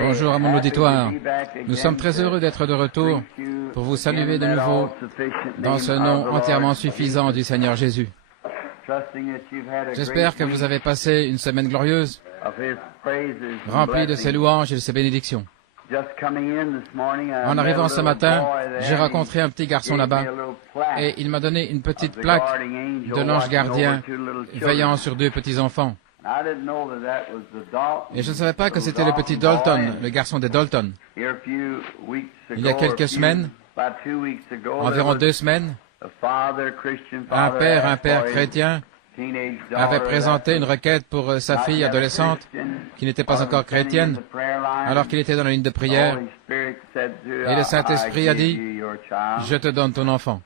Bonjour à mon auditoire. Nous sommes très heureux d'être de retour pour vous saluer de nouveau dans ce nom entièrement suffisant du Seigneur Jésus. J'espère que vous avez passé une semaine glorieuse, remplie de ses louanges et de ses bénédictions. En arrivant ce matin, j'ai rencontré un petit garçon là-bas et il m'a donné une petite plaque de l'ange gardien veillant sur deux petits-enfants. Et je ne savais pas que c'était le petit Dalton, le garçon des Dalton. Il y a quelques semaines, environ 2 semaines, un père chrétien, avait présenté une requête pour sa fille adolescente, qui n'était pas encore chrétienne, alors qu'il était dans la ligne de prière. Et le Saint-Esprit a dit, « Je te donne ton enfant. »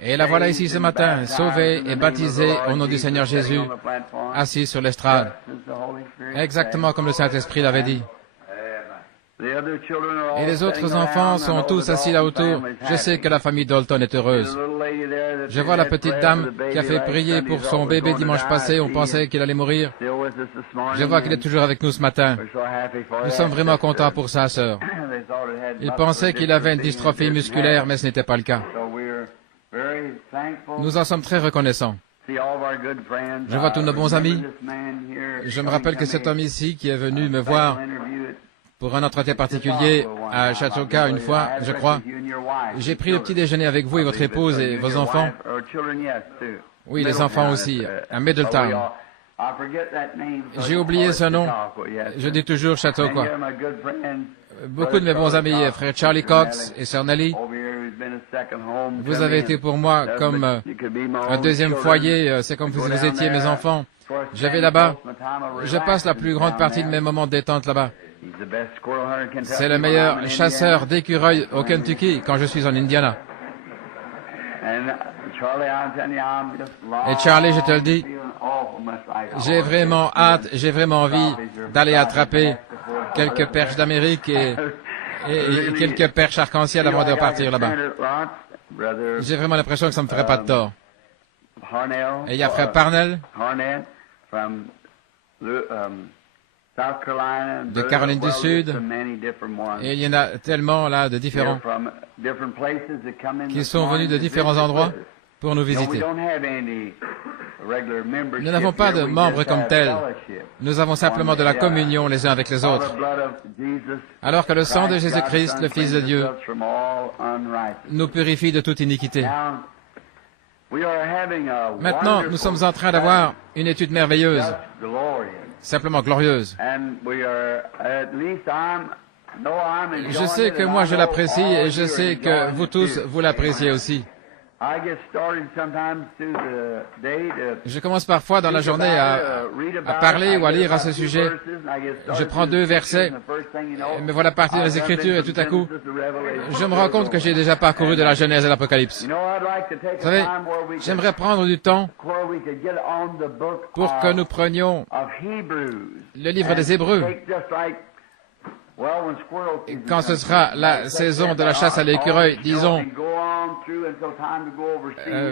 Et la voilà ici ce matin, sauvée et baptisée au nom du Seigneur Jésus, assise sur l'estrade, exactement comme le Saint-Esprit l'avait dit. Et les autres enfants sont tous assis là autour. Je sais que la famille Dalton est heureuse. Je vois la petite dame qui a fait prier pour son bébé dimanche passé. On pensait qu'il allait mourir. Je vois qu'il est toujours avec nous ce matin. Nous sommes vraiment contents pour sa sœur. Ils pensaient qu'il avait une dystrophie musculaire, mais ce n'était pas le cas. Nous en sommes très reconnaissants. Je vois tous nos bons amis. Je me rappelle que cet homme ici qui est venu me voir pour un entretien particulier à Chautauqua une fois, je crois. J'ai pris le petit déjeuner avec vous et votre épouse et vos enfants. Oui, les enfants aussi, à Middletown. J'ai oublié ce nom. Je dis toujours Chautauqua. Beaucoup de mes bons amis, frère Charlie Cox et sœur Nelly, vous avez été pour moi comme un deuxième foyer. C'est comme vous étiez mes enfants. Je vais là-bas. Je passe la plus grande partie de mes moments de détente là-bas. C'est le meilleur chasseur d'écureuils au Kentucky quand je suis en Indiana. Et Charlie, je te le dis, j'ai vraiment hâte, j'ai vraiment envie d'aller attraper quelques perches d'Amérique et quelques perches arc-en-ciel avant de repartir là-bas. J'ai vraiment l'impression que ça ne me ferait pas de tort. Et il y a frère Parnell de Caroline du Sud, et il y en a tellement là de différents qui sont venus de différents endroits pour nous visiter. Nous n'avons pas de membres comme tels, nous avons simplement de la communion les uns avec les autres. Alors que le sang de Jésus-Christ, le Fils de Dieu, nous purifie de toute iniquité. Maintenant, nous sommes en train d'avoir une étude merveilleuse, simplement glorieuse. Je sais que moi je l'apprécie et je sais que vous tous, vous l'appréciez aussi. Je commence parfois dans la journée à parler ou à lire à ce sujet. Je prends 2 versets, me voilà partir dans les Écritures et tout à coup, je me rends compte que j'ai déjà parcouru de la Genèse à l'Apocalypse. Vous savez, j'aimerais prendre du temps pour que nous prenions le livre des Hébreux. Quand ce sera la saison de la chasse à l'écureuil, disons,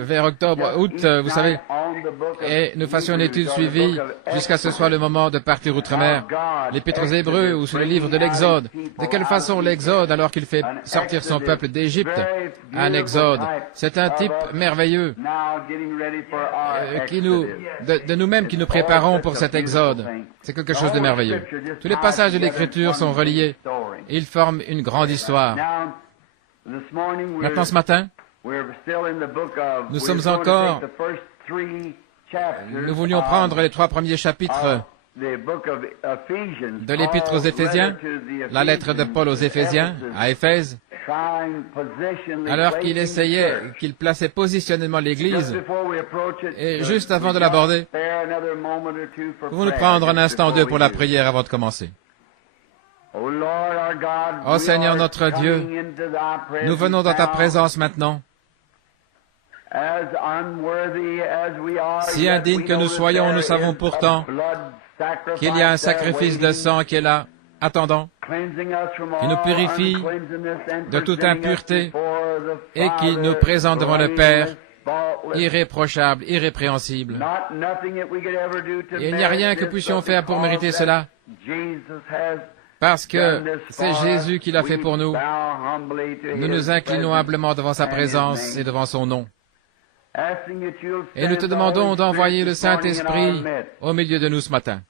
vers octobre, août, vous savez, et nous fassions une étude suivie jusqu'à ce soit le moment de partir outre-mer. L'Épître aux Hébreux ou sur le livre de l'Exode. De quelle façon l'Exode, alors qu'il fait sortir son peuple d'Égypte, un Exode, c'est un type merveilleux de nous-mêmes qui nous préparons pour cet Exode. C'est quelque chose de merveilleux. Tous les passages de l'Écriture sont reliés. Ils forment une grande histoire. Maintenant, ce matin, nous sommes encore... Nous voulions prendre les 3 premiers chapitres de l'Épître aux Éphésiens, la lettre de Paul aux Éphésiens, à Éphèse, alors qu'il essayait, qu'il plaçait positionnellement l'Église, et juste avant de l'aborder, pouvons-nous prendre un instant ou 2 pour la prière avant de commencer. Ô Seigneur notre Dieu, nous venons dans ta présence maintenant. Si indignes que nous soyons, nous savons pourtant qu'il y a un sacrifice de sang qui est là, attendant, qui nous purifie de toute impureté et qui nous présente devant le Père irréprochable, irrépréhensible. Et il n'y a rien que puissions faire pour mériter cela, parce que c'est Jésus qui l'a fait pour nous. Nous nous inclinons humblement devant sa présence et devant son nom. Et nous te demandons d'envoyer le Saint-Esprit au milieu de nous ce matin.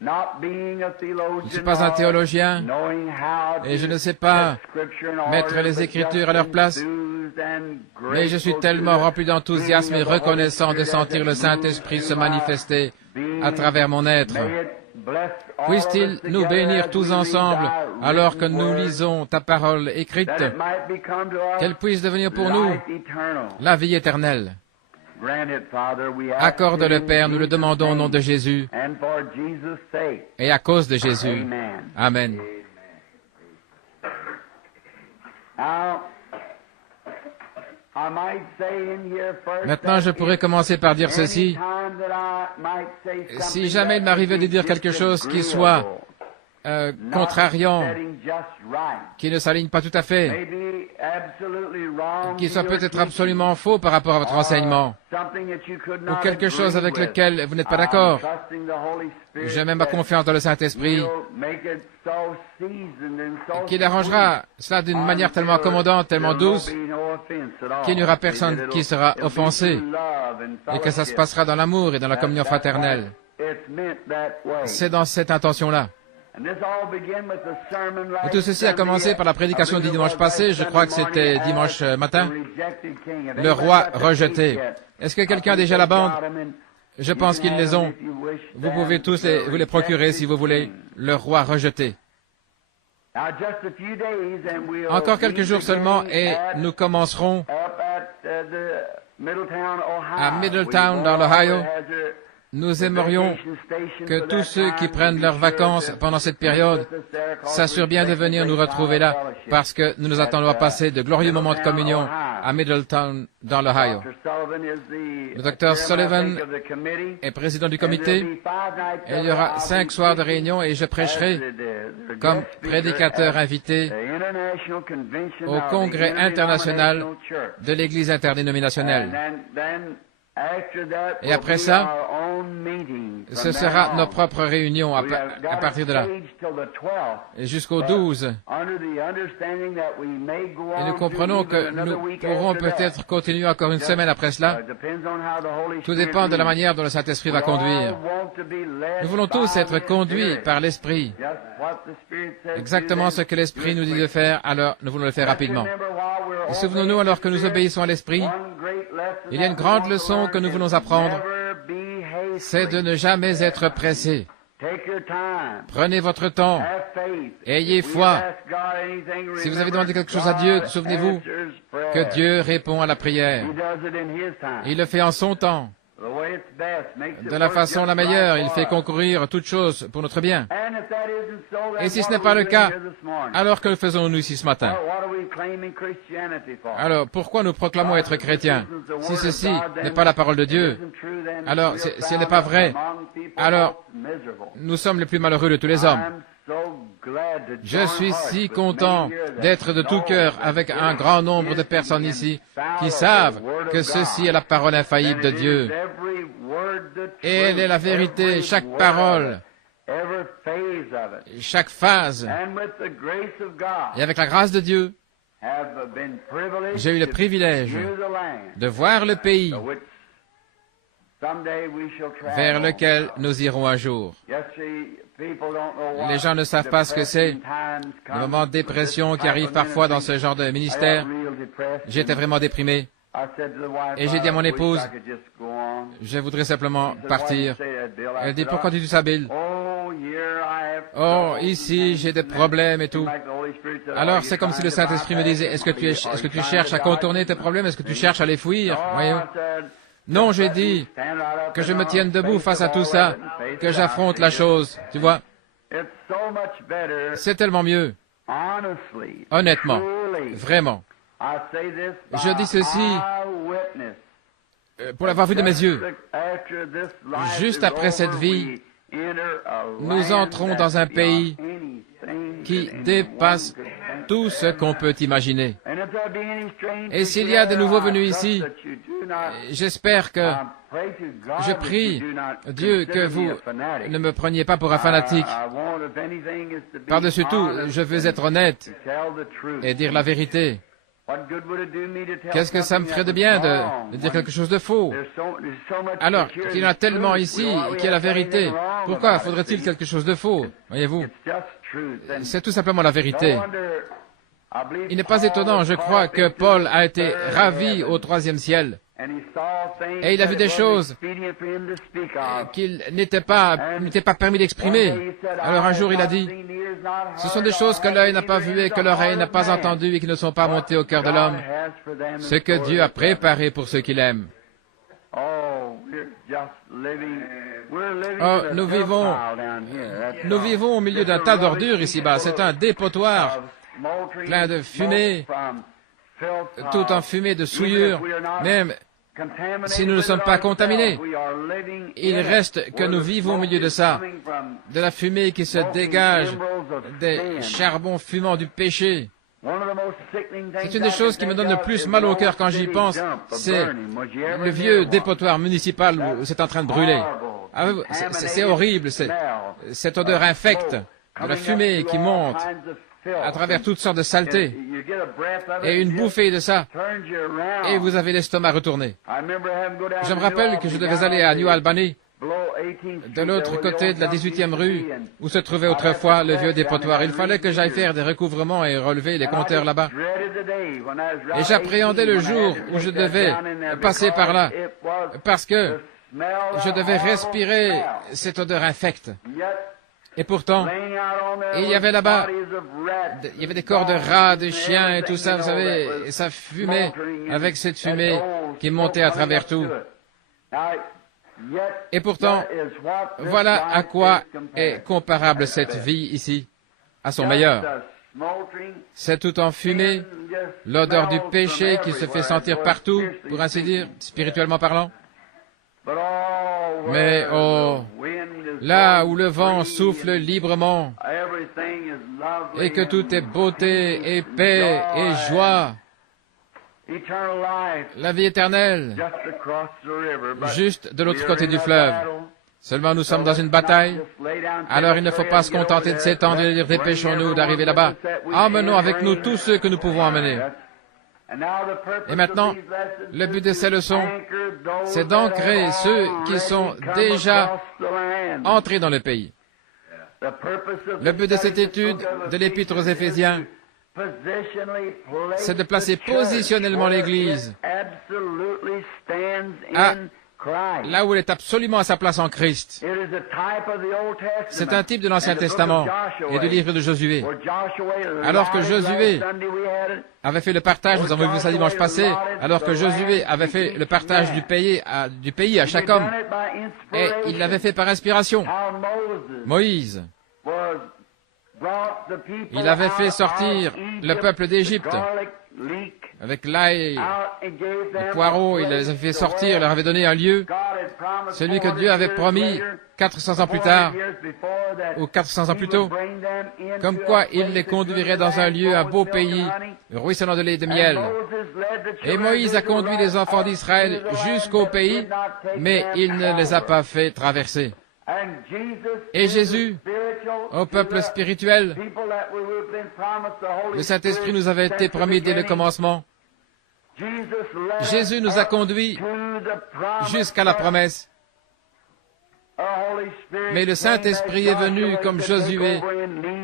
Je ne suis pas un théologien et je ne sais pas mettre les Écritures à leur place, mais je suis tellement rempli d'enthousiasme et reconnaissant de sentir le Saint-Esprit se manifester à travers mon être. Puisse-t-il nous bénir tous ensemble alors que nous lisons ta parole écrite, qu'elle puisse devenir pour nous la vie éternelle. Accorde-le, Père, nous le demandons au nom de Jésus et à cause de Jésus. Amen. Maintenant, je pourrais commencer par dire ceci. Si jamais il m'arrivait de dire quelque chose qui soit contrariant, qui ne s'aligne pas tout à fait, qui soit peut-être absolument faux par rapport à votre enseignement, ou quelque chose avec lequel vous n'êtes pas d'accord, je mets ma confiance dans le Saint-Esprit, qu'il arrangera cela d'une manière tellement accommodante, tellement douce, qu'il n'y aura personne qui sera offensé, et que ça se passera dans l'amour et dans la communion fraternelle. C'est dans cette intention-là. Et tout ceci a commencé par la prédication du dimanche passé, je crois que c'était dimanche matin, le roi rejeté. Est-ce que quelqu'un a déjà la bande? Je pense qu'ils les ont. Vous pouvez tous vous les procurer si vous voulez. Le roi rejeté. Encore quelques jours seulement et nous commencerons à Middletown dans l'Ohio. Nous aimerions que tous ceux qui prennent leurs vacances pendant cette période s'assurent bien de venir nous retrouver là, parce que nous nous attendons à passer de glorieux moments de communion à Middletown, dans l'Ohio. Le docteur Sullivan est président du comité, et il y aura 5 soirs de réunion, et je prêcherai comme prédicateur invité au Congrès international de l'Église interdénominationnelle. Et après ça, ce sera nos propres réunions à partir de là, et jusqu'au 12. Et nous comprenons que nous pourrons peut-être continuer encore une semaine après cela. Tout dépend de la manière dont le Saint-Esprit va conduire. Nous voulons tous être conduits par l'Esprit. Exactement ce que l'Esprit nous dit de faire, alors nous voulons le faire rapidement. Et souvenons-nous, alors que nous obéissons à l'Esprit, il y a une grande leçon que nous voulons apprendre, c'est de ne jamais être pressé. Prenez votre temps, ayez foi. Si vous avez demandé quelque chose à Dieu, souvenez-vous que Dieu répond à la prière. Il le fait en son temps, de la façon la meilleure. Il fait concourir toutes choses pour notre bien. Et si ce n'est pas le cas, alors que faisons-nous ici ce matin? Alors, pourquoi nous proclamons être chrétiens? Si ceci n'est pas la parole de Dieu, alors, si ce n'est pas vrai, alors nous sommes les plus malheureux de tous les hommes. Je suis si content d'être de tout cœur avec un grand nombre de personnes ici qui savent que ceci est la parole infaillible de Dieu. Et elle est la vérité, chaque parole, chaque phase. Et avec la grâce de Dieu, j'ai eu le privilège de voir le pays vers lequel nous irons un jour. Les gens ne savent pas ce que c'est, le moment de dépression qui arrive parfois dans ce genre de ministère. J'étais vraiment déprimé. Et j'ai dit à mon épouse, je voudrais simplement partir. Elle dit, pourquoi tu dis ça, Bill? Oh, ici, j'ai des problèmes et tout. Alors, c'est comme si le Saint-Esprit me disait, est-ce que tu cherches à contourner tes problèmes? Est-ce que tu cherches à les fuir? Voyons. Non, j'ai dit que je me tienne debout face à tout ça, que j'affronte la chose. Tu vois? C'est tellement mieux. Honnêtement. Vraiment. Je dis ceci pour l'avoir vu de mes yeux. Juste après cette vie, nous entrons dans un pays qui dépasse tout ce qu'on peut imaginer. Et s'il y a de nouveaux venus ici, j'espère que je prie Dieu que vous ne me preniez pas pour un fanatique. Par-dessus tout, je veux être honnête et dire la vérité. Qu'est-ce que ça me ferait de bien de dire quelque chose de faux? Alors qu'il y en a tellement ici qui est la vérité. Pourquoi faudrait-il quelque chose de faux? Voyez-vous, c'est tout simplement la vérité. Il n'est pas étonnant, je crois, que Paul a été ravi au 3e ciel. Et il a vu des choses qu'il n'était pas permis d'exprimer. Alors un jour il a dit, ce sont des choses que l'œil n'a pas vues et que l'oreille n'a pas entendues et qui ne sont pas montées au cœur de l'homme. Ce que Dieu a préparé pour ceux qu'il aime. Oh, nous vivons au milieu d'un tas d'ordures ici-bas. C'est un dépotoir plein de fumée, tout enfumé de souillure. Même si nous ne sommes pas contaminés, il reste que nous vivons au milieu de ça, de la fumée qui se dégage des charbons fumants du péché. C'est une des choses qui me donne le plus mal au cœur quand j'y pense, c'est le vieux dépotoir municipal où c'est en train de brûler. C'est horrible, cette odeur infecte de la fumée qui monte à travers toutes sortes de saletés, et une bouffée de ça, et vous avez l'estomac retourné. Je me rappelle que je devais aller à New Albany, de l'autre côté de la 18e rue, où se trouvait autrefois le vieux dépotoir. Il fallait que j'aille faire des recouvrements et relever les compteurs là-bas. Et j'appréhendais le jour où je devais passer par là, parce que je devais respirer cette odeur infecte. Et pourtant, il y avait là-bas, il y avait des corps de rats, de chiens et tout ça, vous savez, et ça fumait avec cette fumée qui montait à travers tout. Et pourtant, voilà à quoi est comparable cette vie ici, à son meilleur. C'est tout en fumée, l'odeur du péché qui se fait sentir partout, pour ainsi dire, spirituellement parlant. Mais oh, là où le vent souffle librement, et que tout est beauté et paix et joie, la vie éternelle, juste de l'autre côté du fleuve. Seulement nous sommes dans une bataille, alors il ne faut pas se contenter de s'étendre et de dire dépêchons-nous d'arriver là-bas. Emmenons avec nous tous ceux que nous pouvons emmener. Et maintenant, le but de ces leçons, c'est d'ancrer ceux qui sont déjà entrés dans le pays. Le but de cette étude de l'Épître aux Éphésiens, c'est de placer positionnellement l'Église là où elle est absolument à sa place en Christ. C'est un type de l'Ancien Testament et du livre de Josué. Alors que Josué avait fait le partage, nous avons vu ça dimanche passé, alors que Josué avait fait le partage du pays à chaque homme, et il l'avait fait par inspiration. Moïse, il avait fait sortir le peuple d'Égypte avec l'ail, les poireaux, il les avait fait sortir, il leur avait donné un lieu, celui que Dieu avait promis 400 ans plus tard, ou 400 ans plus tôt, comme quoi il les conduirait dans un lieu, un beau pays, ruisselant de lait et de miel. Et Moïse a conduit les enfants d'Israël jusqu'au pays, mais il ne les a pas fait traverser. Et Jésus, au peuple spirituel, le Saint-Esprit nous avait été promis dès le commencement. Jésus nous a conduits jusqu'à la promesse. Mais le Saint-Esprit est venu comme Josué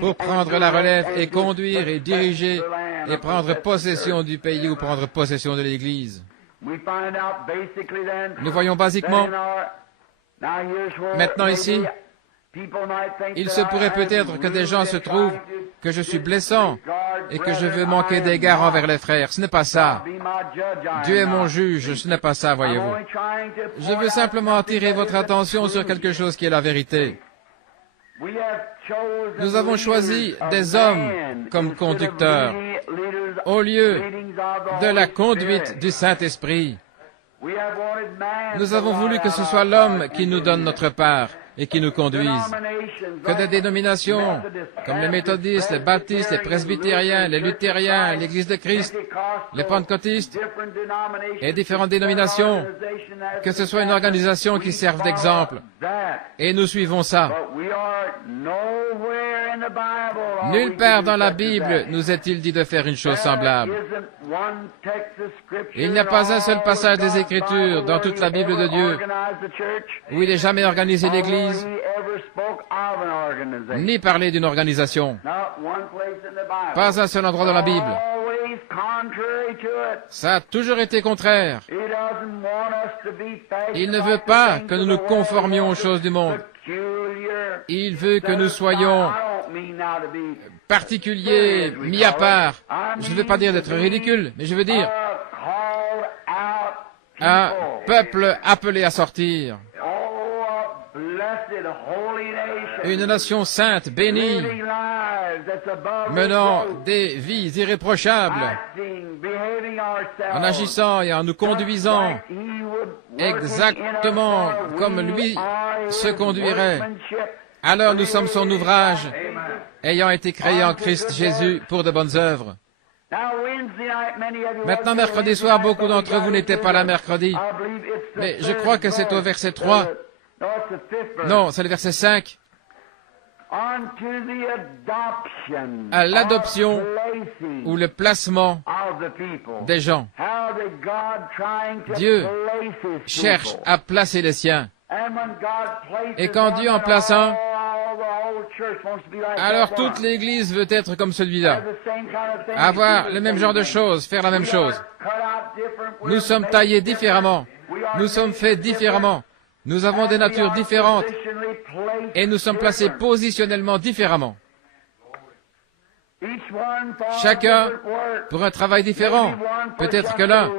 pour prendre la relève et conduire et diriger et prendre possession du pays ou prendre possession de l'Église. Nous voyons basiquement, maintenant ici, il se pourrait peut-être que des gens se trouvent que je suis blessant et que je veux manquer d'égard envers les frères. Ce n'est pas ça. Dieu est mon juge, ce n'est pas ça, voyez-vous. Je veux simplement attirer votre attention sur quelque chose qui est la vérité. Nous avons choisi des hommes comme conducteurs au lieu de la conduite du Saint-Esprit. Nous avons voulu que ce soit l'homme qui nous donne notre part et qui nous conduisent. Que des dénominations, comme les méthodistes, les baptistes, les presbytériens, les luthériens, l'Église de Christ, les pentecôtistes et différentes dénominations, que ce soit une organisation qui serve d'exemple. Et nous suivons ça. Nulle part dans la Bible nous est-il dit de faire une chose semblable. Il n'y a pas un seul passage des Écritures dans toute la Bible de Dieu où il n'ait jamais organisé l'Église, ni parlé d'une organisation. Pas un seul endroit dans la Bible. Ça a toujours été contraire. Il ne veut pas que nous nous conformions aux choses du monde. Il veut que nous soyons particuliers, mis à part. Je ne veux pas dire d'être ridicule, mais je veux dire un peuple appelé à sortir. Une nation sainte, bénie, menant des vies irréprochables, en agissant et en nous conduisant exactement comme lui se conduirait. Alors nous sommes son ouvrage, ayant été créés en Christ Jésus pour de bonnes œuvres. Maintenant, mercredi soir, beaucoup d'entre vous n'étaient pas là mercredi, mais je crois que c'est au verset 3. Non, c'est le verset 5. À l'adoption ou le placement des gens. Dieu cherche à placer les siens. Et quand Dieu en place un, alors toute l'Église veut être comme celui-là. Avoir le même genre de choses, faire la même chose. Nous sommes taillés différemment. Nous sommes faits différemment. Nous avons des natures différentes. Et nous sommes placés positionnellement différemment. Chacun pour un travail différent. Peut-être que l'un,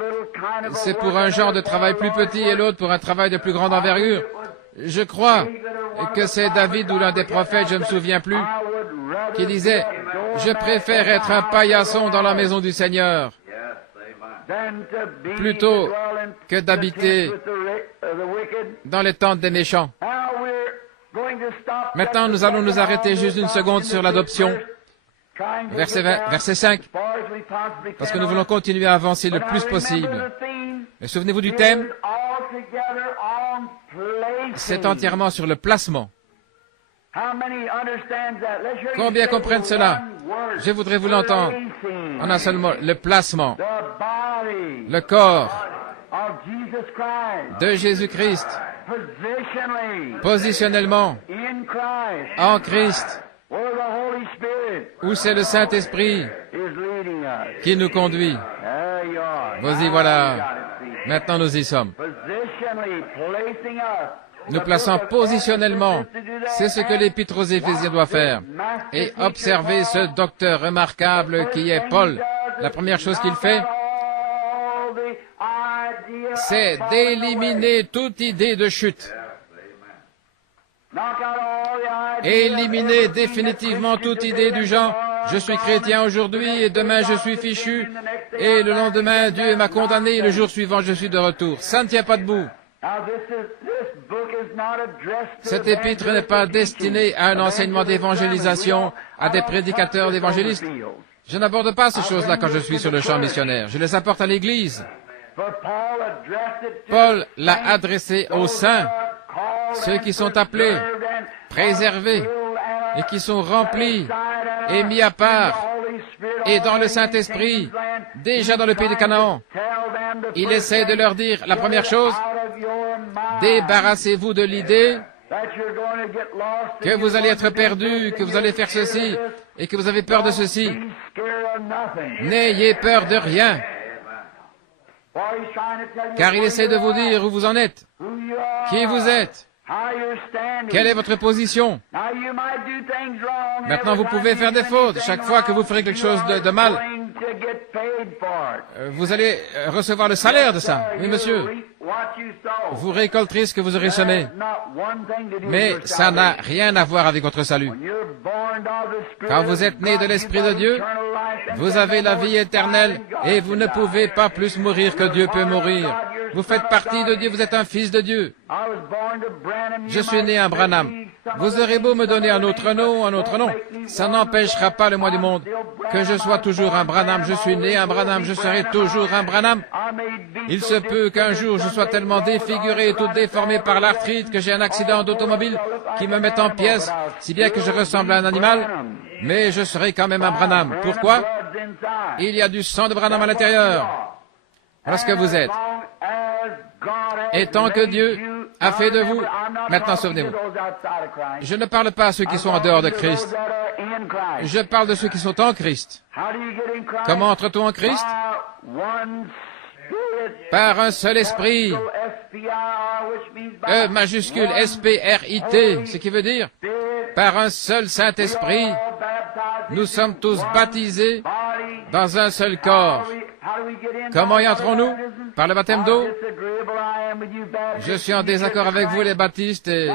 c'est pour un genre de travail plus petit et l'autre pour un travail de plus grande envergure. Je crois que c'est David ou l'un des prophètes, je ne me souviens plus, qui disait « Je préfère être un paillasson dans la maison du Seigneur plutôt que d'habiter dans les tentes des méchants. » Maintenant, nous allons nous arrêter juste une seconde sur l'adoption. Verset 5. Parce que nous voulons continuer à avancer le plus possible. Et souvenez-vous du thème. C'est entièrement sur le placement. Combien comprennent cela? Je voudrais vous l'entendre. En un seul mot, le placement. Le corps de Jésus-Christ. Positionnellement. En Christ. Où c'est le Saint-Esprit qui nous conduit. Vas-y, voilà. Maintenant, nous y sommes. Nous plaçons positionnellement. C'est ce que l'Épître aux Éphésiens doit faire. Et observez ce docteur remarquable qui est Paul. La première chose qu'il fait, c'est d'éliminer toute idée de chute. Éliminer définitivement toute idée du genre « Je suis chrétien aujourd'hui et demain je suis fichu et le lendemain Dieu m'a condamné et le jour suivant je suis de retour. » Ça ne tient pas debout. Cet épître n'est pas destiné à un enseignement d'évangélisation, à des prédicateurs d'évangélistes. Je n'aborde pas ces choses-là quand je suis sur le champ missionnaire. Je les apporte à l'Église. Paul l'a adressé aux saints, ceux qui sont appelés, préservés, et qui sont remplis et mis à part, et dans le Saint-Esprit, déjà dans le pays de Canaan. Il essaie de leur dire la première chose, débarrassez-vous de l'idée que vous allez être perdu, que vous allez faire ceci, et que vous avez peur de ceci. N'ayez peur de rien. Car il essaie de vous dire où vous en êtes, qui vous êtes, quelle est votre position. Maintenant, vous pouvez faire des fautes. Chaque fois que vous ferez quelque chose de mal, vous allez recevoir le salaire de ça. Oui, monsieur. vous récolterez ce que vous aurez semé. Mais ça n'a rien à voir avec votre salut. Quand vous êtes né de l'Esprit de Dieu, vous avez la vie éternelle et vous ne pouvez pas plus mourir que Dieu peut mourir. Vous faites partie de Dieu, vous êtes un fils de Dieu. Je suis né un Branham. Vous aurez beau me donner un autre nom, ça n'empêchera pas le moi du monde que je sois toujours un Branham. Je suis né un Branham, je serai toujours un Branham. Il se peut qu'un jour je sois tellement défiguré et tout déformé par l'arthrite que j'ai un accident d'automobile qui me mette en pièces, si bien que je ressemble à un animal, mais je serai quand même un Branham. Pourquoi? Il y a du sang de Branham à l'intérieur. Voilà ce que vous êtes. Et tant que Dieu a fait de vous, maintenant souvenez-vous, je ne parle pas à ceux qui sont en dehors de Christ, je parle de ceux qui sont en Christ. Comment entre-t-on en Christ? Par un seul esprit, E majuscule S-P-R-I-T, ce qui veut dire, par un seul Saint-Esprit, nous sommes tous baptisés dans un seul corps. Comment y entrons-nous? Par le baptême d'eau? Je suis en désaccord avec vous, les baptistes et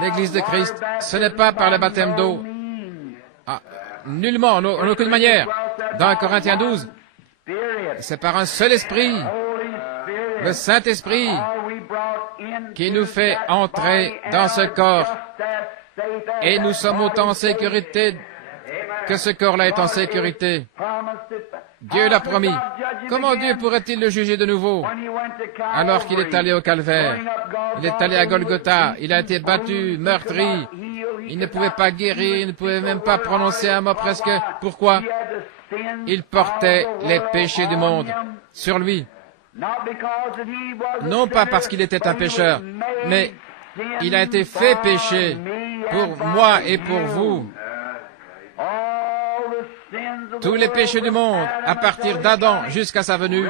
l'Église de Christ. Ce n'est pas par le baptême d'eau. Ah, nullement, en aucune manière. Dans Corinthiens 12, c'est par un seul esprit, le Saint-Esprit, qui nous fait entrer dans ce corps. Et nous sommes autant en sécurité que ce corps-là est en sécurité. Dieu l'a promis. Comment Dieu pourrait-il le juger de nouveau alors qu'il est allé au Calvaire? Il est allé à Golgotha, il a été battu, meurtri, il ne pouvait pas guérir, il ne pouvait même pas prononcer un mot presque. Pourquoi? Il portait les péchés du monde sur lui. Non pas parce qu'il était un pécheur, mais il a été fait péché pour moi et pour vous. Tous les péchés du monde, à partir d'Adam jusqu'à sa venue,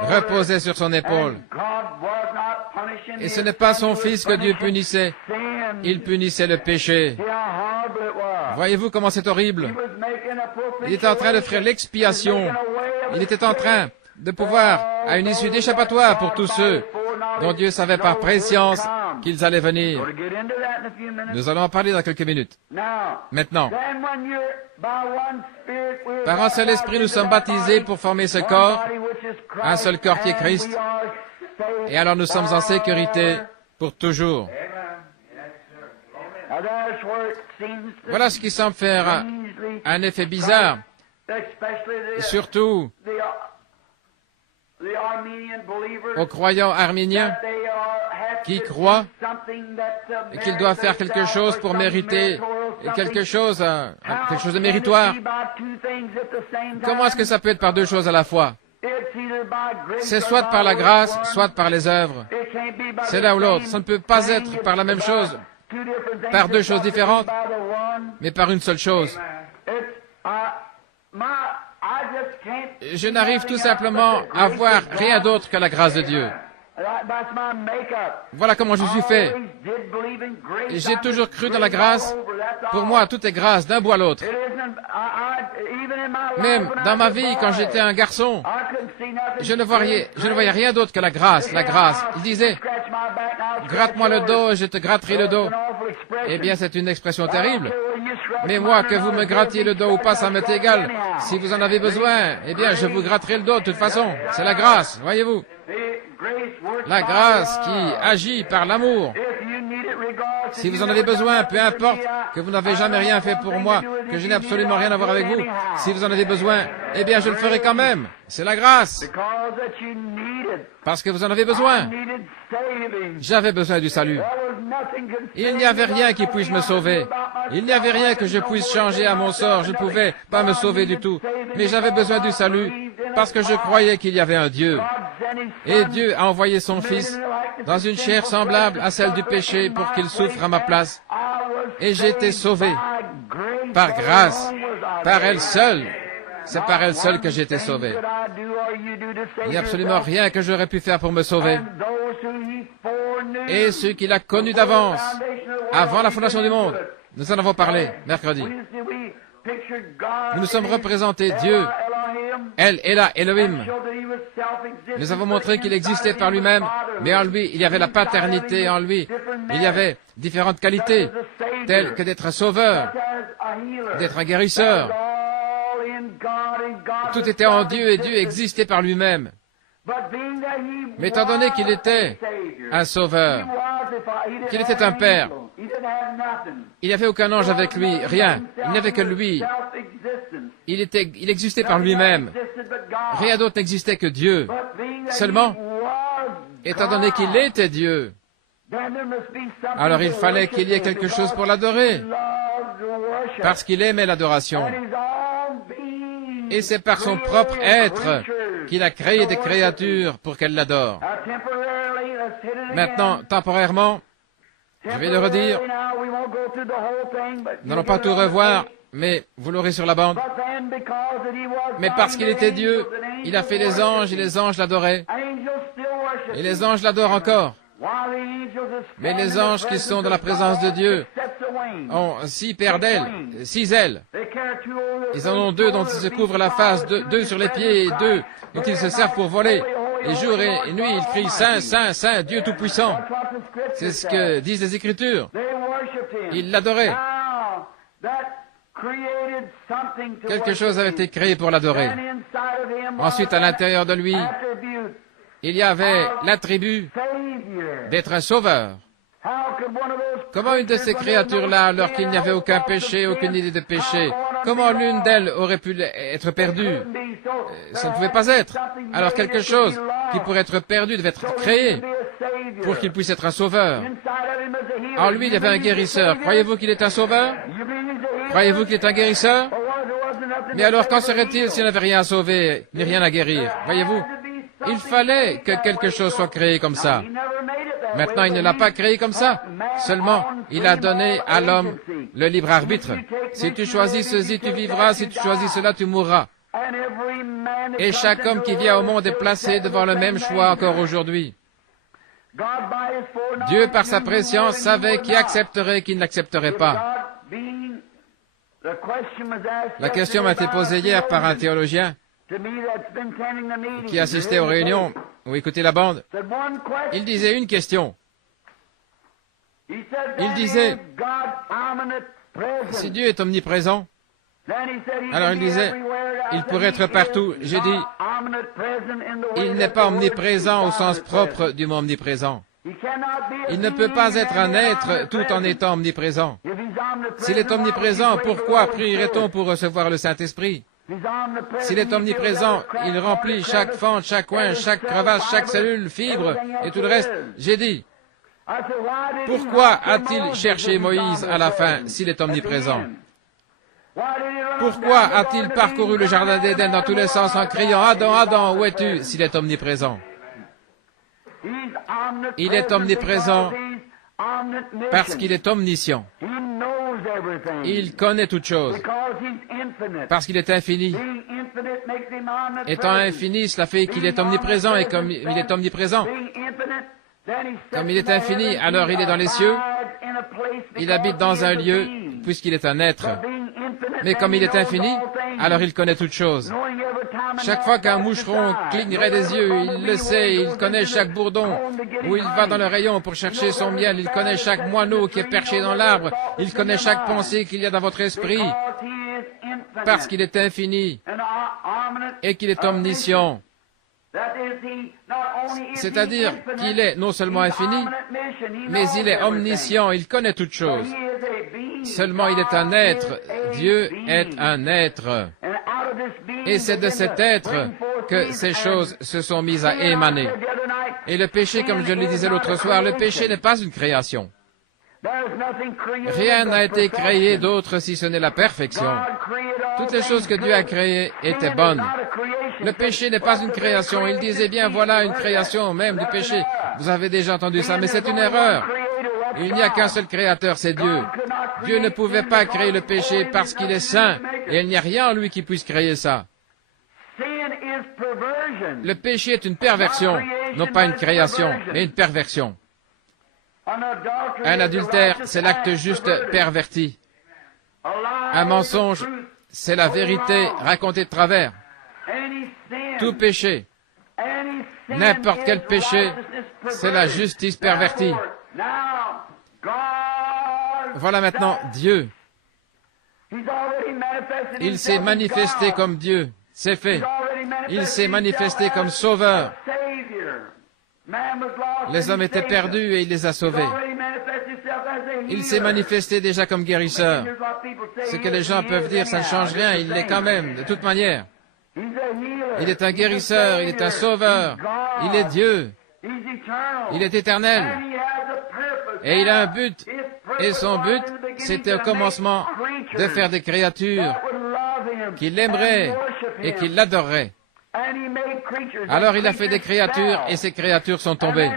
reposaient sur son épaule. Et ce n'est pas son Fils que Dieu punissait, il punissait le péché. Voyez-vous comment c'est horrible? Il était en train de faire l'expiation. Il était en train de pouvoir, à une issue d'échappatoire pour tous ceux dont Dieu savait par préscience qu'ils allaient venir. Nous allons en parler dans quelques minutes. Maintenant, par un seul esprit, nous sommes baptisés pour former ce corps, un seul corps qui est Christ, et alors nous sommes en sécurité pour toujours. Voilà ce qui semble faire un effet bizarre, surtout aux croyants arméniens qui croient qu'ils doivent faire quelque chose pour mériter quelque chose de méritoire. Comment est-ce que ça peut être par deux choses à la fois? C'est soit par la grâce, soit par les œuvres. C'est l'un ou l'autre. Ça ne peut pas être par la même chose, par deux choses différentes, mais par une seule chose. Je n'arrive tout simplement à voir rien d'autre que la grâce de Dieu. Voilà comment je suis fait. J'ai toujours cru dans la grâce. Pour moi, tout est grâce d'un bout à l'autre. Même dans ma vie, quand j'étais un garçon, je ne voyais rien d'autre que la grâce, la grâce. Il disait, gratte-moi le dos et je te gratterai le dos. Eh bien, c'est une expression terrible. Mais moi, que vous me grattiez le dos ou pas, ça m'est égal. Si vous en avez besoin, eh bien, je vous gratterai le dos de toute façon. C'est la grâce, voyez-vous. La grâce qui agit par l'amour. Si vous en avez besoin, peu importe que vous n'avez jamais rien fait pour moi, que je n'ai absolument rien à voir avec vous, si vous en avez besoin, eh bien je le ferai quand même. C'est la grâce. Parce que vous en avez besoin. J'avais besoin du salut. Il n'y avait rien qui puisse me sauver. Il n'y avait rien que je puisse changer à mon sort. Je ne pouvais pas me sauver du tout. Mais j'avais besoin du salut parce que je croyais qu'il y avait un Dieu. Et Dieu a envoyé son Fils dans une chair semblable à celle du péché pour qu'il souffre à ma place. Et j'ai été sauvé par grâce, par elle seule. C'est par elle seule que j'ai été sauvé. Il n'y a absolument rien que j'aurais pu faire pour me sauver. Et ceux qu'il a connus d'avance, avant la fondation du monde, nous en avons parlé mercredi. Nous nous sommes représentés Dieu El Elah Elohim. Nous avons montré qu'il existait par lui-même, mais en lui, il y avait la paternité en lui. Il y avait différentes qualités, telles que d'être un sauveur, d'être un guérisseur. Tout était en Dieu et Dieu existait par lui-même. Mais étant donné qu'il était un sauveur, qu'il était un père, il n'y avait aucun ange avec lui, rien. Il n'y avait que lui. Il existait par lui-même. Rien d'autre n'existait que Dieu. Seulement, étant donné qu'il était Dieu, alors il fallait qu'il y ait quelque chose pour l'adorer, parce qu'il aimait l'adoration. Et c'est par son propre être qu'il a créé des créatures pour qu'elles l'adorent. Maintenant, temporairement, je vais le redire, nous n'allons pas tout revoir, mais vous l'aurez sur la bande. Mais parce qu'il était Dieu, il a fait les anges et les anges l'adoraient. Et les anges l'adorent encore. Mais les anges qui sont dans la présence de Dieu ont 6 paires d'ailes, 6 ailes. Ils en ont 2 dont ils se couvrent la face, 2 sur les pieds et 2 dont ils se servent pour voler. Et jour et nuit, ils crient « Saint, Saint, Saint, Dieu Tout-Puissant ». C'est ce que disent les Écritures. Ils l'adoraient. Quelque chose avait été créé pour l'adorer. Ensuite, à l'intérieur de lui, il y avait l'attribut d'être un sauveur. Comment une de ces créatures-là, alors qu'il n'y avait aucun péché, aucune idée de péché, comment l'une d'elles aurait pu être perdue? Ça ne pouvait pas être. Alors quelque chose qui pourrait être perdu devait être créé pour qu'il puisse être un sauveur. En lui, il y avait un guérisseur. Croyez-vous qu'il est un sauveur? Croyez-vous qu'il est un guérisseur? Mais alors, qu'en serait-il s'il n'avait rien à sauver, ni rien à guérir? Voyez-vous? Il fallait que quelque chose soit créé comme ça. Maintenant, il ne l'a pas créé comme ça. Seulement, il a donné à l'homme le libre arbitre. Si tu choisis ceci, tu vivras. Si tu choisis cela, tu mourras. Et chaque homme qui vient au monde est placé devant le même choix encore aujourd'hui. Dieu, par sa préscience, savait qui accepterait et qui n'accepterait pas. La question m'a été posée hier par un théologien qui assistait aux réunions ou écoutait la bande. Il disait une question. Il disait, si Dieu est omniprésent, alors il disait, il pourrait être partout. J'ai dit, il n'est pas omniprésent au sens propre du mot omniprésent. Il ne peut pas être un être tout en étant omniprésent. S'il est omniprésent, pourquoi prierait-on pour recevoir le Saint-Esprit? S'il est omniprésent, il remplit chaque fente, chaque coin, chaque crevasse, chaque cellule, fibre et tout le reste. J'ai dit, pourquoi a-t-il cherché Moïse à la fin s'il est omniprésent? Pourquoi a-t-il parcouru le jardin d'Éden dans tous les sens en criant « Adam, Adam, où es-tu » s'il est omniprésent? Il est omniprésent parce qu'il est omniscient. Il connaît toutes choses. Parce qu'il est infini. Étant infini, cela fait qu'il est omniprésent, et comme il est omniprésent, comme il est infini, alors il est dans les cieux, il habite dans un lieu, puisqu'il est un être. Mais comme il est infini, alors il connaît toutes choses. Chaque fois qu'un moucheron clignerait des yeux, il le sait, il connaît chaque bourdon, où il va dans le rayon pour chercher son miel, il connaît chaque moineau qui est perché dans l'arbre, il connaît chaque pensée qu'il y a dans votre esprit, parce qu'il est infini et qu'il est omniscient. C'est-à-dire qu'il est non seulement infini, mais il est omniscient, il connaît toutes choses. Seulement il est un être, Dieu est un être. Et c'est de cet être que ces choses se sont mises à émaner. Et le péché, comme je le disais l'autre soir, le péché n'est pas une création. Rien n'a été créé d'autre si ce n'est la perfection. Toutes les choses que Dieu a créées étaient bonnes. Le péché n'est pas une création. Il disait bien, voilà une création même du péché. Vous avez déjà entendu ça, mais c'est une erreur. Il n'y a qu'un seul créateur, c'est Dieu. Dieu ne pouvait pas créer le péché parce qu'il est saint, et il n'y a rien en lui qui puisse créer ça. Le péché est une perversion, non pas une création, mais une perversion. Un adultère, c'est l'acte juste perverti. Un mensonge, c'est la vérité racontée de travers. tout péché, n'importe quel péché, c'est la justice pervertie. Voilà maintenant Dieu. Il s'est manifesté comme Dieu, c'est fait. Il s'est manifesté comme sauveur. Les hommes étaient perdus et il les a sauvés. Il s'est manifesté déjà comme guérisseur. Ce que les gens peuvent dire, ça ne change rien, il l'est quand même, de toute manière. Il est un guérisseur, il est un sauveur, il est Dieu, il est éternel. Et il a un but, et son but, c'était au commencement de faire des créatures qui l'aimeraient et qui l'adoreraient. Alors il a fait des créatures, et ces créatures sont tombées.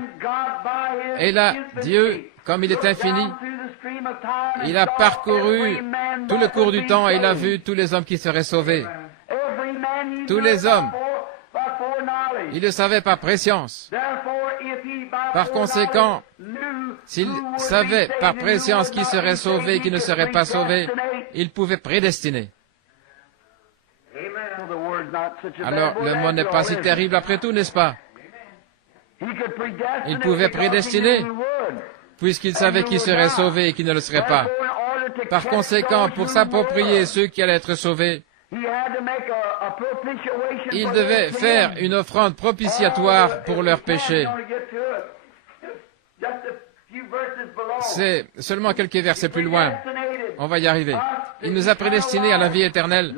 Et là, Dieu, comme il est infini, il a parcouru tout le cours du temps et il a vu tous les hommes qui seraient sauvés. Tous les hommes. Il le savait par préscience. Par conséquent, s'il savait par préscience qui serait sauvé et qui ne serait pas sauvé, il pouvait prédestiner. Alors, le mot n'est pas si terrible après tout, n'est-ce pas? Il pouvait prédestiner, puisqu'il savait qui serait sauvé et qui ne le serait pas. Par conséquent, pour s'approprier ceux qui allaient être sauvés, il devait faire une offrande propitiatoire pour leurs péchés. C'est seulement quelques versets plus loin. On va y arriver. Il nous a prédestinés à la vie éternelle,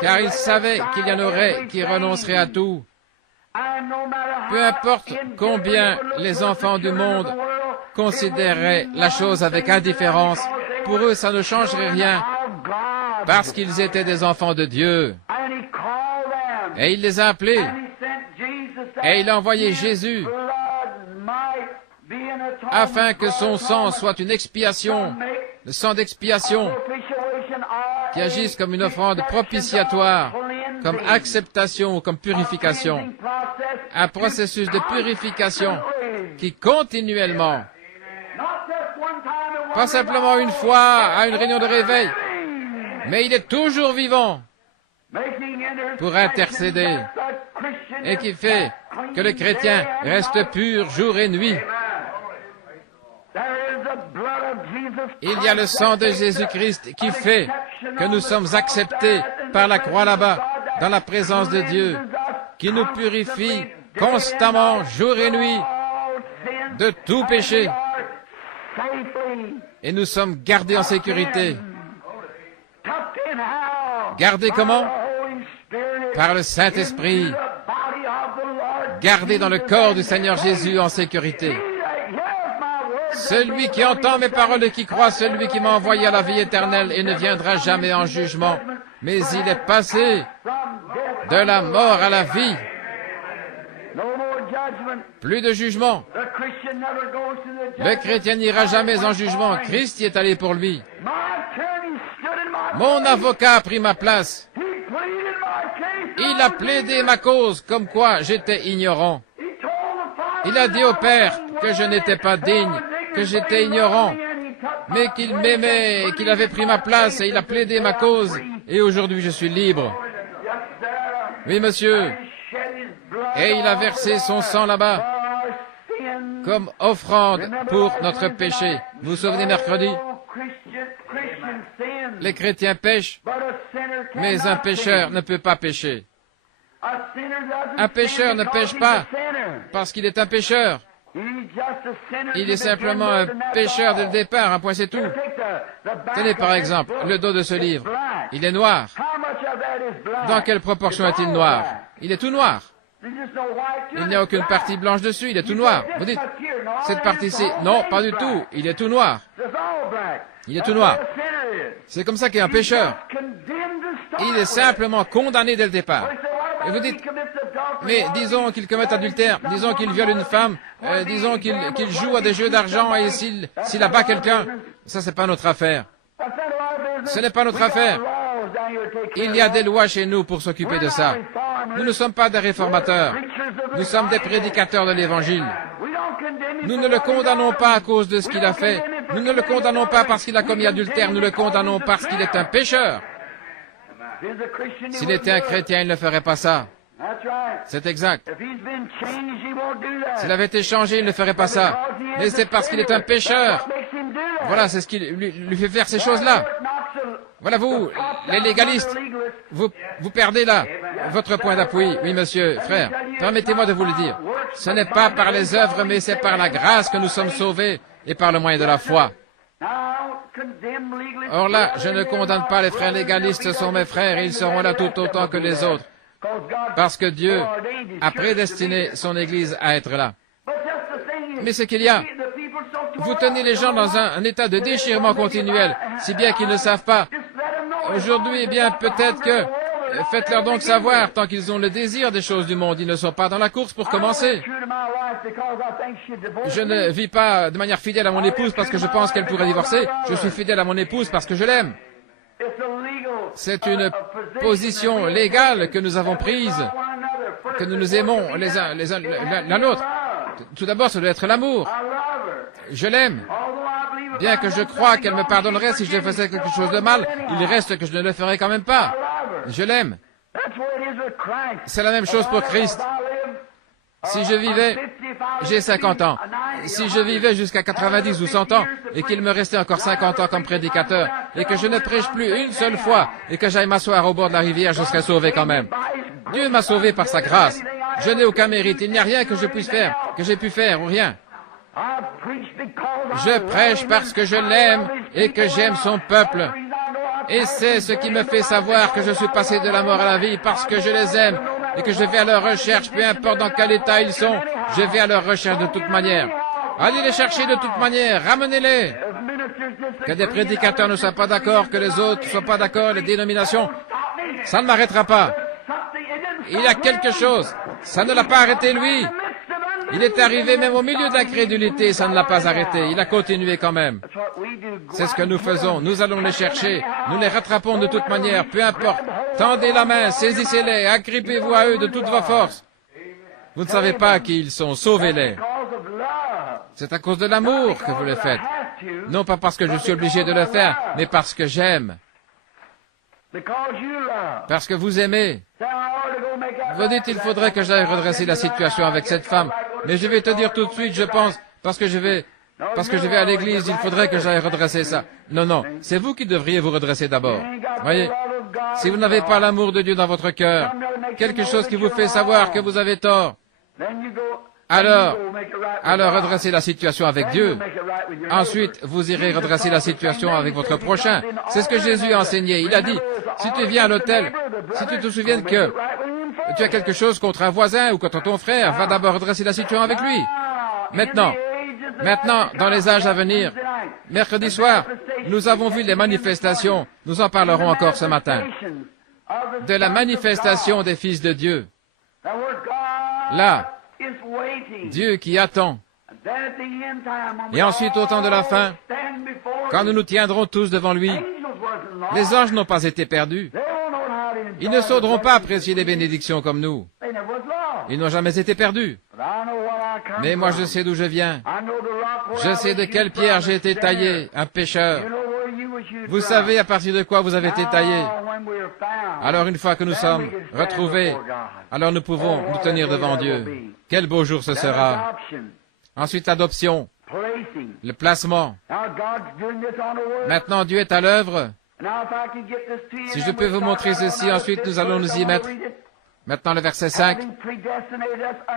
car il savait qu'il y en aurait qui renonceraient à tout. Peu importe combien les enfants du monde considéreraient la chose avec indifférence, pour eux ça ne changerait rien, parce qu'ils étaient des enfants de Dieu. Et il les a appelés, et il a envoyé Jésus, afin que son sang soit une expiation, le sang d'expiation, qui agisse comme une offrande propitiatoire, comme acceptation ou comme purification. Un processus de purification qui continuellement, pas simplement une fois à une réunion de réveil, mais il est toujours vivant pour intercéder et qui fait que le chrétien reste pur jour et nuit. Il y a le sang de Jésus-Christ qui fait que nous sommes acceptés par la croix là-bas, dans la présence de Dieu, qui nous purifie constamment, jour et nuit, de tout péché. Et nous sommes gardés en sécurité. Gardés comment? Par le Saint-Esprit. Gardés dans le corps du Seigneur Jésus en sécurité. Celui qui entend mes paroles et qui croit, celui qui m'a envoyé à la vie éternelle et ne viendra jamais en jugement, mais il est passé de la mort à la vie. Plus de jugement. Le chrétien n'ira jamais en jugement. Christ y est allé pour lui. Mon avocat a pris ma place. Il a plaidé ma cause comme quoi j'étais ignorant. Il a dit au Père que je n'étais pas digne, que j'étais ignorant, mais qu'il m'aimait et qu'il avait pris ma place et il a plaidé ma cause et aujourd'hui je suis libre. Oui, monsieur. Et il a versé son sang là-bas comme offrande pour notre péché. Vous vous souvenez mercredi? Les chrétiens pêchent, mais un pécheur ne peut pas pécher. Un pécheur ne pêche pas parce qu'il est un pécheur. Il est simplement un pécheur dès le départ, un point c'est tout. Tenez par exemple le dos de ce livre. Il est noir. Dans quelle proportion est-il noir? Il est tout noir. Il n'y a aucune partie blanche dessus, il est tout noir. Vous dites, cette partie-ci, non, pas du tout, il est tout noir. Il est tout noir. C'est comme ça qu'il est un pécheur. Il est simplement condamné dès le départ. Et vous dites, mais disons qu'il commette adultère, disons qu'il viole une femme, disons qu'il joue à des jeux d'argent et s'il abat quelqu'un, ça c'est pas notre affaire. Ce n'est pas notre affaire. Il y a des lois chez nous pour s'occuper de ça. Nous ne sommes pas des réformateurs. Nous sommes des prédicateurs de l'Évangile. Nous ne le condamnons pas à cause de ce qu'il a fait. Nous ne le condamnons pas parce qu'il a commis adultère. Nous le condamnons parce qu'il est un pécheur. S'il était un chrétien, il ne ferait pas ça. C'est exact. S'il avait été changé, il ne ferait pas ça. Mais c'est parce qu'il est un pécheur. Voilà, c'est ce qui lui fait faire ces choses-là. Voilà, vous, les légalistes, vous perdez là votre point d'appui. Oui, monsieur, frère, permettez-moi de vous le dire. Ce n'est pas par les œuvres, mais c'est par la grâce que nous sommes sauvés et par le moyen de la foi. Or là, je ne condamne pas les frères légalistes, ce sont mes frères et ils seront là tout autant que les autres. Parce que Dieu a prédestiné son Église à être là. Mais ce qu'il y a, vous tenez les gens dans un état de déchirement continuel, si bien qu'ils ne savent pas. Aujourd'hui, eh bien, peut-être que, faites-leur donc savoir, tant qu'ils ont le désir des choses du monde, ils ne sont pas dans la course pour commencer. Je ne vis pas de manière fidèle à mon épouse parce que je pense qu'elle pourrait divorcer. Je suis fidèle à mon épouse parce que je l'aime. C'est une position légale que nous avons prise, que nous nous aimons l'un l'autre. Tout d'abord, ça doit être l'amour. Je l'aime. Bien que je crois qu'elle me pardonnerait si je faisais quelque chose de mal, il reste que je ne le ferai quand même pas. Je l'aime. C'est la même chose pour Christ. Si je vivais, j'ai 50 ans, si je vivais jusqu'à 90 ou 100 ans, et qu'il me restait encore 50 ans comme prédicateur, et que je ne prêche plus une seule fois, et que j'aille m'asseoir au bord de la rivière, je serais sauvé quand même. Dieu m'a sauvé par sa grâce. Je n'ai aucun mérite. Il n'y a rien que je puisse faire, que j'ai pu faire ou rien. Je prêche parce que je l'aime et que j'aime son peuple. Et c'est ce qui me fait savoir que je suis passé de la mort à la vie parce que je les aime et que je vais à leur recherche, peu importe dans quel état ils sont, je vais à leur recherche de toute manière. Allez les chercher de toute manière, ramenez-les. Que des prédicateurs ne soient pas d'accord, que les autres ne soient pas d'accord, les dénominations, ça ne m'arrêtera pas. Il y a quelque chose, ça ne l'a pas arrêté lui. Il est arrivé même au milieu de l'incrédulité, ça ne l'a pas arrêté. Il a continué quand même. C'est ce que nous faisons. Nous allons les chercher. Nous les rattrapons de toute manière, peu importe. Tendez la main, saisissez-les, agrippez-vous à eux de toutes vos forces. Vous ne savez pas qui ils sont, sauvez-les. C'est à cause de l'amour que vous le faites. Non pas parce que je suis obligé de le faire, mais parce que j'aime. Parce que vous aimez. Vous dites, il faudrait que j'aille redresser la situation avec cette femme. Mais je vais te dire tout de suite, je pense, parce que je vais à l'église, il faudrait que j'aille redresser ça. Non, non, c'est vous qui devriez vous redresser d'abord. Voyez, si vous n'avez pas l'amour de Dieu dans votre cœur, quelque chose qui vous fait savoir que vous avez tort, alors redressez la situation avec Dieu. Ensuite, vous irez redresser la situation avec votre prochain. C'est ce que Jésus a enseigné. Il a dit, si tu viens à l'hôtel, si tu te souviens que tu as quelque chose contre un voisin ou contre ton frère, va d'abord redresser la situation avec lui. Maintenant, dans les âges à venir, mercredi soir, nous avons vu les manifestations, nous en parlerons encore ce matin, de la manifestation des fils de Dieu. Là, Dieu qui attend. Et ensuite, au temps de la fin, quand nous nous tiendrons tous devant lui, les anges n'ont pas été perdus. Ils ne sauront pas apprécier les bénédictions comme nous. Ils n'ont jamais été perdus. Mais moi, je sais d'où je viens. Je sais de quelle pierre j'ai été taillé, un pécheur. Vous savez à partir de quoi vous avez été taillé. Alors, une fois que nous sommes retrouvés, alors nous pouvons nous tenir devant Dieu. Quel beau jour ce sera. Ensuite, l'adoption, le placement. Maintenant, Dieu est à l'œuvre. Si je peux vous montrer ceci, ensuite nous allons nous y mettre. Maintenant, le verset 5.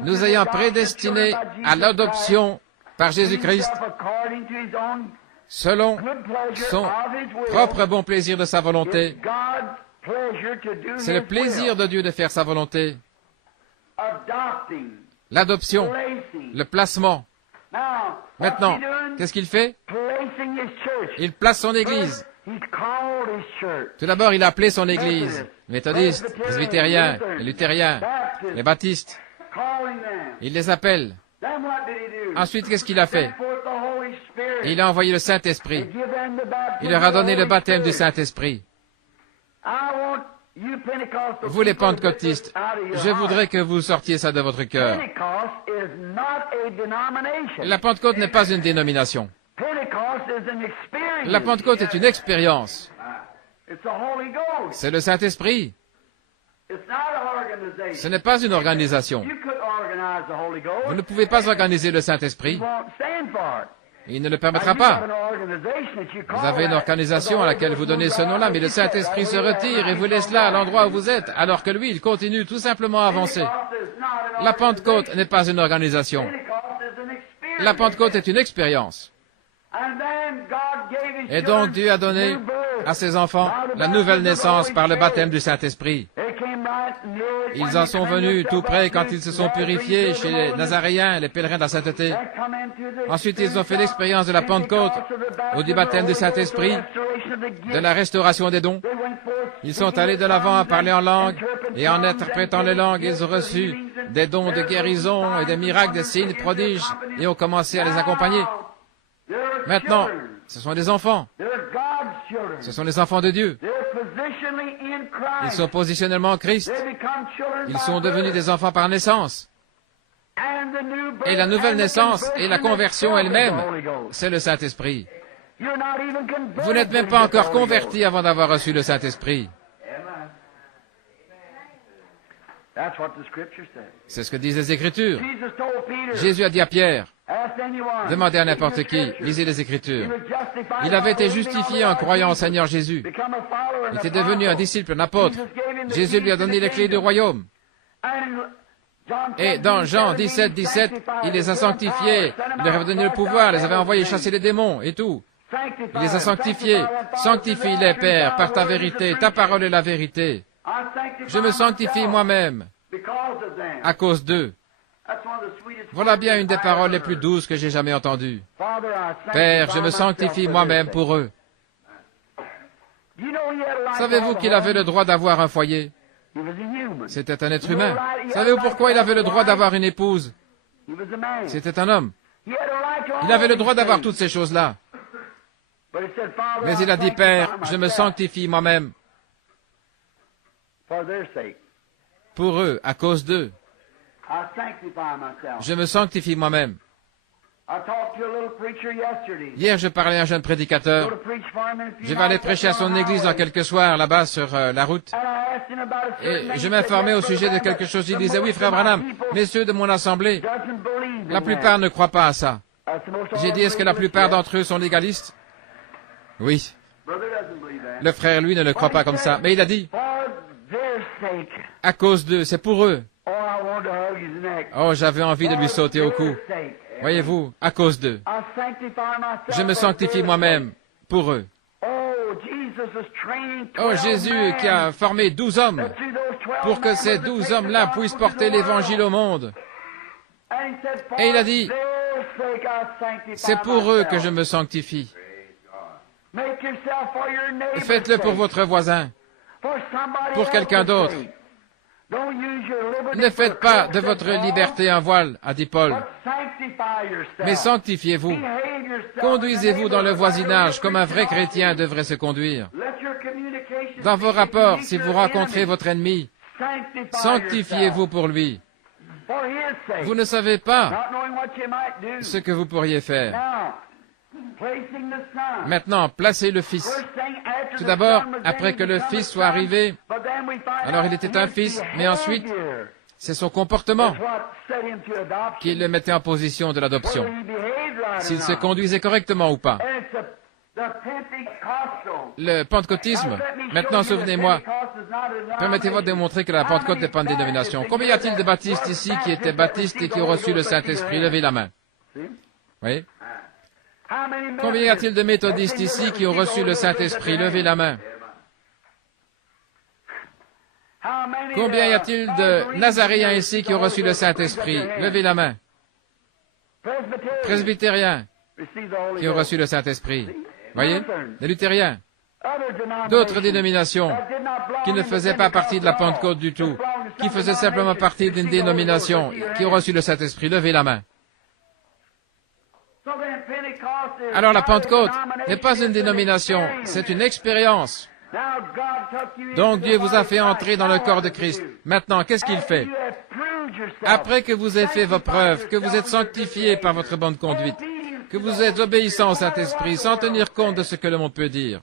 Nous ayant prédestinés à l'adoption par Jésus-Christ, selon son propre bon plaisir de sa volonté. C'est le plaisir de Dieu de faire sa volonté. L'adoption, le placement. Maintenant, qu'est-ce qu'il fait? Il place son Église. Tout d'abord, il a appelé son Église, méthodistes, presbytériens, les luthériens, les baptistes. Il les appelle. Ensuite, qu'est-ce qu'il a fait? Il a envoyé le Saint-Esprit. Il leur a donné le baptême du Saint-Esprit. Vous les pentecôtistes, je voudrais que vous sortiez ça de votre cœur. La Pentecôte n'est pas une dénomination. La Pentecôte est une expérience. C'est le Saint-Esprit. Ce n'est pas une organisation. Vous ne pouvez pas organiser le Saint-Esprit. Il ne le permettra pas. Vous avez une organisation à laquelle vous donnez ce nom-là, mais le Saint-Esprit se retire et vous laisse là, à l'endroit où vous êtes, alors que lui, il continue tout simplement à avancer. La Pentecôte n'est pas une organisation. La Pentecôte est une expérience. Et donc Dieu a donné à ses enfants la nouvelle naissance par le baptême du Saint-Esprit. Ils en sont venus tout près quand ils se sont purifiés chez les Nazaréens, les pèlerins de la sainteté. Ensuite, ils ont fait l'expérience de la Pentecôte, ou du baptême du Saint-Esprit, de la restauration des dons. Ils sont allés de l'avant à parler en langue, et en interprétant les langues, ils ont reçu des dons de guérison et des miracles, des signes, prodiges, et ont commencé à les accompagner. Maintenant, ce sont des enfants. Ce sont les enfants de Dieu. Ils sont positionnellement en Christ. Ils sont devenus des enfants par naissance. Et la nouvelle naissance et la conversion elle-même, c'est le Saint-Esprit. Vous n'êtes même pas encore convertis avant d'avoir reçu le Saint-Esprit. C'est ce que disent les Écritures. Jésus a dit à Pierre, demandez à n'importe qui, lisez les Écritures. Il avait été justifié en croyant au Seigneur Jésus. Il était devenu un disciple, un apôtre. Jésus lui a donné les clés du royaume. Et dans Jean 17, 17, il les a sanctifiés, il leur avait donné le pouvoir, les avait envoyés chasser les démons et tout. Il les a sanctifiés. Sanctifie-les, Père, par ta vérité. Ta parole est la vérité. Je me sanctifie moi-même à cause d'eux. Voilà bien une des paroles les plus douces que j'ai jamais entendues. Père, je me sanctifie moi-même pour eux. Savez-vous qu'il avait le droit d'avoir un foyer? C'était un être humain. Savez-vous pourquoi il avait le droit d'avoir une épouse? C'était un homme. Il avait le droit d'avoir toutes ces choses-là. Mais il a dit, Père, je me sanctifie moi-même. Pour eux, à cause d'eux. Je me sanctifie moi-même. Hier, je parlais à un jeune prédicateur. Je vais aller prêcher à son église dans quelques soirs, là-bas, sur la route. Et je m'informais au sujet de quelque chose. Il disait, oui, frère Branham, messieurs de mon assemblée, la plupart ne croient pas à ça. J'ai dit, est-ce que la plupart d'entre eux sont légalistes? Oui. Le frère, lui, ne le croit pas comme ça. Mais il a dit, à cause d'eux, c'est pour eux. Oh, j'avais envie de lui sauter au cou. Voyez-vous, à cause d'eux. Je me sanctifie moi-même pour eux. Oh, Jésus qui a formé 12 hommes pour que ces 12 hommes-là puissent porter l'Évangile au monde. Et il a dit, c'est pour eux que je me sanctifie. Faites-le pour votre voisin, pour quelqu'un d'autre. Ne faites pas de votre liberté un voile, a dit Paul, mais sanctifiez-vous. Conduisez-vous dans le voisinage comme un vrai chrétien devrait se conduire. Dans vos rapports, si vous rencontrez votre ennemi, sanctifiez-vous pour lui. Vous ne savez pas ce que vous pourriez faire. Maintenant, placez le Fils. Tout d'abord, après que le Fils soit arrivé, alors il était un fils, mais ensuite, c'est son comportement qui le mettait en position de l'adoption. S'il se conduisait correctement ou pas. Le pentecôtisme, maintenant souvenez-moi, permettez-moi de démontrer que la Pentecôte n'est pas une dénomination. Combien y a-t-il de baptistes ici qui étaient baptistes et qui ont reçu le Saint-Esprit? Levez la main. Oui. Combien y a-t-il de méthodistes ici qui ont reçu le Saint-Esprit? Levez la main. Combien y a-t-il de Nazaréens ici qui ont reçu le Saint-Esprit? Levez la main. Presbytériens qui ont reçu le Saint-Esprit. Voyez? Les luthériens. D'autres dénominations qui ne faisaient pas partie de la Pentecôte du tout, qui faisaient simplement partie d'une dénomination, qui ont reçu le Saint-Esprit. Levez la main. Alors la Pentecôte n'est pas une dénomination, c'est une expérience. Donc Dieu vous a fait entrer dans le corps de Christ. Maintenant, qu'est-ce qu'il fait? Après que vous ayez fait vos preuves, que vous êtes sanctifiés par votre bonne conduite, que vous êtes obéissants au Saint-Esprit, sans tenir compte de ce que le monde peut dire.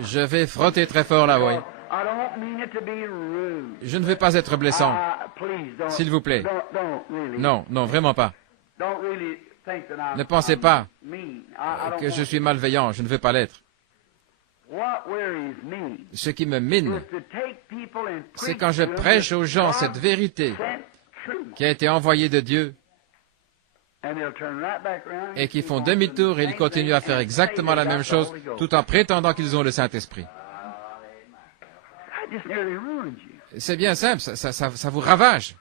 Je vais frotter très fort là, oui. Je ne veux pas être blessant. S'il vous plaît. Non, non, vraiment pas. Ne pensez pas que je suis malveillant, je ne veux pas l'être. Ce qui me mine, c'est quand je prêche aux gens cette vérité qui a été envoyée de Dieu et qui font demi-tour et ils continuent à faire exactement la même chose tout en prétendant qu'ils ont le Saint-Esprit. C'est bien simple, ça vous ravage.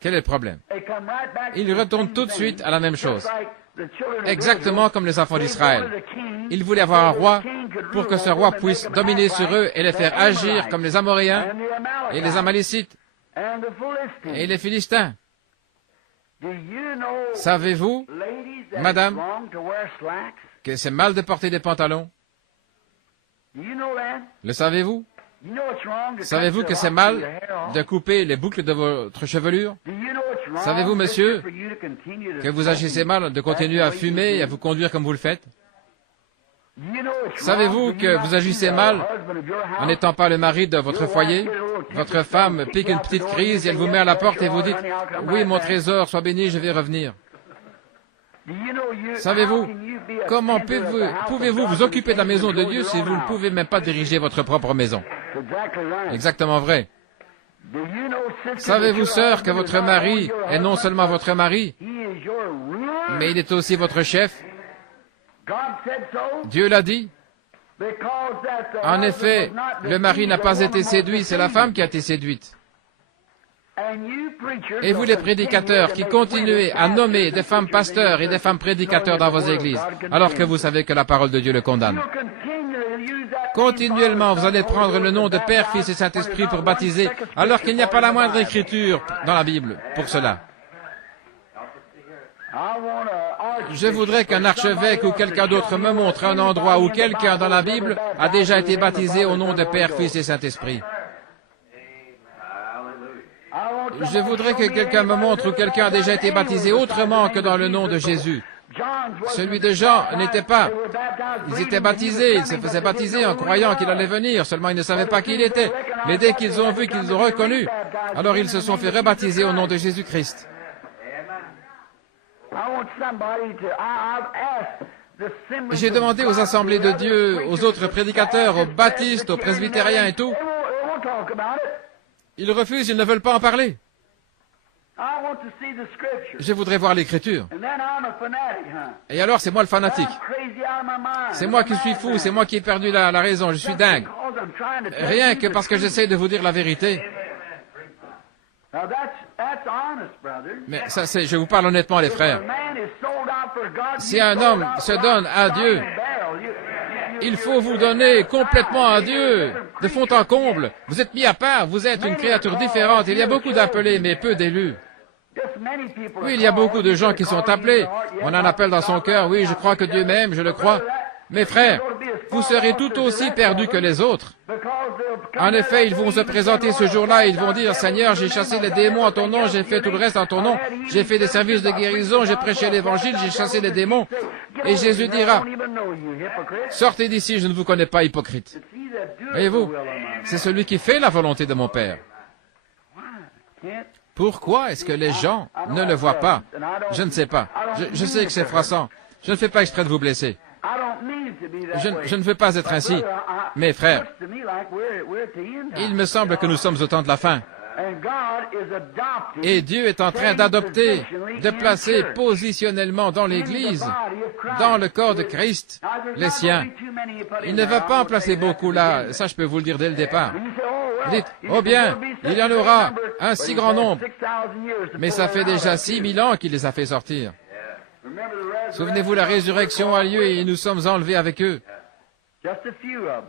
Quel est le problème? Ils retournent tout de suite à la même chose. Exactement comme les enfants d'Israël. Ils voulaient avoir un roi pour que ce roi puisse dominer sur eux et les faire agir comme les Amoréens et les Amalécites et les Philistins. Savez-vous, madame, que c'est mal de porter des pantalons? Le savez-vous? Savez-vous que c'est mal de couper les boucles de votre chevelure? Savez-vous, monsieur, que vous agissez mal de continuer à fumer et à vous conduire comme vous le faites? Savez-vous que vous agissez mal en n'étant pas le mari de votre foyer? Votre femme pique une petite crise et elle vous met à la porte et vous dites « Oui, mon trésor, sois béni, je vais revenir. » Savez-vous, comment pouvez-vous vous occuper de la maison de Dieu si vous ne pouvez même pas diriger votre propre maison? Exactement vrai. Savez-vous, sœur, que votre mari est non seulement votre mari, mais il est aussi votre chef? Dieu l'a dit. En effet, le mari n'a pas été séduit, c'est la femme qui a été séduite. Et vous, les prédicateurs, qui continuez à nommer des femmes pasteurs et des femmes prédicateurs dans vos églises, alors que vous savez que la parole de Dieu le condamne. Continuellement, vous allez prendre le nom de Père, Fils et Saint-Esprit pour baptiser, alors qu'il n'y a pas la moindre écriture dans la Bible pour cela. Je voudrais qu'un archevêque ou quelqu'un d'autre me montre un endroit où quelqu'un dans la Bible a déjà été baptisé au nom de Père, Fils et Saint-Esprit. Je voudrais que quelqu'un me montre où quelqu'un a déjà été baptisé autrement que dans le nom de Jésus. Celui de Jean n'était pas. Ils étaient baptisés, ils se faisaient baptiser en croyant qu'il allait venir, seulement ils ne savaient pas qui il était. Mais dès qu'ils ont vu, qu'ils ont reconnu, alors ils se sont fait rebaptiser au nom de Jésus-Christ. J'ai demandé aux assemblées de Dieu, aux autres prédicateurs, aux baptistes, aux presbytériens et tout. Ils refusent, ils ne veulent pas en parler. Je voudrais voir l'Écriture. Et alors, c'est moi le fanatique. C'est moi qui suis fou, c'est moi qui ai perdu la raison, je suis dingue. Rien que parce que j'essaie de vous dire la vérité. Mais ça, je vous parle honnêtement, les frères. Si un homme se donne à Dieu, il faut vous donner complètement à Dieu, de fond en comble. Vous êtes mis à part, vous êtes une créature différente. Il y a beaucoup d'appelés, mais peu d'élus. Oui, il y a beaucoup de gens qui sont appelés. On en appelle dans son cœur, oui, je crois que Dieu m'aime, je le crois. Mes frères, vous serez tout aussi perdus que les autres. En effet, ils vont se présenter ce jour-là et ils vont dire, Seigneur, j'ai chassé les démons en ton nom, j'ai fait tout le reste en ton nom, j'ai fait des services de guérison, j'ai prêché l'évangile, j'ai chassé les démons. Et Jésus dira, sortez d'ici, je ne vous connais pas, hypocrite. Voyez-vous, c'est celui qui fait la volonté de mon Père. Pourquoi est-ce que les gens ne le voient pas? Je ne sais pas. Je sais que c'est froissant. Je ne fais pas exprès de vous blesser. Je ne veux pas être ainsi. Mes frères, il me semble que nous sommes au temps de la fin. Et Dieu est en train d'adopter, de placer positionnellement dans l'Église, dans le corps de Christ, les siens. Il ne va pas en placer beaucoup là, ça je peux vous le dire dès le départ. Dites, oh bien, il y en aura un si grand nombre. Mais ça fait déjà 6000 ans qu'il les a fait sortir. Souvenez-vous, la résurrection a lieu et nous sommes enlevés avec eux.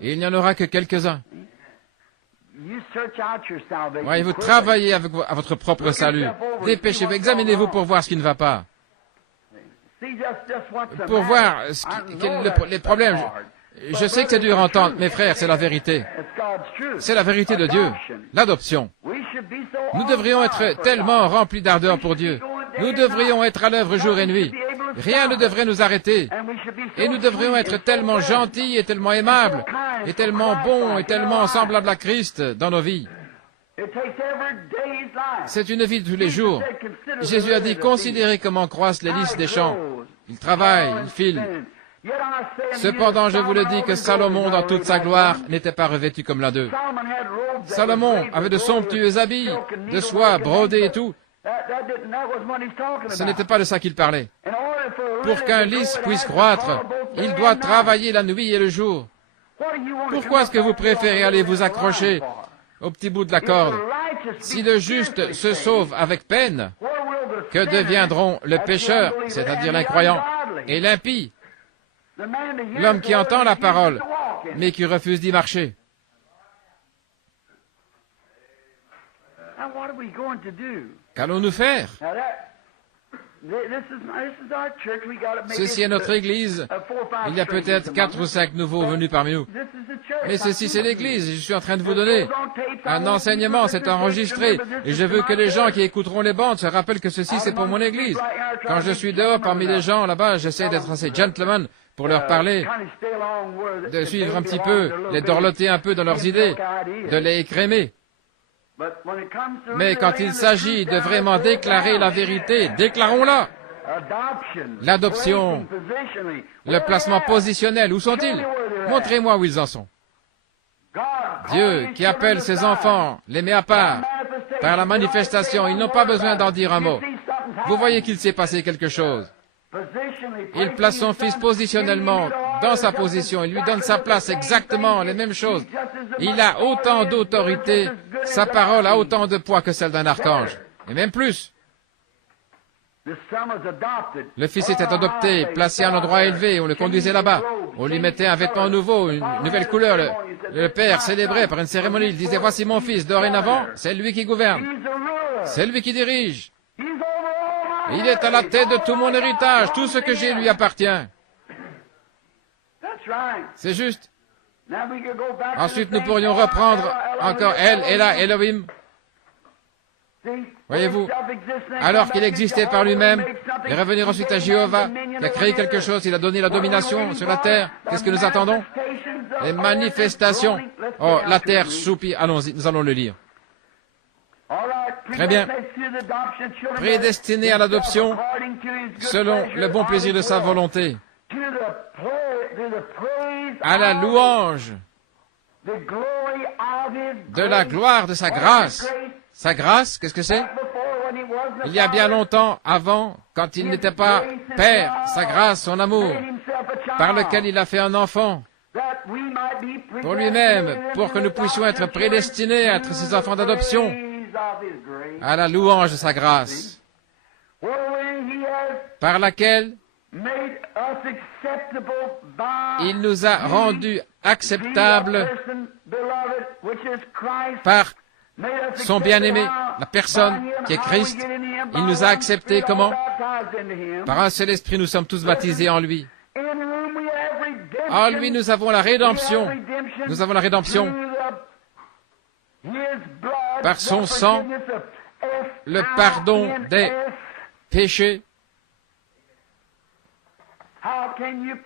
Et il n'y en aura que quelques-uns. Voyez-vous, travaillez à votre propre salut. Dépêchez-vous, examinez-vous pour voir ce qui ne va pas. Pour voir les problèmes. Je sais que c'est dur à entendre, mes frères, c'est la vérité. C'est la vérité de Dieu, l'adoption. Nous devrions être tellement remplis d'ardeur pour Dieu. Nous devrions être à l'œuvre jour et nuit. Rien ne devrait nous arrêter. Et nous devrions être tellement gentils et tellement aimables, et tellement bons et tellement semblables à Christ dans nos vies. C'est une vie de tous les jours. Jésus a dit, considérez comment croissent les lys des champs. Ils travaillent, ils filent. Cependant, je vous le dis que Salomon, dans toute sa gloire, n'était pas revêtu comme l'un d'eux. Salomon avait de somptueux habits, de soie brodée et tout. Ce n'était pas de ça qu'il parlait. Pour qu'un lys puisse croître, il doit travailler la nuit et le jour. Pourquoi est-ce que vous préférez aller vous accrocher au petit bout de la corde? Si le juste se sauve avec peine, que deviendront le pécheur, c'est-à-dire l'incroyant, et l'impie, l'homme qui entend la parole, mais qui refuse d'y marcher? Qu'allons-nous faire? Ceci est notre Église. Il y a peut-être 4 ou 5 nouveaux venus parmi nous. Mais ceci, c'est l'Église. Je suis en train de vous donner un enseignement. C'est enregistré. Et je veux que les gens qui écouteront les bandes se rappellent que ceci, c'est pour mon Église. Quand je suis dehors parmi les gens là-bas, j'essaie d'être assez gentleman pour leur parler, de suivre un petit peu, les dorloter un peu dans leurs idées, de les écrémer. Mais quand il s'agit de vraiment déclarer la vérité, déclarons-la. L'adoption, le placement positionnel, où sont-ils? Montrez-moi où ils en sont. Dieu, qui appelle ses enfants, les met à part, par la manifestation, ils n'ont pas besoin d'en dire un mot. Vous voyez qu'il s'est passé quelque chose. Il place son fils positionnellement dans sa position, il lui donne sa place, exactement les mêmes choses. Il a autant d'autorité, sa parole a autant de poids que celle d'un archange, et même plus. Le fils était adopté, placé à un endroit élevé, on le conduisait là-bas, on lui mettait un vêtement nouveau, une nouvelle couleur. Le père célébrait par une cérémonie, il disait, voici mon fils, dorénavant, c'est lui qui gouverne, c'est lui qui dirige. Il est à la tête de tout mon héritage, tout ce que j'ai lui appartient. C'est juste. Ensuite, nous pourrions reprendre encore elle, Ella, Elohim. Voyez-vous, alors qu'il existait par lui-même, et revenir ensuite à Jéhovah, qui a créé quelque chose, il a donné la domination sur la terre. Qu'est-ce que nous attendons? Les manifestations. Oh, la terre soupire. Allons-y, nous allons le lire. Très bien. Prédestiné à l'adoption selon le bon plaisir de sa volonté, à la louange de la gloire de sa grâce. Sa grâce, qu'est-ce que c'est? Il y a bien longtemps, avant, quand il n'était pas père, sa grâce, son amour, par lequel il a fait un enfant, pour lui-même, pour que nous puissions être prédestinés à être ses enfants d'adoption, à la louange de sa grâce, par laquelle il nous a rendus acceptables par son bien-aimé, la personne qui est Christ. Il nous a acceptés comment? Par un seul esprit, nous sommes tous baptisés en lui. En lui, nous avons la rédemption. Nous avons la rédemption par son sang, le pardon des péchés.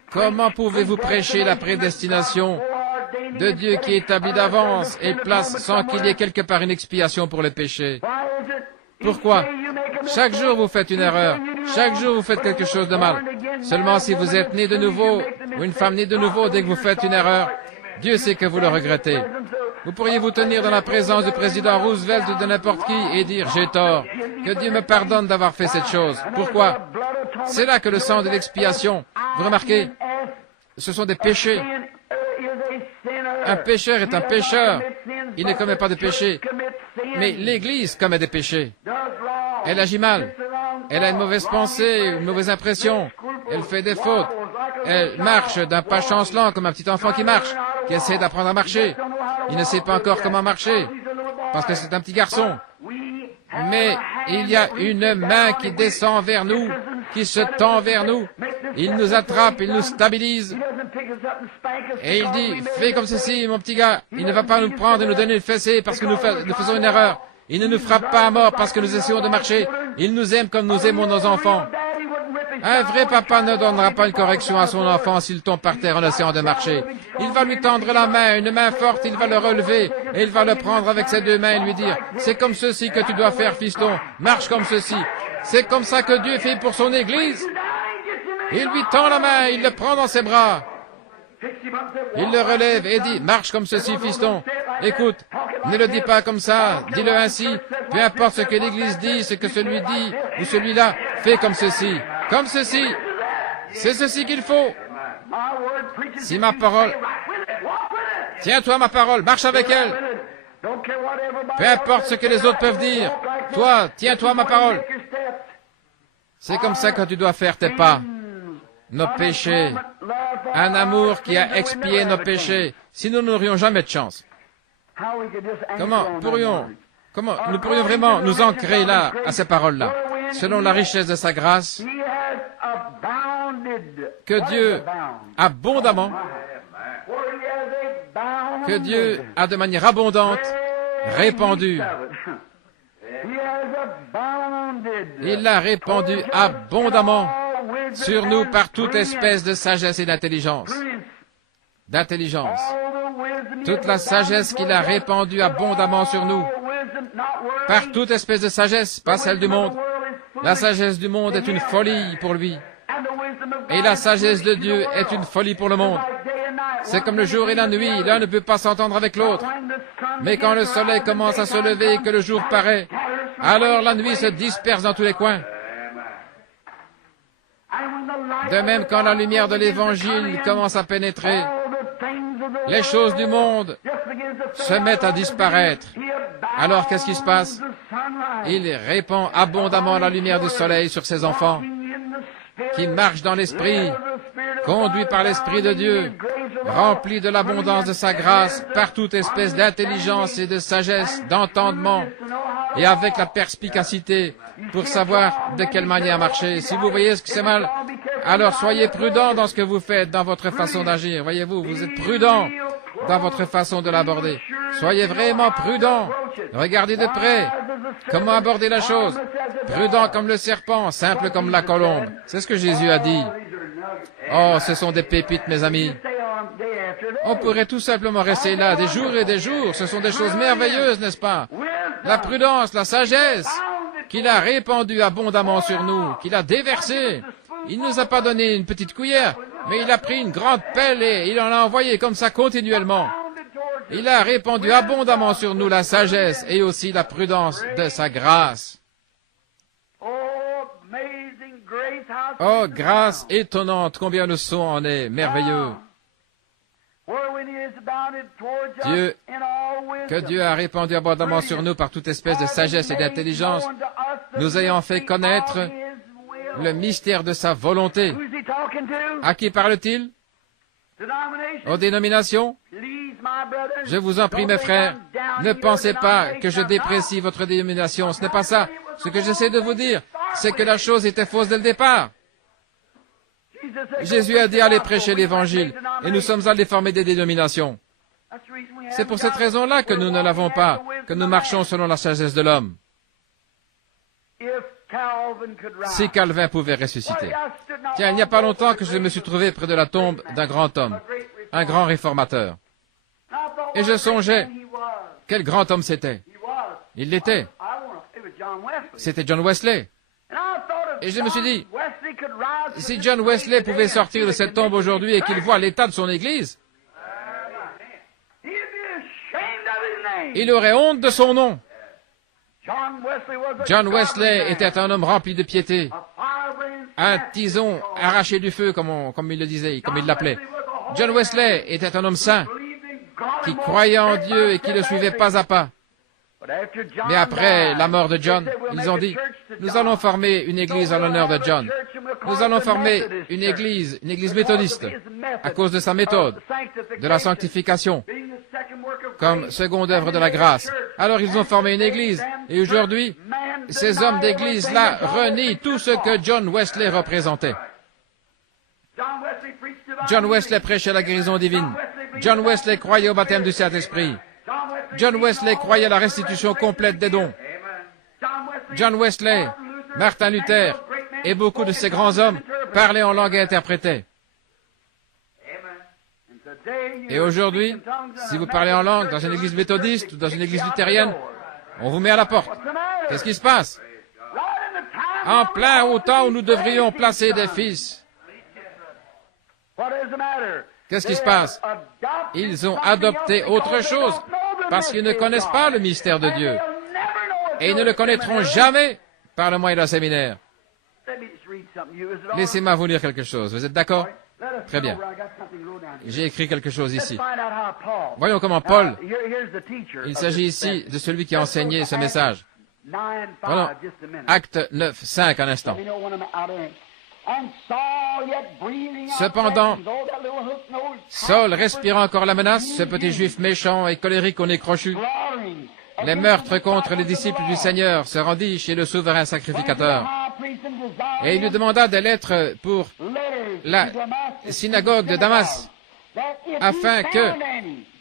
Comment pouvez-vous prêcher la prédestination de Dieu qui établit d'avance et place sans qu'il y ait quelque part une expiation pour les péchés? Pourquoi? Chaque jour vous faites une erreur. Chaque jour vous faites quelque chose de mal. Seulement si vous êtes né de nouveau, ou une femme née de nouveau, dès que vous faites une erreur, Dieu sait que vous le regrettez. Vous pourriez vous tenir dans la présence du président Roosevelt ou de n'importe qui et dire « J'ai tort, que Dieu me pardonne d'avoir fait cette chose. » Pourquoi? C'est là que le sang de l'expiation, vous remarquez, ce sont des péchés. Un pécheur est un pécheur. Il ne commet pas de péché. Mais l'Église commet des péchés. Elle agit mal. Elle a une mauvaise pensée, une mauvaise impression. Elle fait des fautes. Elle marche d'un pas chancelant comme un petit enfant qui marche, qui essaie d'apprendre à marcher. Il ne sait pas encore comment marcher, parce que c'est un petit garçon. Mais il y a une main qui descend vers nous, qui se tend vers nous. Il nous attrape, il nous stabilise. Et il dit, fais comme ceci, mon petit gars. Il ne va pas nous prendre et nous donner une fessée parce que nous faisons une erreur. Il ne nous frappe pas à mort parce que nous essayons de marcher. Il nous aime comme nous aimons nos enfants. Un vrai papa ne donnera pas une correction à son enfant s'il tombe par terre en essayant de marcher. Il va lui tendre la main, une main forte, il va le relever, et il va le prendre avec ses deux mains et lui dire, c'est comme ceci que tu dois faire, fiston, marche comme ceci. C'est comme ça que Dieu fait pour son Église. Il lui tend la main, il le prend dans ses bras. Il le relève et dit, marche comme ceci, fiston. Écoute, ne le dis pas comme ça, dis-le ainsi. Peu importe ce que l'Église dit, ce que celui dit, ou celui-là, fais comme ceci. Comme ceci. C'est ceci qu'il faut. Si ma parole... Tiens-toi ma parole, marche avec elle. Peu importe ce que les autres peuvent dire. Toi, tiens-toi ma parole. C'est comme ça que tu dois faire tes pas. Nos péchés. Un amour qui a expié nos péchés. Sinon, nous n'aurions jamais de chance. Comment nous pourrions vraiment nous ancrer là, à ces paroles-là, selon la richesse de sa grâce, que Dieu abondamment, que Dieu a de manière abondante répandu. Il l'a répandu abondamment sur nous par toute espèce de sagesse et d'intelligence. Toute la sagesse qu'il a répandue abondamment sur nous, par toute espèce de sagesse, pas celle du monde. La sagesse du monde est une folie pour lui, et la sagesse de Dieu est une folie pour le monde. C'est comme le jour et la nuit, l'un ne peut pas s'entendre avec l'autre. Mais quand le soleil commence à se lever et que le jour paraît, alors la nuit se disperse dans tous les coins. De même, quand la lumière de l'Évangile commence à pénétrer, les choses du monde se mettent à disparaître. Alors, qu'est-ce qui se passe? Il répand abondamment la lumière du soleil sur ses enfants, qui marchent dans l'Esprit, conduits par l'Esprit de Dieu, remplis de l'abondance de sa grâce, par toute espèce d'intelligence et de sagesse, d'entendement, et avec la perspicacité pour savoir de quelle manière marcher. Si vous voyez ce que c'est mal, alors soyez prudents dans ce que vous faites, dans votre façon d'agir. Voyez-vous, vous êtes prudents dans votre façon de l'aborder. Soyez vraiment prudents. Regardez de près comment aborder la chose. Prudent comme le serpent, simple comme la colombe. C'est ce que Jésus a dit. Oh, ce sont des pépites, mes amis. On pourrait tout simplement rester là des jours et des jours. Ce sont des choses merveilleuses, n'est-ce pas? La prudence, la sagesse qu'il a répandue abondamment sur nous, qu'il a déversée. Il ne nous a pas donné une petite cuillère, mais il a pris une grande pelle et il en a envoyé comme ça continuellement. Il a répandu abondamment sur nous la sagesse et aussi la prudence de sa grâce. Oh, grâce étonnante, combien le son en est merveilleux. Que Dieu a répandu abondamment sur nous par toute espèce de sagesse et d'intelligence, nous ayant fait connaître le mystère de sa volonté. À qui parle-t-il? Aux dénominations? Je vous en prie, mes frères, ne pensez pas que je déprécie votre dénomination. Ce n'est pas ça. Ce que j'essaie de vous dire, c'est que la chose était fausse dès le départ. Jésus a dit allez prêcher l'Évangile, et nous sommes allés former des dénominations. C'est pour cette raison-là que nous ne l'avons pas, que nous marchons selon la sagesse de l'homme. Si Calvin pouvait ressusciter. Tiens, il n'y a pas longtemps que je me suis trouvé près de la tombe d'un grand homme, un grand réformateur. Et je songeais, quel grand homme c'était. Il l'était. C'était John Wesley. Et je me suis dit, si John Wesley pouvait sortir de cette tombe aujourd'hui et qu'il voit l'état de son Église, il aurait honte de son nom. John Wesley était un homme rempli de piété, un tison arraché du feu, comme il le disait, comme il l'appelait. John Wesley était un homme saint, qui croyait en Dieu et qui le suivait pas à pas. Mais après la mort de John, ils ont dit, nous allons former une église en l'honneur de John. Nous allons former une église méthodiste, à cause de sa méthode, de la sanctification, comme seconde œuvre de la grâce. Alors ils ont formé une église, et aujourd'hui, ces hommes d'église-là renient tout ce que John Wesley représentait. John Wesley prêchait la guérison divine. John Wesley croyait au baptême du Saint-Esprit. John Wesley croyait à la restitution complète des dons. John Wesley, Martin Luther et beaucoup de ces grands hommes parlaient en langue et interprétaient. Et aujourd'hui, si vous parlez en langue dans une église méthodiste ou dans une église luthérienne, on vous met à la porte. Qu'est-ce qui se passe? En plein au temps où nous devrions placer des fils. Qu'est-ce qui se passe? Ils ont adopté autre chose parce qu'ils ne connaissent pas le mystère de Dieu. Et ils ne le connaîtront jamais par le moyen d'un séminaire. Laissez-moi vous lire quelque chose. Vous êtes d'accord? Très bien. J'ai écrit quelque chose ici. Voyons comment Paul, il s'agit ici de celui qui a enseigné ce message. Prenons Acte 9, 5 un instant. Cependant, Saul respirant encore la menace, ce petit juif méchant et colérique au nez crochu, les meurtres contre les disciples du Seigneur, se rendit chez le souverain sacrificateur. Et il lui demanda des lettres pour la synagogue de Damas, afin que,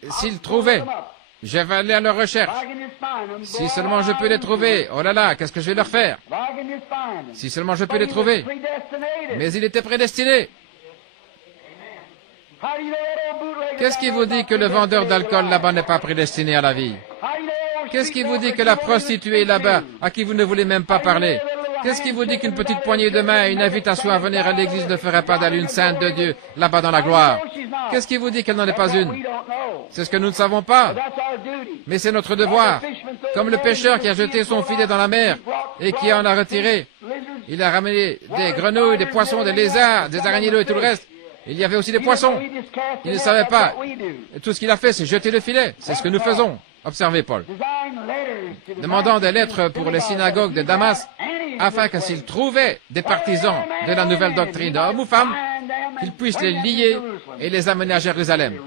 s'il trouvait, je vais aller à leur recherche. Si seulement je peux les trouver, oh là là, qu'est-ce que je vais leur faire? Si seulement je peux les trouver. Mais il était prédestiné. Qu'est-ce qui vous dit que le vendeur d'alcool là-bas n'est pas prédestiné à la vie? Qu'est-ce qui vous dit que la prostituée là-bas, à qui vous ne voulez même pas parler, qu'est-ce qui vous dit qu'une petite poignée de main et une invitation à venir à l'église ne ferait pas d'elle une sainte de Dieu là-bas dans la gloire? Qu'est-ce qui vous dit qu'elle n'en est pas une? C'est ce que nous ne savons pas. Mais c'est notre devoir. Comme le pêcheur qui a jeté son filet dans la mer et qui en a retiré. Il a ramené des grenouilles, des poissons, des lézards, des araignées et tout le reste. Il y avait aussi des poissons. Il ne savait pas. Et tout ce qu'il a fait, c'est jeter le filet. C'est ce que nous faisons. Observez Paul. Demandant des lettres pour les synagogues de Damas, afin que s'il trouvait des partisans de la nouvelle doctrine, hommes ou femmes, qu'il puisse les lier et les amener à Jérusalem.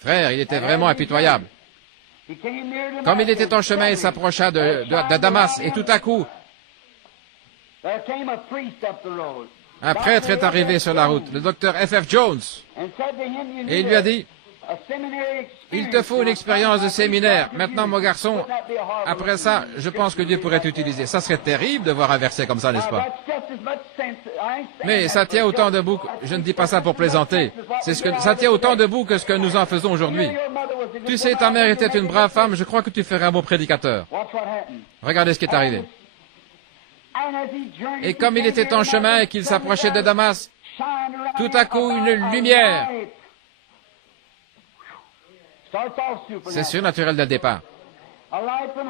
Frère, il était vraiment impitoyable. Comme il était en chemin, il s'approcha de Damas, et tout à coup, un prêtre est arrivé sur la route, le docteur F.F. Jones, et il lui a dit, il te faut une expérience de séminaire. Maintenant, mon garçon, après ça, je pense que Dieu pourrait t'utiliser. Ça serait terrible de voir un verset comme ça, n'est-ce pas? Mais ça tient autant debout, je ne dis pas ça pour plaisanter, ça tient autant debout que ce que nous en faisons aujourd'hui. Tu sais, ta mère était une brave femme, je crois que tu ferais un bon prédicateur. Regardez ce qui est arrivé. Et comme il était en chemin et qu'il s'approchait de Damas, tout à coup, une lumière. C'est surnaturel dès le départ.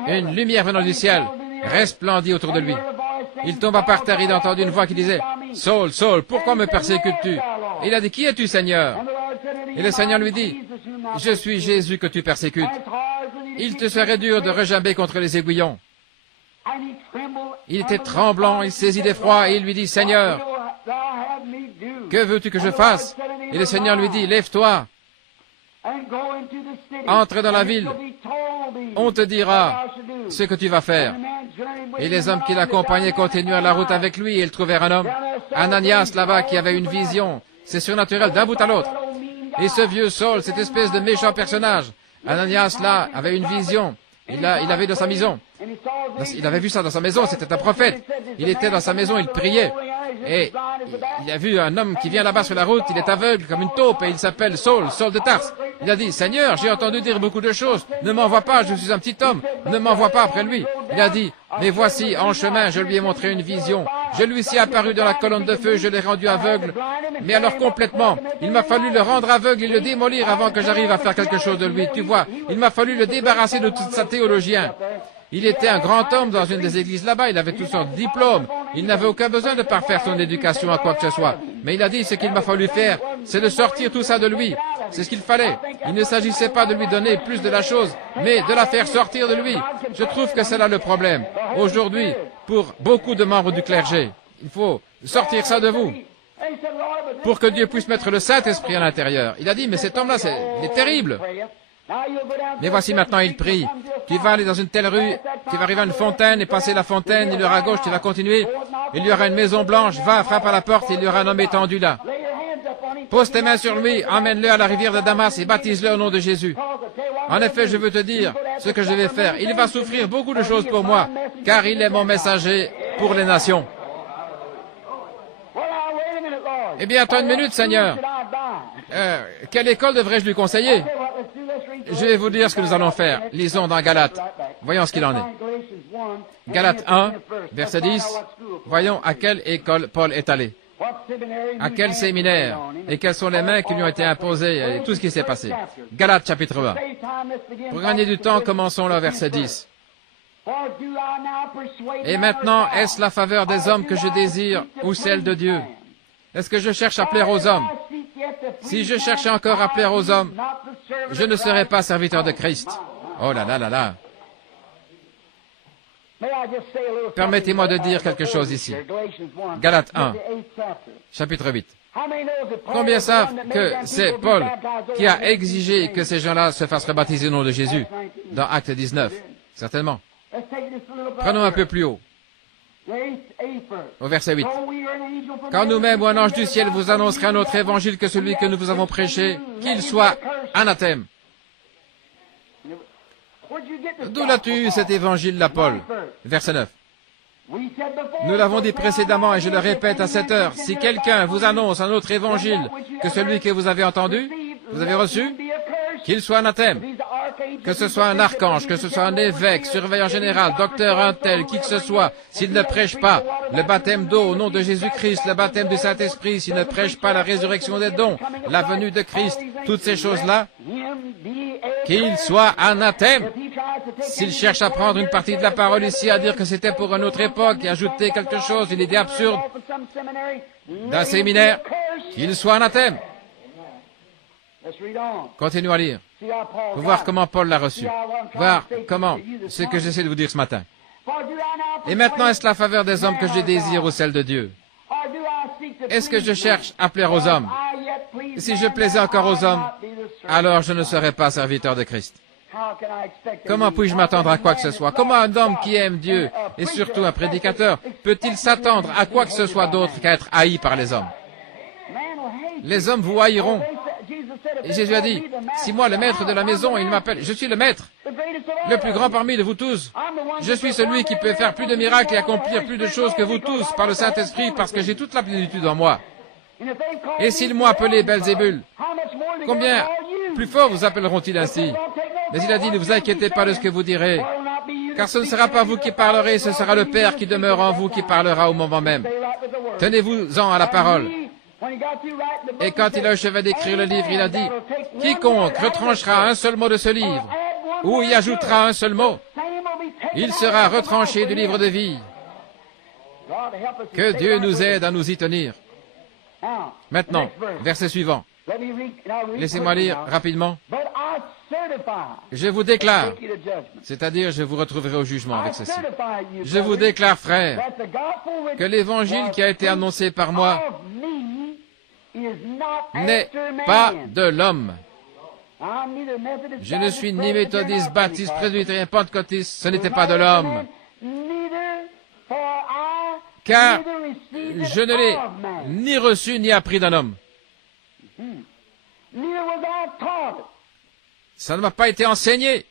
Une lumière venant du ciel resplendit autour de lui. Il tomba par terre, il entendit une voix qui disait, « Saul, Saul, pourquoi me persécutes-tu » Il a dit, « Qui es-tu, Seigneur » Et le Seigneur lui dit, « Je suis Jésus que tu persécutes. Il te serait dur de regimber contre les aiguillons. » Il était tremblant, il saisit d'effroi et il lui dit, « Seigneur, que veux-tu que je fasse » Et le Seigneur lui dit, « Lève-toi. Entre dans la ville, on te dira ce que tu vas faire. » Et les hommes qui l'accompagnaient continuèrent la route avec lui et ils trouvèrent un homme, Ananias là-bas, qui avait une vision. C'est surnaturel d'un bout à l'autre. Et ce vieux Saul, cette espèce de méchant personnage, Ananias là, avait une vision. Il avait dans sa maison. Il avait vu ça dans sa maison, c'était un prophète. Il était dans sa maison, il priait. Et il a vu un homme qui vient là-bas sur la route, il est aveugle comme une taupe et il s'appelle Saul, Saul de Tarse. Il a dit, Seigneur, j'ai entendu dire beaucoup de choses, ne m'envoie pas, je suis un petit homme, ne m'envoie pas après lui. Il a dit, mais voici, en chemin, je lui ai montré une vision. Je lui suis apparu dans la colonne de feu, je l'ai rendu aveugle. Mais alors complètement, il m'a fallu le rendre aveugle et le démolir avant que j'arrive à faire quelque chose de lui. Tu vois, il m'a fallu le débarrasser de toute sa théologien. Il était un grand homme dans une des églises là-bas, il avait toutes sortes de diplômes, il n'avait aucun besoin de parfaire son éducation à quoi que ce soit. Mais il a dit, ce qu'il m'a fallu faire, c'est de sortir tout ça de lui. C'est ce qu'il fallait. Il ne s'agissait pas de lui donner plus de la chose, mais de la faire sortir de lui. Je trouve que c'est là le problème. Aujourd'hui, pour beaucoup de membres du clergé, il faut sortir ça de vous, pour que Dieu puisse mettre le Saint-Esprit à l'intérieur. Il a dit, mais cet homme-là, il est terrible. Mais voici maintenant, il prie. Tu vas aller dans une telle rue, tu vas arriver à une fontaine et passer la fontaine, il y aura à gauche, tu vas continuer. Il y aura une maison blanche, va, frappe à la porte, il y aura un homme étendu là. Pose tes mains sur lui, emmène-le à la rivière de Damas et baptise-le au nom de Jésus. En effet, je veux te dire ce que je vais faire. Il va souffrir beaucoup de choses pour moi, car il est mon messager pour les nations. Eh bien, attends une minute, Seigneur. Quelle école devrais-je lui conseiller? Je vais vous dire ce que nous allons faire. Lisons dans Galates. Voyons ce qu'il en est. Galates 1, verset 10. Voyons à quelle école Paul est allé. À quel séminaire et quelles sont les mains qui lui ont été imposées et tout ce qui s'est passé. Galates chapitre 1. Pour gagner du temps, commençons le verset 10. Et maintenant, est-ce la faveur des hommes que je désire ou celle de Dieu? Est-ce que je cherche à plaire aux hommes? Si je cherchais encore à plaire aux hommes, je ne serais pas serviteur de Christ. Oh là là là là. Permettez-moi de dire quelque chose ici. Galates 1, chapitre 8. Combien savent que c'est Paul qui a exigé que ces gens-là se fassent rebaptiser au nom de Jésus dans Acte 19? Certainement. Prenons un peu plus haut. Au verset 8. Quand nous-mêmes ou un ange du ciel vous annoncerait un autre évangile que celui que nous vous avons prêché, qu'il soit anathème. D'où l'as-tu eu cet évangile-là, Paul? Verset 9. Nous l'avons dit précédemment et je le répète à cette heure, si quelqu'un vous annonce un autre évangile que celui que vous avez entendu, vous avez reçu, qu'il soit anathème. Que ce soit un archange, que ce soit un évêque, surveillant général, docteur un tel, qui que ce soit, s'il ne prêche pas le baptême d'eau au nom de Jésus-Christ, le baptême du Saint-Esprit, s'il ne prêche pas la résurrection des dons, la venue de Christ, toutes ces choses-là, qu'il soit anathème. S'il cherche à prendre une partie de la parole ici, à dire que c'était pour une autre époque et ajouter quelque chose, une idée absurde d'un séminaire, qu'il soit anathème. Continuons à lire. Pour voir comment Paul l'a reçu. Voir comment, ce que j'essaie de vous dire ce matin. Et maintenant, est-ce la faveur des hommes que je désire ou celle de Dieu? Est-ce que je cherche à plaire aux hommes? Si je plaisais encore aux hommes, alors je ne serais pas serviteur de Christ. Comment puis-je m'attendre à quoi que ce soit? Comment un homme qui aime Dieu, et surtout un prédicateur, peut-il s'attendre à quoi que ce soit d'autre qu'à être haï par les hommes? Les hommes vous haïront. Et Jésus a dit, si moi, le maître de la maison, il m'appelle, je suis le maître, le plus grand parmi de vous tous. Je suis celui qui peut faire plus de miracles et accomplir plus de choses que vous tous par le Saint-Esprit parce que j'ai toute la plénitude en moi. Et s'ils m'ont appelé Belzébul, combien plus fort vous appelleront-ils ainsi? Mais il a dit, ne vous inquiétez pas de ce que vous direz, car ce ne sera pas vous qui parlerez, ce sera le Père qui demeure en vous qui parlera au moment même. Tenez-vous-en à la parole. Et quand il a achevé d'écrire le livre, il a dit, « Quiconque retranchera un seul mot de ce livre, ou y ajoutera un seul mot, il sera retranché du livre de vie. » Que Dieu nous aide à nous y tenir. Maintenant, verset suivant. Laissez-moi lire rapidement. Je vous déclare, c'est-à-dire je vous retrouverai au jugement avec ceci. Je vous déclare, frères, que l'évangile qui a été annoncé par moi n'est pas de l'homme. Je ne suis ni méthodiste, baptiste, presbytérien, pentecôtiste, ce n'était pas de l'homme. Car je ne l'ai ni reçu ni appris d'un homme. Ça ne m'a pas été enseigné.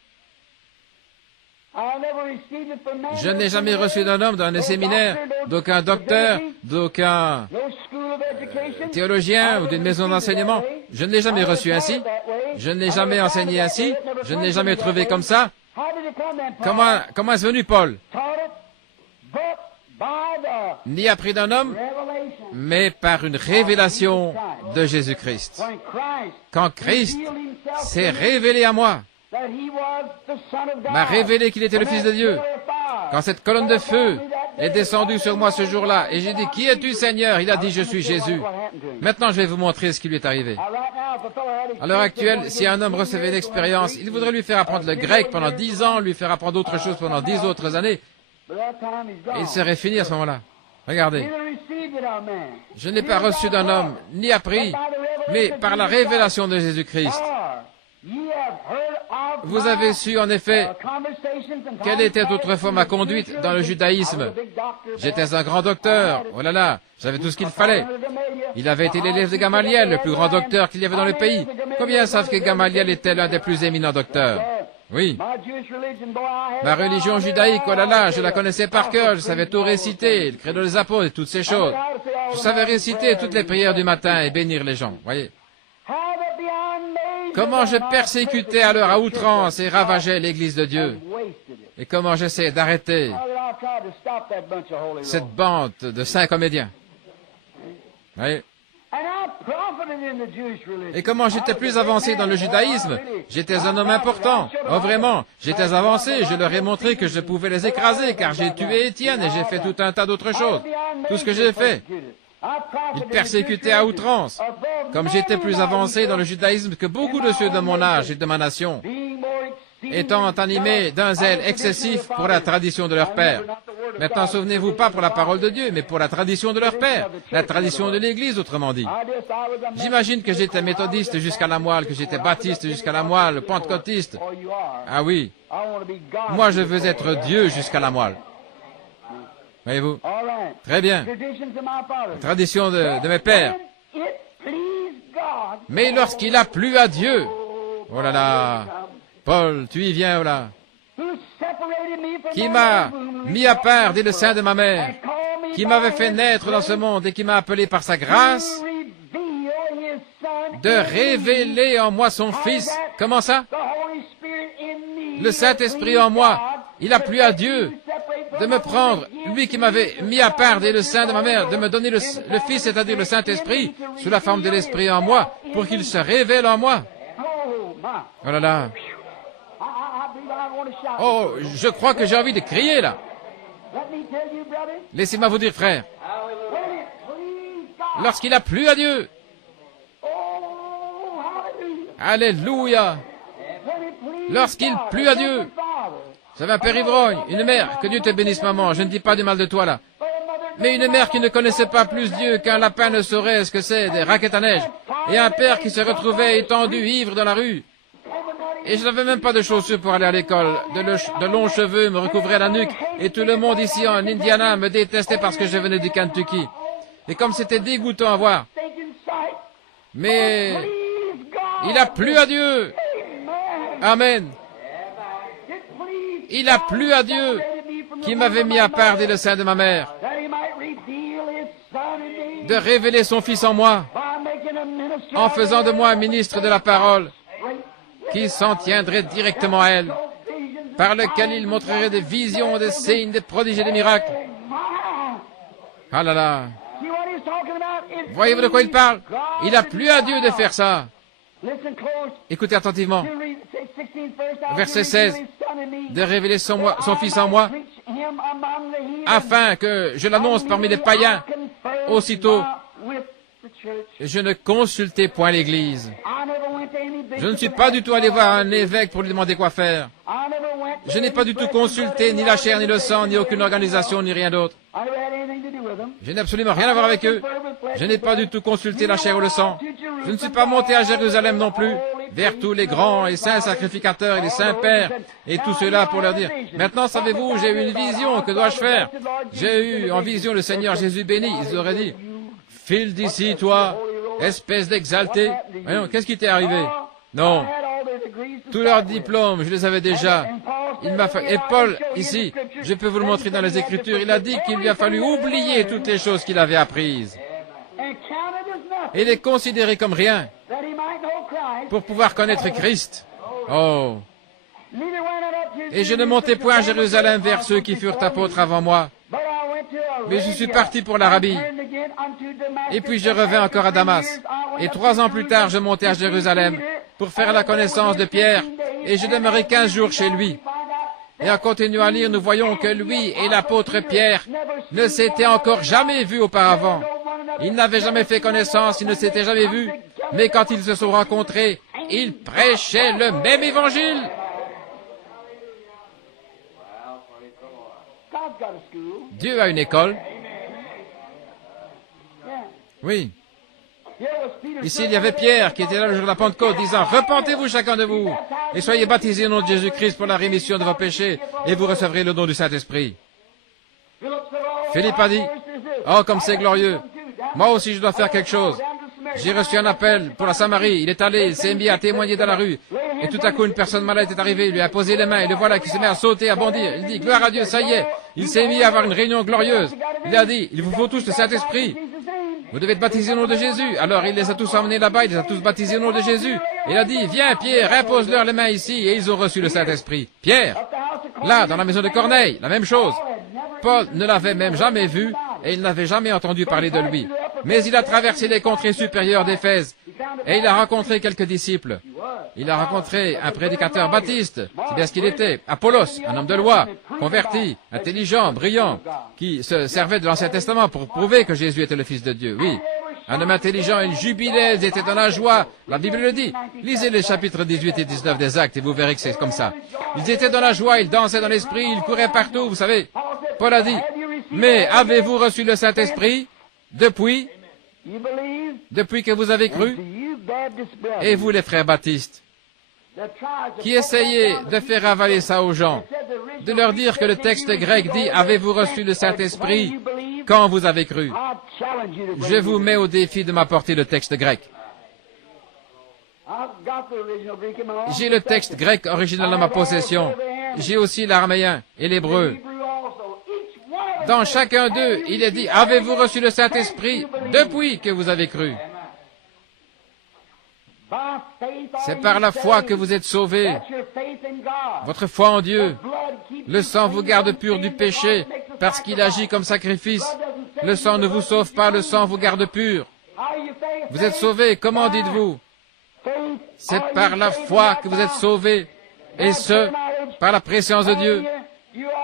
Je n'ai jamais reçu d'un homme, d'un séminaire, d'aucun docteur, d'aucun théologien ou d'une maison d'enseignement. Je ne l'ai jamais reçu ainsi. Je ne l'ai jamais enseigné ainsi. Je ne l'ai jamais trouvé comme ça. Comment est-ce venu Paul? Ni appris d'un homme, mais par une révélation de Jésus-Christ. Quand Christ s'est révélé à moi, m'a révélé qu'il était le Fils de Dieu. Quand cette colonne de feu est descendue sur moi ce jour-là, et j'ai dit, « Qui es-tu, Seigneur ?» Il a dit, « Je suis Jésus. » Maintenant, je vais vous montrer ce qui lui est arrivé. À l'heure actuelle, si un homme recevait une expérience, il voudrait lui faire apprendre le grec pendant 10 ans, lui faire apprendre autre chose pendant 10 autres années, et il serait fini à ce moment-là. Regardez. Je n'ai pas reçu d'un homme, ni appris, mais par la révélation de Jésus-Christ. Vous avez su, en effet, quelle était autrefois ma conduite dans le judaïsme. J'étais un grand docteur. Oh là là, j'avais tout ce qu'il fallait. Il avait été l'élève de Gamaliel, le plus grand docteur qu'il y avait dans le pays. Combien savent que Gamaliel était l'un des plus éminents docteurs? Oui. Ma religion judaïque, oh là là, je la connaissais par cœur, je savais tout réciter, le credo des apôtres et toutes ces choses. Je savais réciter toutes les prières du matin et bénir les gens, voyez. Comment je persécutais alors à outrance et ravageais l'Église de Dieu. Et comment j'essayais d'arrêter cette bande de saints comédiens. Voyez. Et comment j'étais plus avancé dans le judaïsme, j'étais un homme important. Oh vraiment, j'étais avancé, je leur ai montré que je pouvais les écraser, car j'ai tué Étienne et j'ai fait tout un tas d'autres choses. Tout ce que j'ai fait. Ils persécutaient à outrance. Comme j'étais plus avancé dans le judaïsme que beaucoup de ceux de mon âge et de ma nation, étant animés d'un zèle excessif pour la tradition de leur père. Maintenant, souvenez-vous pas pour la parole de Dieu, mais pour la tradition de leur père, la tradition de l'Église, autrement dit. J'imagine que j'étais méthodiste jusqu'à la moelle, que j'étais baptiste jusqu'à la moelle, pentecôtiste. Ah oui, moi je veux être Dieu jusqu'à la moelle. Voyez-vous? Très bien. La tradition de mes pères. Mais lorsqu'il a plu à Dieu, oh là là, Paul, tu y viens, oh là, qui m'a mis à part dès le sein de ma mère, qui m'avait fait naître dans ce monde et qui m'a appelé par sa grâce, de révéler en moi son Fils. Comment ça? Le Saint-Esprit en moi. Il a plu à Dieu de me prendre, lui qui m'avait mis à part dès le sein de ma mère, de me donner le Fils, c'est-à-dire le Saint-Esprit, sous la forme de l'Esprit en moi, pour qu'il se révèle en moi. Oh là là. Oh, je crois que j'ai envie de crier là. Laissez-moi vous dire, frère, lorsqu'il a plu à Dieu, alléluia, lorsqu'il plut à Dieu, vous avez un père ivrogne, une mère, que Dieu te bénisse maman, je ne dis pas du mal de toi là, mais une mère qui ne connaissait pas plus Dieu qu'un lapin ne saurait ce que c'est des raquettes à neige, et un père qui se retrouvait étendu ivre dans la rue, et je n'avais même pas de chaussures pour aller à l'école, de longs cheveux me recouvraient la nuque, et tout le monde ici en Indiana me détestait parce que je venais du Kentucky. Et comme c'était dégoûtant à voir. Mais il a plu à Dieu. Amen. Il a plu à Dieu qui m'avait mis à part dès le sein de ma mère, de révéler son Fils en moi, en faisant de moi un ministre de la parole, qui s'en tiendrait directement à elle, par lequel il montrerait des visions, des signes, des prodiges et des miracles. Ah là là. Voyez-vous de quoi il parle? Il a plu à Dieu de faire ça. Écoutez attentivement. Verset 16. De révéler son Fils en moi, afin que je l'annonce parmi les païens. Aussitôt, je ne consultais point l'Église. Je ne suis pas du tout allé voir un évêque pour lui demander quoi faire. Je n'ai pas du tout consulté ni la chair, ni le sang, ni aucune organisation, ni rien d'autre. Je n'ai absolument rien à voir avec eux. Je n'ai pas du tout consulté la chair ou le sang. Je ne suis pas monté à Jérusalem non plus, vers tous les grands et saints sacrificateurs et les saints pères, et tout cela pour leur dire, maintenant savez-vous, j'ai eu une vision, que dois-je faire? J'ai eu en vision le Seigneur Jésus béni. Ils auraient dit, file d'ici, toi, espèce d'exalté. Voyons, qu'est-ce qui t'est arrivé? Non. Tous leurs diplômes, je les avais déjà. Et Paul, ici, je peux vous le montrer dans les Écritures, il a dit qu'il lui a fallu oublier toutes les choses qu'il avait apprises et les considérer comme rien pour pouvoir connaître Christ. Oh. Et je ne montais point à Jérusalem vers ceux qui furent apôtres avant moi, mais je suis parti pour l'Arabie. Et puis je revins encore à Damas. Et 3 ans plus tard, je montai à Jérusalem pour faire la connaissance de Pierre, et je demeurai 15 jours chez lui. Et en continuant à lire, nous voyons que lui et l'apôtre Pierre ne s'étaient encore jamais vus auparavant. Ils n'avaient jamais fait connaissance, ils ne s'étaient jamais vus, mais quand ils se sont rencontrés, ils prêchaient le même évangile. Dieu a une école. Oui. Ici, il y avait Pierre qui était là le jour de la Pentecôte, disant, repentez-vous chacun de vous, et soyez baptisés au nom de Jésus-Christ pour la rémission de vos péchés, et vous recevrez le don du Saint-Esprit. Philippe a dit, oh, comme c'est glorieux, moi aussi je dois faire quelque chose. J'ai reçu un appel pour la Samarie, il est allé, il s'est mis à témoigner dans la rue, Et tout à coup, une personne malade est arrivée, il lui a posé les mains, et le voilà qui se met à sauter, à bondir. Il dit, gloire à Dieu, ça y est. Il s'est mis à avoir une réunion glorieuse. Il a dit, il vous faut tous le Saint-Esprit. Vous devez être baptisés au nom de Jésus. Alors il les a tous emmenés là-bas, il les a tous baptisés au nom de Jésus. Et il a dit, viens Pierre, impose-leur les mains ici, et ils ont reçu le Saint-Esprit. Pierre, là, dans la maison de Corneille, la même chose. Paul ne l'avait même jamais vu, et il n'avait jamais entendu parler de lui. Mais il a traversé les contrées supérieures d'Éphèse, et il a rencontré quelques disciples. Il a rencontré un prédicateur baptiste, c'est bien ce qu'il était, Apollos, un homme de loi, converti, intelligent, brillant, qui se servait de l'Ancien Testament pour prouver que Jésus était le Fils de Dieu, oui. Un homme intelligent, il jubilait, ils étaient dans la joie. La Bible le dit. Lisez les chapitres 18 et 19 des Actes et vous verrez que c'est comme ça. Ils étaient dans la joie, ils dansaient dans l'esprit, ils couraient partout, vous savez. Paul a dit, mais avez-vous reçu le Saint-Esprit depuis que vous avez cru? Et vous, les frères baptistes, qui essayez de faire avaler ça aux gens, de leur dire que le texte grec dit, avez-vous reçu le Saint-Esprit quand vous avez cru? Je vous mets au défi de m'apporter le texte grec. J'ai le texte grec original dans ma possession. J'ai aussi l'araméen et l'hébreu. Dans chacun d'eux, il est dit, avez-vous reçu le Saint-Esprit depuis que vous avez cru? C'est par la foi que vous êtes sauvés. Votre foi en Dieu. Le sang vous garde pur du péché parce qu'il agit comme sacrifice. Le sang ne vous sauve pas, le sang vous garde pur. Vous êtes sauvés, comment dites-vous? C'est par la foi que vous êtes sauvés, et ce, par la préscience de Dieu,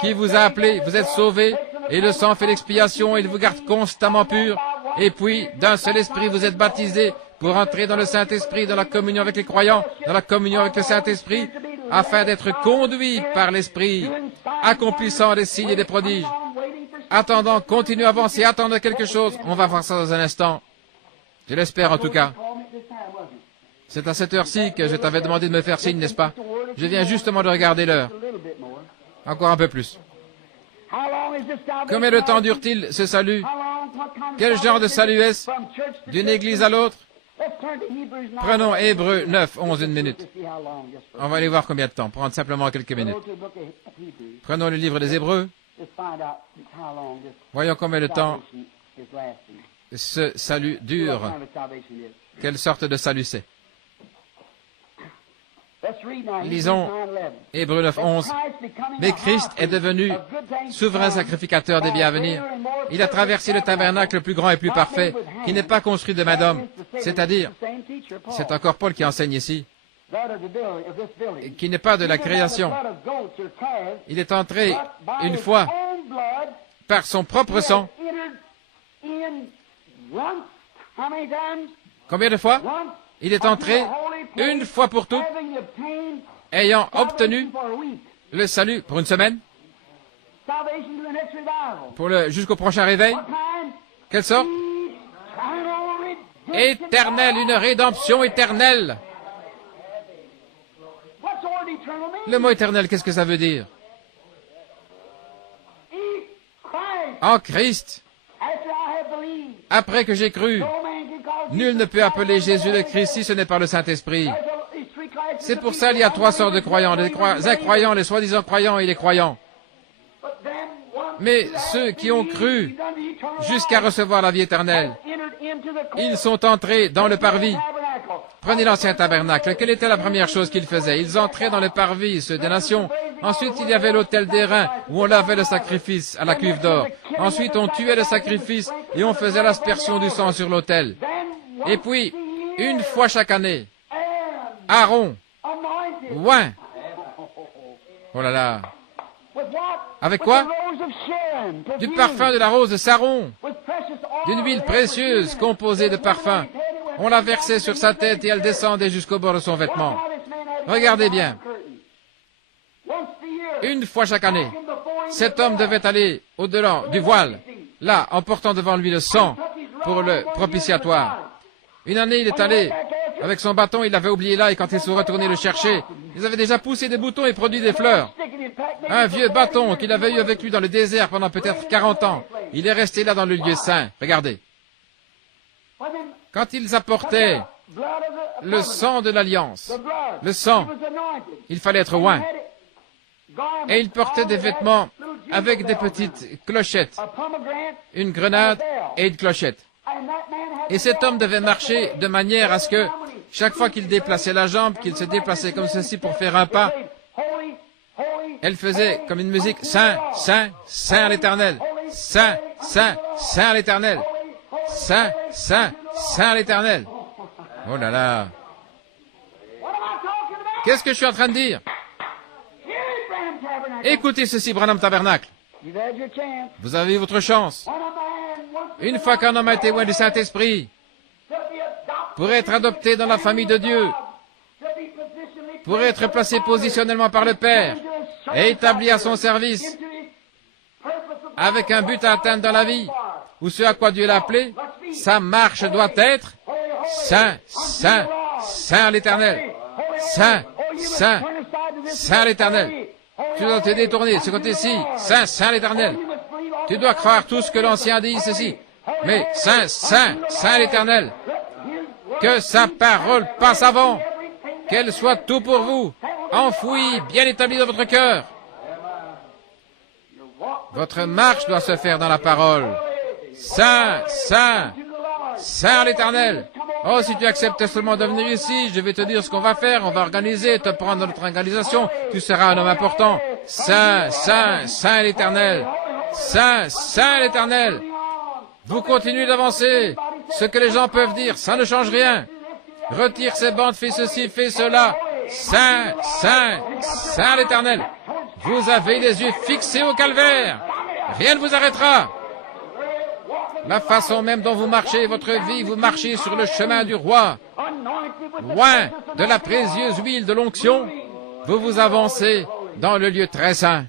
qui vous a appelé, vous êtes sauvés, et le sang fait l'expiation, il vous garde constamment pur, et puis, d'un seul esprit, vous êtes baptisés pour entrer dans le Saint-Esprit, dans la communion avec les croyants, dans la communion avec le Saint-Esprit, afin d'être conduits par l'Esprit, accomplissant des signes et des prodiges. Attendant, continuez à avancer, attendez quelque chose, on va voir ça dans un instant. Je l'espère en tout cas. C'est à cette heure-ci que je t'avais demandé de me faire signe, n'est-ce pas? Je viens justement de regarder l'heure. Encore un peu plus. Combien de temps dure-t-il ce salut? Quel genre de salut est-ce? D'une église à l'autre? Prenons Hébreux 9, 11, une minute. On va aller voir combien de temps, prendre simplement quelques minutes. Prenons le livre des Hébreux. Voyons combien de temps ce salut dure. Quelle sorte de salut c'est? Lisons Hébreux 9, 11. Mais Christ est devenu souverain sacrificateur des biens à venir. Il a traversé le tabernacle le plus grand et plus parfait, qui n'est pas construit de main d'homme. C'est-à-dire, c'est encore Paul qui enseigne ici, qui n'est pas de la création. Il est entré une fois par son propre sang. Combien de fois? Il est entré une fois pour toutes, ayant obtenu le salut pour une semaine, jusqu'au prochain réveil. Quelle sorte? Éternel, une rédemption éternelle. Le mot éternel, qu'est-ce que ça veut dire? En Christ, après que j'ai cru, nul ne peut appeler Jésus le Christ si ce n'est par le Saint-Esprit. C'est pour ça qu'il y a trois sortes de croyants, les incroyants, les soi-disant croyants et les croyants. Mais ceux qui ont cru jusqu'à recevoir la vie éternelle, ils sont entrés dans le parvis. Prenez l'ancien tabernacle. Quelle était la première chose qu'ils faisaient? Ils entraient dans le parvis, ceux des nations. Ensuite, il y avait l'autel d'airain, où on lavait le sacrifice à la cuve d'or. Ensuite, on tuait le sacrifice et on faisait l'aspersion du sang sur l'autel. Et puis, une fois chaque année, Aaron, oint. Oh là là. Avec quoi? Du parfum de la rose de Saron, d'une huile précieuse composée de parfum. On la versait sur sa tête et elle descendait jusqu'au bord de son vêtement. Regardez bien. Une fois chaque année, cet homme devait aller au-delà du voile, là, en portant devant lui le sang pour le propitiatoire. Une année, il est allé avec son bâton, il l'avait oublié là, et quand ils sont retournés le chercher, ils avaient déjà poussé des boutons et produit des fleurs. Un vieux bâton qu'il avait eu avec lui dans le désert pendant peut-être 40 ans. Il est resté là dans le lieu saint. Regardez. Quand ils apportaient le sang de l'alliance, le sang. Il fallait être oint. Et il portait des vêtements avec des petites clochettes, une grenade et une clochette. Et cet homme devait marcher de manière à ce que chaque fois qu'il déplaçait la jambe, qu'il se déplaçait comme ceci pour faire un pas, elle faisait comme une musique, Saint, Saint, Saint à l'Éternel, Saint, Saint, Saint à l'Éternel, Saint, Saint, Saint à l'Éternel. Oh là là! Qu'est-ce que je suis en train de dire? Écoutez ceci, Branham Tabernacle. Vous avez eu votre chance. Une fois qu'un homme a été loin du Saint-Esprit, pour être adopté dans la famille de Dieu, pour être placé positionnellement par le Père et établi à son service, avec un but à atteindre dans la vie, ou ce à quoi Dieu l'a appelé, sa marche doit être Saint, Saint, Saint à l'Éternel. Saint, Saint, Saint à l'Éternel. Tu dois te détourner, ce côté-ci, Saint, Saint à l'Éternel. Tu dois croire tout ce que l'Ancien dit, ceci. Mais Saint, Saint, Saint à l'Éternel. Que sa parole passe avant. Qu'elle soit tout pour vous, enfouie, bien établie dans votre cœur. Votre marche doit se faire dans la parole. Saint, Saint, Saint à l'Éternel. Oh, si tu acceptes seulement de venir ici, je vais te dire ce qu'on va faire. On va organiser, te prendre dans notre organisation. Tu seras un homme important. Saint, Saint, Saint à l'Éternel. Saint, Saint à l'Éternel. Vous continuez d'avancer. Ce que les gens peuvent dire, ça ne change rien. Retire ces bandes, fais ceci, fais cela. Saint, Saint, Saint à l'Éternel. Vous avez les yeux fixés au calvaire. Rien ne vous arrêtera. La façon même dont vous marchez votre vie, vous marchez sur le chemin du roi. Loin de la précieuse huile de l'onction, vous vous avancez dans le lieu très saint.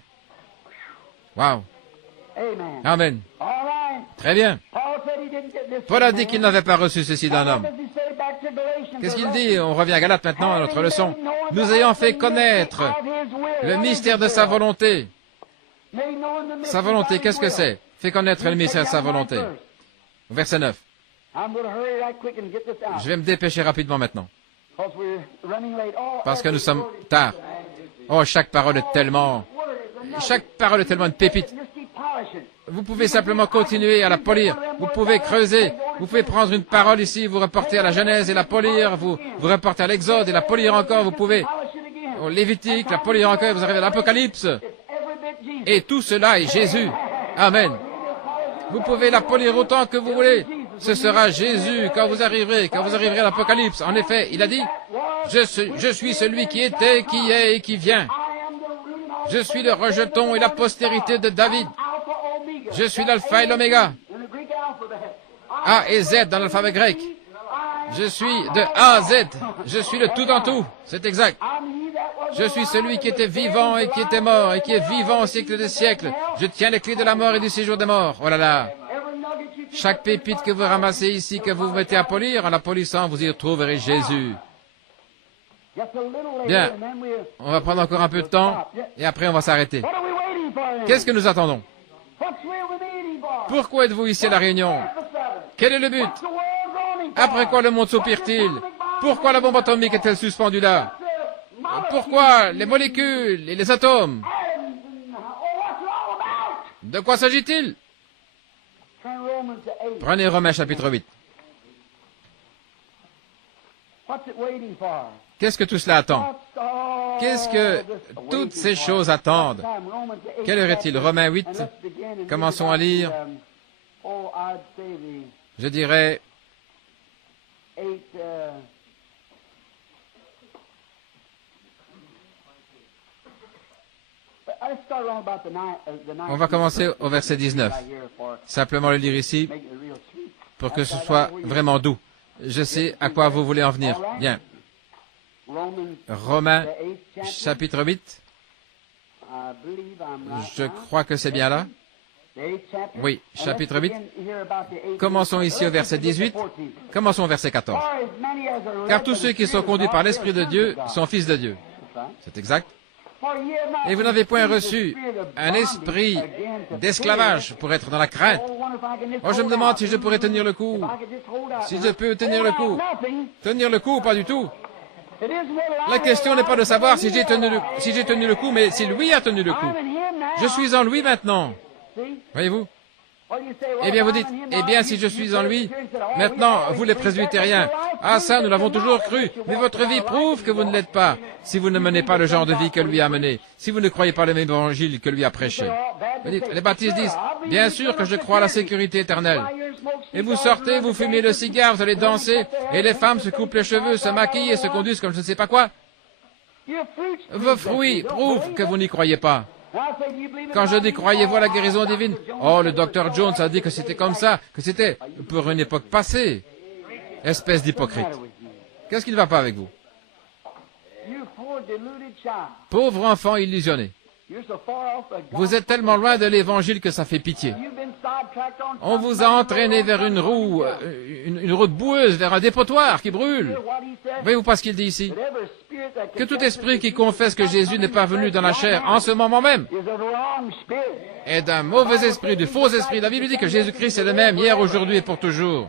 Wow. Amen. Très bien. Paul a dit qu'il n'avait pas reçu ceci d'un homme. Qu'est-ce qu'il dit? On revient à Galates maintenant, à notre leçon. Nous ayant fait connaître le mystère de sa volonté. Sa volonté, qu'est-ce que c'est? Fait connaître le mystère de sa volonté. Verset 9. Je vais me dépêcher rapidement maintenant. Parce que nous sommes tard. Oh, chaque parole est tellement une pépite. Vous pouvez simplement continuer à la polir. Vous pouvez creuser. Vous pouvez prendre une parole ici, vous reporter à la Genèse et la polir. Vous reporter à l'Exode et la polir encore. Vous pouvez au Lévitique, la polir encore. Vous arrivez à l'Apocalypse. Et tout cela est Jésus. Amen. Vous pouvez la polir autant que vous voulez. Ce sera Jésus quand vous arriverez à l'Apocalypse. En effet, il a dit, je suis celui qui était, qui est et qui vient. Je suis le rejeton et la postérité de David. Je suis l'alpha et l'oméga. A et Z dans l'alphabet grec. Je suis de A à Z. Je suis le tout en tout. C'est exact. Je suis celui qui était vivant et qui était mort et qui est vivant au siècle des siècles. Je tiens les clés de la mort et du séjour des morts. Oh là là. Chaque pépite que vous ramassez ici, que vous mettez à polir, en la polissant, vous y retrouverez Jésus. Bien. On va prendre encore un peu de temps et après on va s'arrêter. Qu'est-ce que nous attendons? Pourquoi êtes-vous ici à la réunion? Quel est le but? Après quoi le monde soupire-t-il? Pourquoi la bombe atomique est-elle suspendue là? Pourquoi les molécules et les atomes? De quoi s'agit-il? Prenez Romains chapitre 8. Qu'est-ce que tout cela attend? Qu'est-ce que toutes ces choses attendent? Quelle heure est-il? Romains 8. Commençons à lire. Je dirais... On va commencer au verset 19. Simplement le lire ici pour que ce soit vraiment doux. Je sais à quoi vous voulez en venir. Bien. Romains chapitre 8. Je crois que c'est bien là. Oui, chapitre 8. Commençons ici au verset 18. Commençons au verset 14. Car tous ceux qui sont conduits par l'Esprit de Dieu sont fils de Dieu. C'est exact. Et vous n'avez point reçu un esprit d'esclavage pour être dans la crainte. Oh, je me demande si je pourrais tenir le coup. Si je peux tenir le coup. Tenir le coup, pas du tout. La question n'est pas de savoir si j'ai tenu le coup, mais si lui a tenu le coup. Je suis en lui maintenant. Voyez-vous? Eh bien, vous dites, eh bien, si je suis en lui, maintenant, vous les presbytériens, ah ça, nous l'avons toujours cru, mais votre vie prouve que vous ne l'êtes pas, si vous ne menez pas le genre de vie que lui a mené, si vous ne croyez pas le même évangile que lui a prêché. Vous dites, les baptistes disent, bien sûr que je crois à la sécurité éternelle. Et vous sortez, vous fumez le cigare, vous allez danser, et les femmes se coupent les cheveux, se maquillent et se conduisent comme je ne sais pas quoi. Vos fruits prouvent que vous n'y croyez pas. Quand je dis croyez-vous à la guérison divine, oh, le docteur Jones a dit que c'était comme ça, que c'était pour une époque passée. Espèce d'hypocrite. Qu'est-ce qui ne va pas avec vous? Pauvre enfant illusionné. Vous êtes tellement loin de l'évangile que ça fait pitié. On vous a entraîné vers une route boueuse, vers un dépotoir qui brûle. Voyez-vous pas ce qu'il dit ici? Que tout esprit qui confesse que Jésus n'est pas venu dans la chair en ce moment même est d'un mauvais esprit, du faux esprit. La Bible dit que Jésus-Christ est le même hier, aujourd'hui et pour toujours.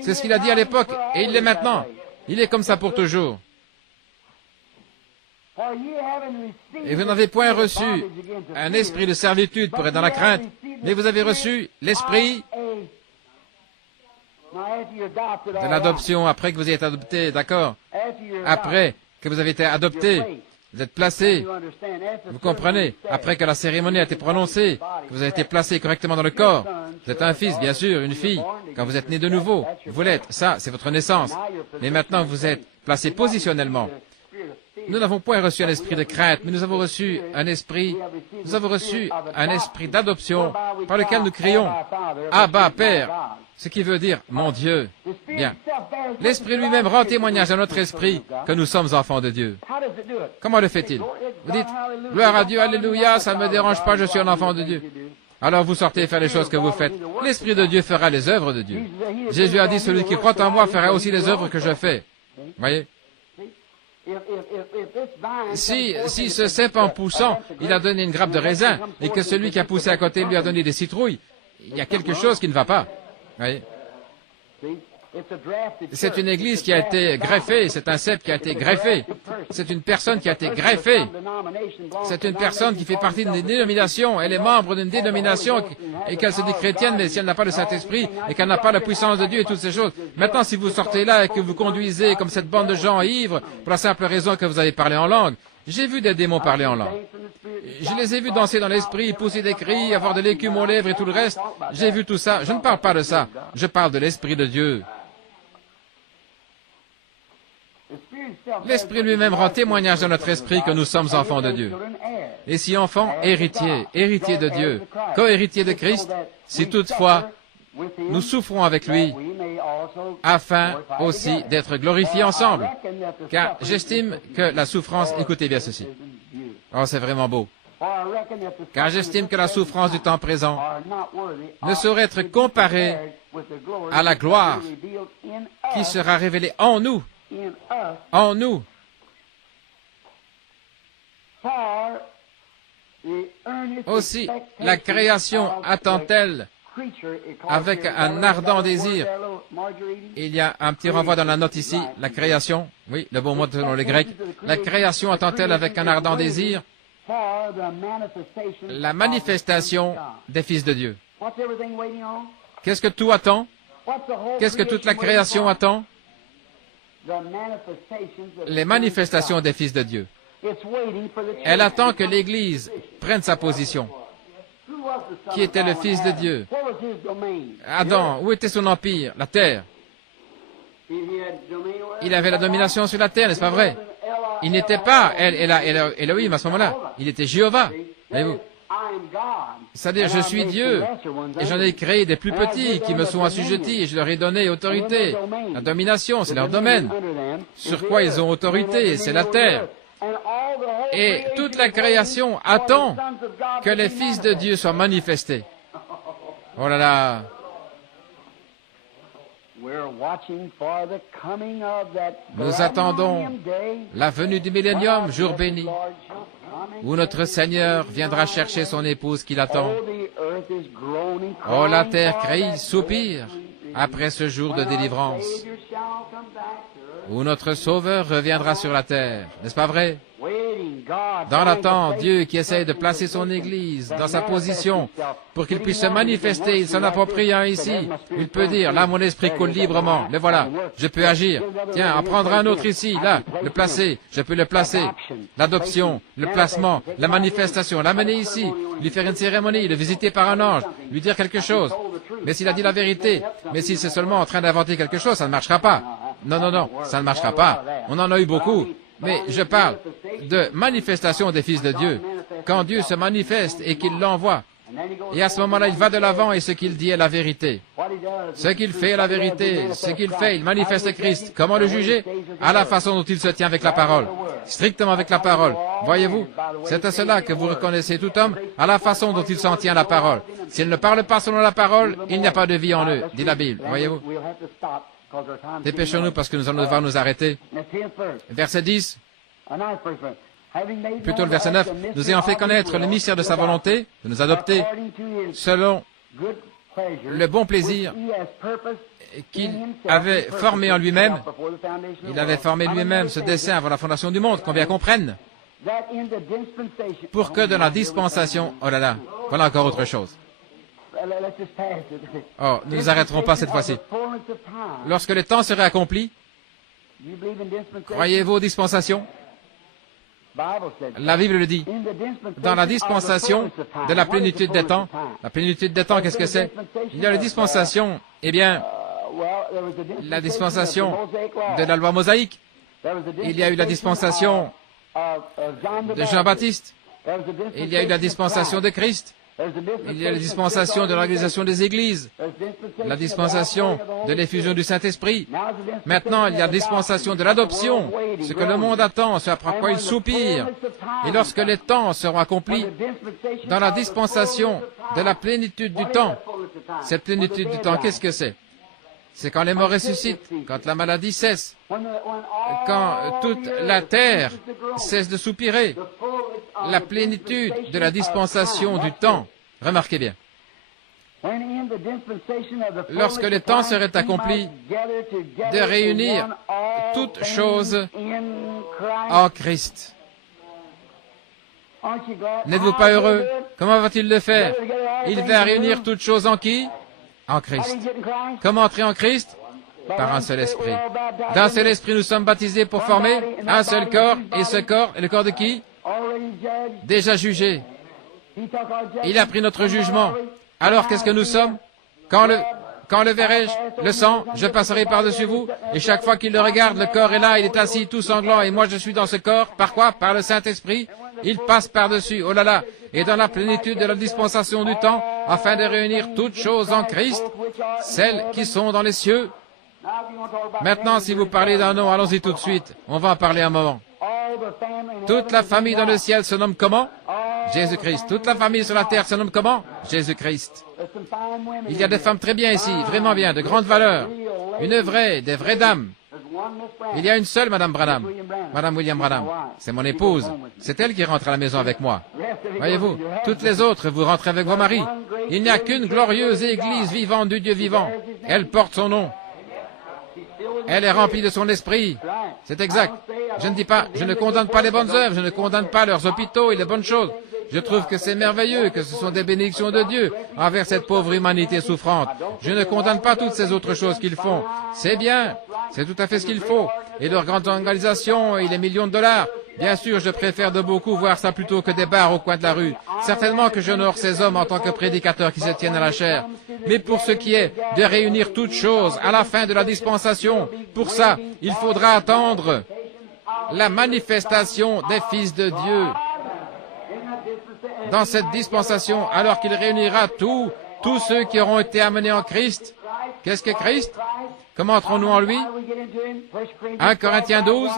C'est ce qu'il a dit à l'époque et il l'est maintenant. Il est comme ça pour toujours. Et vous n'avez point reçu un esprit de servitude pour être dans la crainte, mais vous avez reçu l'esprit de l'adoption après que vous ayez été adopté, d'accord? Après que vous avez été adopté, vous êtes placé, vous comprenez, après que la cérémonie a été prononcée, que vous avez été placé correctement dans le corps, vous êtes un fils, bien sûr, une fille, quand vous êtes né de nouveau, vous l'êtes, ça, c'est votre naissance. Mais maintenant, vous êtes placé positionnellement. Nous n'avons point reçu un esprit de crainte, mais nous avons reçu un esprit d'adoption par lequel nous crions Abba, Père, ce qui veut dire mon Dieu. Bien. L'esprit lui-même rend témoignage à notre esprit que nous sommes enfants de Dieu. Comment le fait-il? Vous dites gloire à Dieu, alléluia, ça ne me dérange pas, je suis un enfant de Dieu. Alors vous sortez faire les choses que vous faites. L'esprit de Dieu fera les œuvres de Dieu. Jésus a dit, celui qui croit en moi fera aussi les œuvres que je fais. Voyez? Si ce cep en poussant, il a donné une grappe de raisin, et que celui qui a poussé à côté lui a donné des citrouilles, il y a quelque chose qui ne va pas. Voyez? C'est une église qui a été greffée, c'est un cep qui a été greffé, c'est une personne qui a été greffée, c'est une personne qui fait partie d'une dénomination, elle est membre d'une dénomination et qu'elle se dit chrétienne, mais si elle n'a pas le Saint-Esprit et qu'elle n'a pas la puissance de Dieu et toutes ces choses. Maintenant, si vous sortez là et que vous conduisez comme cette bande de gens ivres pour la simple raison que vous avez parlé en langue, j'ai vu des démons parler en langue. Je les ai vus danser dans l'esprit, pousser des cris, avoir de l'écume aux lèvres et tout le reste. J'ai vu tout ça. Je ne parle pas de ça. Je parle de l'Esprit de Dieu. L'Esprit lui-même rend témoignage dans notre esprit que nous sommes enfants de Dieu. Et si enfants, héritiers, héritiers de Dieu, co-héritiers de Christ, si toutefois nous souffrons avec lui, afin aussi d'être glorifiés ensemble. Car j'estime que la souffrance, écoutez bien ceci. Oh, c'est vraiment beau. Car j'estime que la souffrance du temps présent ne saurait être comparée à la gloire qui sera révélée en nous. En nous. Aussi, la création attend-elle avec un ardent désir. Il y a un petit renvoi dans la note ici, la création, oui, le bon mot selon les Grecs. La création attend-elle avec un ardent désir la manifestation des fils de Dieu. Qu'est-ce que tout attend? Qu'est-ce que toute la création attend? Les manifestations des fils de Dieu. Elle attend que l'Église prenne sa position. Qui était le Fils de Dieu? Adam, où était son empire? La terre. Il avait la domination sur la terre, n'est-ce pas vrai? Il n'était pas Elohim à ce moment-là. Il était Jéhovah. Voyez-vous? C'est-à-dire, je suis Dieu, et j'en ai créé des plus petits qui me sont assujettis, et je leur ai donné autorité. La domination, c'est leur domaine. Sur quoi ils ont autorité? C'est la terre. Et toute la création attend que les fils de Dieu soient manifestés. Oh là là! Nous attendons la venue du millénium, jour béni, où notre Seigneur viendra chercher son épouse qui l'attend. Oh, la terre crie, soupire, après ce jour de délivrance, où notre Sauveur reviendra sur la terre. N'est-ce pas vrai? Dans l'attente, Dieu qui essaye de placer son Église dans sa position pour qu'il puisse se manifester, il s'en approprie un ici. Il peut dire, là mon esprit coule librement, le voilà, je peux agir. Tiens, en prendre un autre ici, là, le placer, je peux le placer. L'adoption, le placement, la manifestation, l'amener ici, lui faire une cérémonie, le visiter par un ange, lui dire quelque chose. Mais s'il a dit la vérité, mais s'il est seulement en train d'inventer quelque chose, ça ne marchera pas. Non, non, non, ça ne marchera pas. On en a eu beaucoup. Mais je parle de manifestation des fils de Dieu. Quand Dieu se manifeste et qu'il l'envoie, et à ce moment-là, il va de l'avant et ce qu'il dit est la vérité. Ce qu'il fait est la vérité. Ce qu'il fait, il manifeste Christ. Comment le juger? À la façon dont il se tient avec la parole. Strictement avec la parole. Voyez-vous, c'est à cela que vous reconnaissez tout homme, à la façon dont il s'en tient à la parole. S'il ne parle pas selon la parole, il n'y a pas de vie en eux, dit la Bible. Voyez-vous? Dépêchons-nous parce que nous allons devoir nous arrêter. Verset 10, plutôt le verset 9. Nous ayant fait connaître le mystère de sa volonté, de nous adopter selon le bon plaisir qu'il avait formé en lui-même. Il avait formé lui-même ce dessein avant la fondation du monde, qu'on bien comprenne. Pour que dans la dispensation, oh là là, voilà encore autre chose. Oh, nous nous arrêterons pas cette fois-ci. Lorsque le temps serait accompli, croyez-vous aux dispensations? La Bible le dit. Dans la dispensation de la plénitude des temps, la plénitude des temps, qu'est-ce que c'est? Il y a la dispensation, eh bien, la dispensation de la loi mosaïque. Il y a eu la dispensation de Jean-Baptiste. Il y a eu la dispensation de Christ. Il y a la dispensation de l'organisation des églises, la dispensation de l'effusion du Saint-Esprit. Maintenant, il y a la dispensation de l'adoption, ce que le monde attend, ce après quoi il soupire. Et lorsque les temps seront accomplis, dans la dispensation de la plénitude du temps, cette plénitude du temps, qu'est-ce que c'est? C'est quand les morts ressuscitent, quand la maladie cesse, quand toute la terre cesse de soupirer, la plénitude de la dispensation du temps. Remarquez bien. Lorsque le temps serait accompli de réunir toutes choses en Christ. N'êtes-vous pas heureux? Comment va-t-il le faire? Il va réunir toutes choses en qui? En Christ. Comment entrer en Christ? Par un seul esprit. D'un seul esprit, nous sommes baptisés pour former un seul corps, et ce corps est le corps de qui? Déjà jugé. Il a pris notre jugement. Alors qu'est-ce que nous sommes? Quand le verrai-je? Le sang, je passerai par-dessus vous, et chaque fois qu'il le regarde, le corps est là, il est assis tout sanglant, et moi je suis dans ce corps. Par quoi? Par le Saint-Esprit. Il passe par-dessus, oh là là, et dans la plénitude de la dispensation du temps, afin de réunir toutes choses en Christ, celles qui sont dans les cieux. Maintenant, si vous parlez d'un nom, allons-y tout de suite. On va en parler un moment. Toute la famille dans le ciel se nomme comment? Jésus-Christ. Toute la famille sur la terre se nomme comment? Jésus-Christ. Il y a des femmes très bien ici, vraiment bien, de grande valeur. Des vraies dames. Il y a une seule Madame Branham, Madame William Branham. C'est mon épouse. C'est elle qui rentre à la maison avec moi. Voyez-vous, toutes les autres, vous rentrez avec vos maris. Il n'y a qu'une glorieuse église vivante du Dieu vivant. Elle porte son nom. Elle est remplie de son esprit. C'est exact. Je ne dis pas, je ne condamne pas les bonnes œuvres, je ne condamne pas leurs hôpitaux et les bonnes choses. Je trouve que c'est merveilleux, que ce sont des bénédictions de Dieu envers cette pauvre humanité souffrante. Je ne condamne pas toutes ces autres choses qu'ils font. C'est bien, c'est tout à fait ce qu'il faut. Et leurs grandes organisations et les millions de dollars. Bien sûr, je préfère de beaucoup voir ça plutôt que des bars au coin de la rue. Certainement que j'honore ces hommes en tant que prédicateurs qui se tiennent à la chair. Mais pour ce qui est de réunir toutes choses à la fin de la dispensation, pour ça, il faudra attendre la manifestation des fils de Dieu. Dans cette dispensation, alors qu'il réunira tous ceux qui auront été amenés en Christ. Qu'est-ce que Christ? Comment entrons-nous en lui? 1 Corinthiens 12,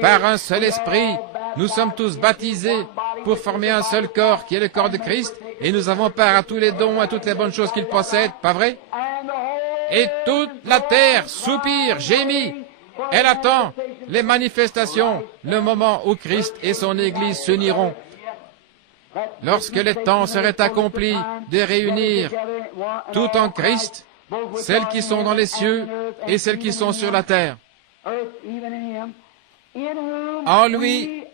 par un seul esprit, nous sommes tous baptisés pour former un seul corps qui est le corps de Christ, et nous avons part à tous les dons, à toutes les bonnes choses qu'il possède, pas vrai? Et toute la terre soupire, gémit. Elle attend les manifestations, le moment où Christ et son Église s'uniront. Lorsque le temps serait accompli de réunir tout en Christ, celles qui sont dans les cieux et celles qui sont sur la terre. En lui,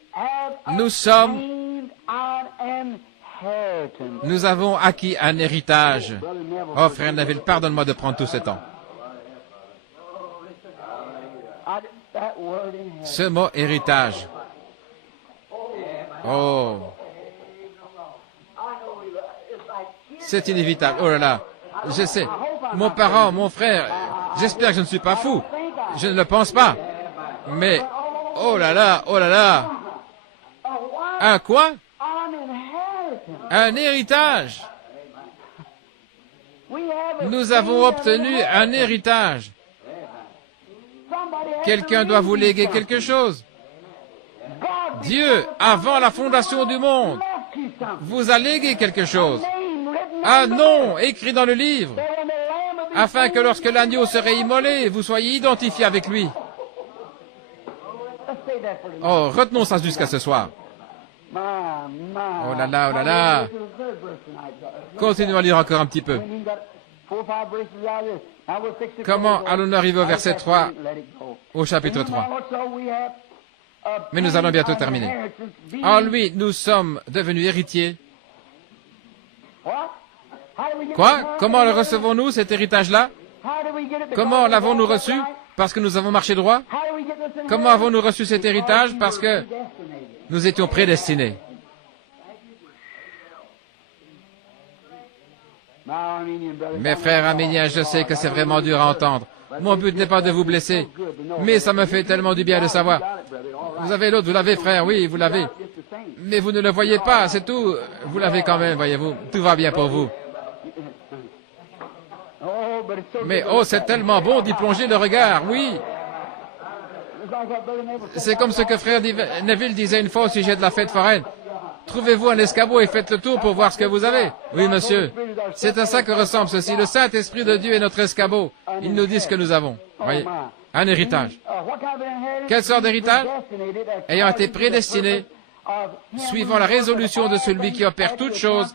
nous avons acquis un héritage. Oh, frère Neville, pardonne-moi de prendre tout ce temps. Ce mot héritage. Oh. C'est inévitable. Oh là là. Je sais. Mon parent, mon frère, j'espère que je ne suis pas fou. Je ne le pense pas. Mais, oh là là, oh là là. Un quoi? Un héritage. Nous avons obtenu un héritage. Quelqu'un doit vous léguer quelque chose. Dieu, avant la fondation du monde, vous a légué quelque chose. Un nom écrit dans le livre, afin que lorsque l'agneau serait immolé, vous soyez identifié avec lui. Oh, retenons ça jusqu'à ce soir. Oh là là, oh là là. Continuons à lire encore un petit peu. Comment allons-nous arriver au verset 3, au chapitre 3? Mais nous allons bientôt terminer. En lui, nous sommes devenus héritiers. Quoi? Comment le recevons-nous, cet héritage-là? Comment l'avons-nous reçu? Parce que nous avons marché droit? Comment avons-nous reçu cet héritage? Parce que nous étions prédestinés. Mes frères arméniens, je sais que c'est vraiment dur à entendre. Mon but n'est pas de vous blesser, mais ça me fait tellement du bien de savoir. Vous avez l'autre, vous l'avez, frère, oui, vous l'avez. Mais vous ne le voyez pas, c'est tout. Vous l'avez quand même, voyez-vous. Tout va bien pour vous. Mais oh, c'est tellement bon d'y plonger le regard, oui. C'est comme ce que frère Neville disait une fois au sujet de la fête foraine. Trouvez-vous un escabeau et faites le tour pour voir ce que vous avez. Oui, monsieur. C'est à ça que ressemble ceci. Le Saint-Esprit de Dieu est notre escabeau. Il nous dit ce que nous avons. Voyez, un héritage. Quelle sorte d'héritage? Ayant été prédestiné, suivant la résolution de celui qui opère toutes choses,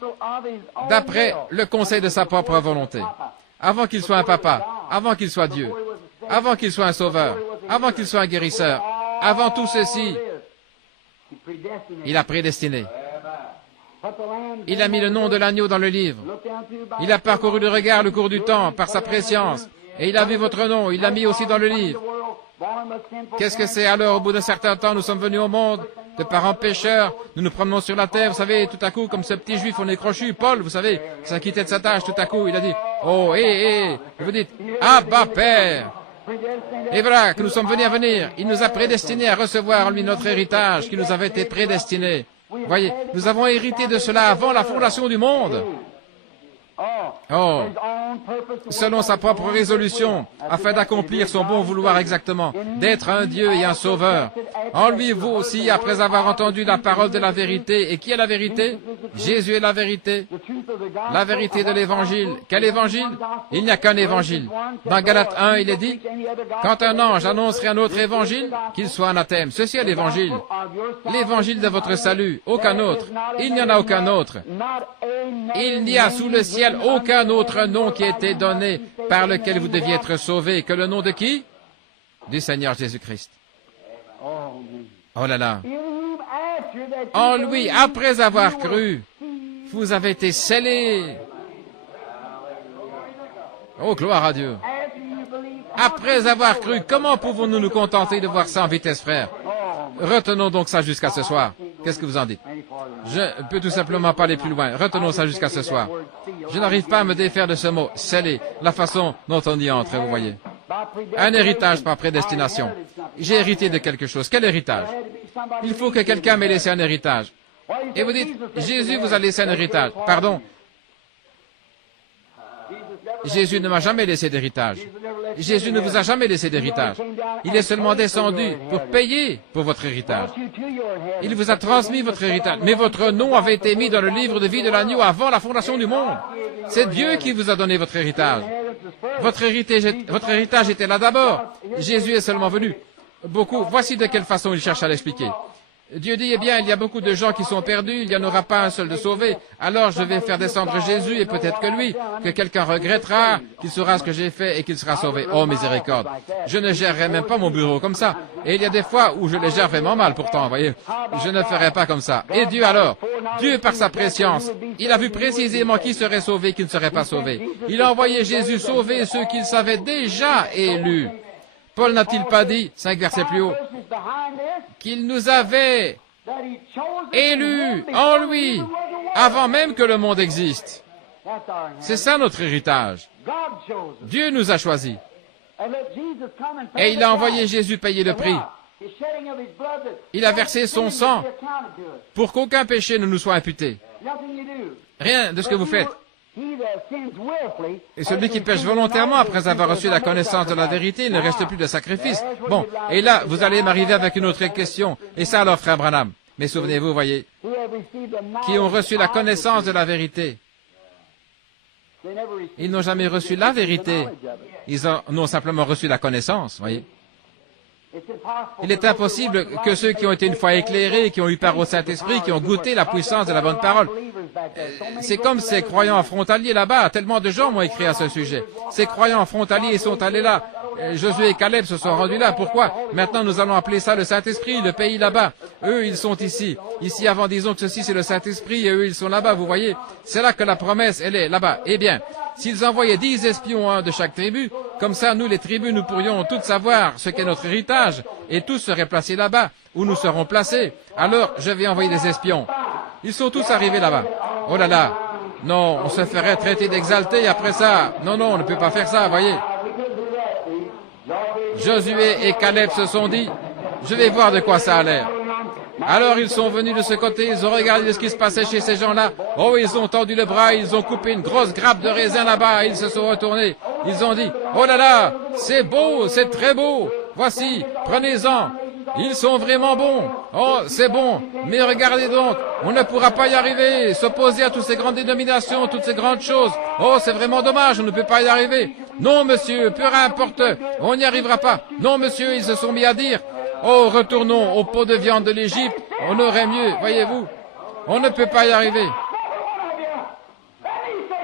d'après le conseil de sa propre volonté. Avant qu'il soit un papa, avant qu'il soit Dieu, avant qu'il soit un sauveur, avant qu'il soit un guérisseur, avant tout ceci, il a prédestiné. Il a mis le nom de l'agneau dans le livre. Il a parcouru le regard le cours du temps par sa préscience. Et il a vu votre nom, il l'a mis aussi dans le livre. Qu'est-ce que c'est alors? Au bout d'un certain temps, nous sommes venus au monde, de parents pécheurs, nous nous promenons sur la terre, vous savez, tout à coup, comme ce petit juif, on est crochu, Paul, vous savez, s'inquiétait de sa tâche, tout à coup, il a dit, oh, et vous dites, Abba, Père. Et voilà que nous sommes venus à venir. Il nous a prédestinés à recevoir, lui, notre héritage, qui nous avait été prédestiné. Voyez, nous avons hérité de cela avant la fondation du monde. Oh, selon sa propre résolution, afin d'accomplir son bon vouloir exactement, d'être un Dieu et un Sauveur. En lui, vous aussi, après avoir entendu la parole de la vérité. Et qui est la vérité? Jésus est la vérité. La vérité de l'Évangile. Quel Évangile? Il n'y a qu'un Évangile. Dans Galates 1, il est dit, quand un ange annoncerait un autre Évangile, qu'il soit anathème. Ceci est l'Évangile. L'Évangile de votre salut. Aucun autre. Il n'y en a aucun autre. Il n'y a sous le ciel aucun autre nom qui a été donné par lequel vous deviez être sauvés que le nom de qui? Du Seigneur Jésus-Christ. Oh là là. En lui, après avoir cru, vous avez été scellés. Oh, gloire à Dieu. Après avoir cru, comment pouvons-nous nous contenter de voir ça en vitesse, frère? Retenons donc ça jusqu'à ce soir. Qu'est-ce que vous en dites? Je ne peux tout simplement pas aller plus loin. Retenons ça jusqu'à ce soir. Je n'arrive pas à me défaire de ce mot, sceller, la façon dont on y entre, vous voyez. Un héritage par prédestination. J'ai hérité de quelque chose. Quel héritage? Il faut que quelqu'un m'ait laissé un héritage. Et vous dites, Jésus vous a laissé un héritage. Pardon. Jésus ne m'a jamais laissé d'héritage. Jésus ne vous a jamais laissé d'héritage. Il est seulement descendu pour payer pour votre héritage. Il vous a transmis votre héritage. Mais votre nom avait été mis dans le livre de vie de l'agneau avant la fondation du monde. C'est Dieu qui vous a donné votre héritage. Votre héritage était là d'abord. Jésus est seulement venu. Beaucoup, voici de quelle façon il cherche à l'expliquer. Dieu dit, eh bien, il y a beaucoup de gens qui sont perdus, il n'y en aura pas un seul de sauvé. Alors je vais faire descendre Jésus et peut-être que lui, que quelqu'un regrettera, qu'il saura ce que j'ai fait et qu'il sera sauvé. Oh, miséricorde. Je ne gérerai même pas mon bureau comme ça. Et il y a des fois où je les gère vraiment mal pourtant, voyez. Je ne ferai pas comme ça. Et Dieu alors, Dieu par sa préscience, il a vu précisément qui serait sauvé, qui ne serait pas sauvé. Il a envoyé Jésus sauver ceux qu'il savait déjà élus. Paul n'a-t-il pas dit, 5 versets plus haut, qu'il nous avait élus en lui avant même que le monde existe? C'est ça notre héritage. Dieu nous a choisis. Et il a envoyé Jésus payer le prix. Il a versé son sang pour qu'aucun péché ne nous soit imputé. Rien de ce que vous faites. Et celui qui pêche volontairement après avoir reçu la connaissance de la vérité, il ne reste plus de sacrifice. Bon, et là, vous allez m'arriver avec une autre question. Et ça alors, frère Branham. Mais souvenez-vous, voyez, qui ont reçu la connaissance de la vérité. Ils n'ont jamais reçu la vérité. Ils en ont simplement reçu la connaissance, voyez. Il est impossible que ceux qui ont été une fois éclairés, qui ont eu part au Saint-Esprit, qui ont goûté la puissance de la bonne parole. C'est comme ces croyants frontaliers là-bas. Tellement de gens m'ont écrit à ce sujet. Ces croyants frontaliers sont allés là. Josué et Caleb se sont rendus là. Pourquoi? Maintenant, nous allons appeler ça le Saint-Esprit, le pays là-bas. Eux, ils sont ici. Ici, avant, disons que ceci, c'est le Saint-Esprit, et eux, ils sont là-bas, vous voyez. C'est là que la promesse, elle est là-bas. Eh bien, s'ils envoyaient 10 espions, un de chaque tribu, comme ça, nous, les tribus, nous pourrions toutes savoir ce qu'est notre héritage, et tous seraient placés là-bas, où nous serons placés. Alors, je vais envoyer des espions. Ils sont tous arrivés là-bas. Oh là là. Non, on se ferait traiter d'exalté après ça. Non, non, on ne peut pas faire ça, voyez. Josué et Caleb se sont dit, je vais voir de quoi ça a l'air. Alors ils sont venus de ce côté, ils ont regardé ce qui se passait chez ces gens-là. Oh, ils ont tendu le bras, ils ont coupé une grosse grappe de raisin là-bas, ils se sont retournés. Ils ont dit, oh là là, c'est beau, c'est très beau. Voici, prenez-en. Ils sont vraiment bons. Oh, c'est bon. Mais regardez donc, on ne pourra pas y arriver, s'opposer à toutes ces grandes dénominations, toutes ces grandes choses. Oh, c'est vraiment dommage, on ne peut pas y arriver. Non, monsieur, peu importe, on n'y arrivera pas. Non, monsieur, ils se sont mis à dire, oh, retournons au pot de viande de l'Égypte, on aurait mieux, voyez-vous. On ne peut pas y arriver.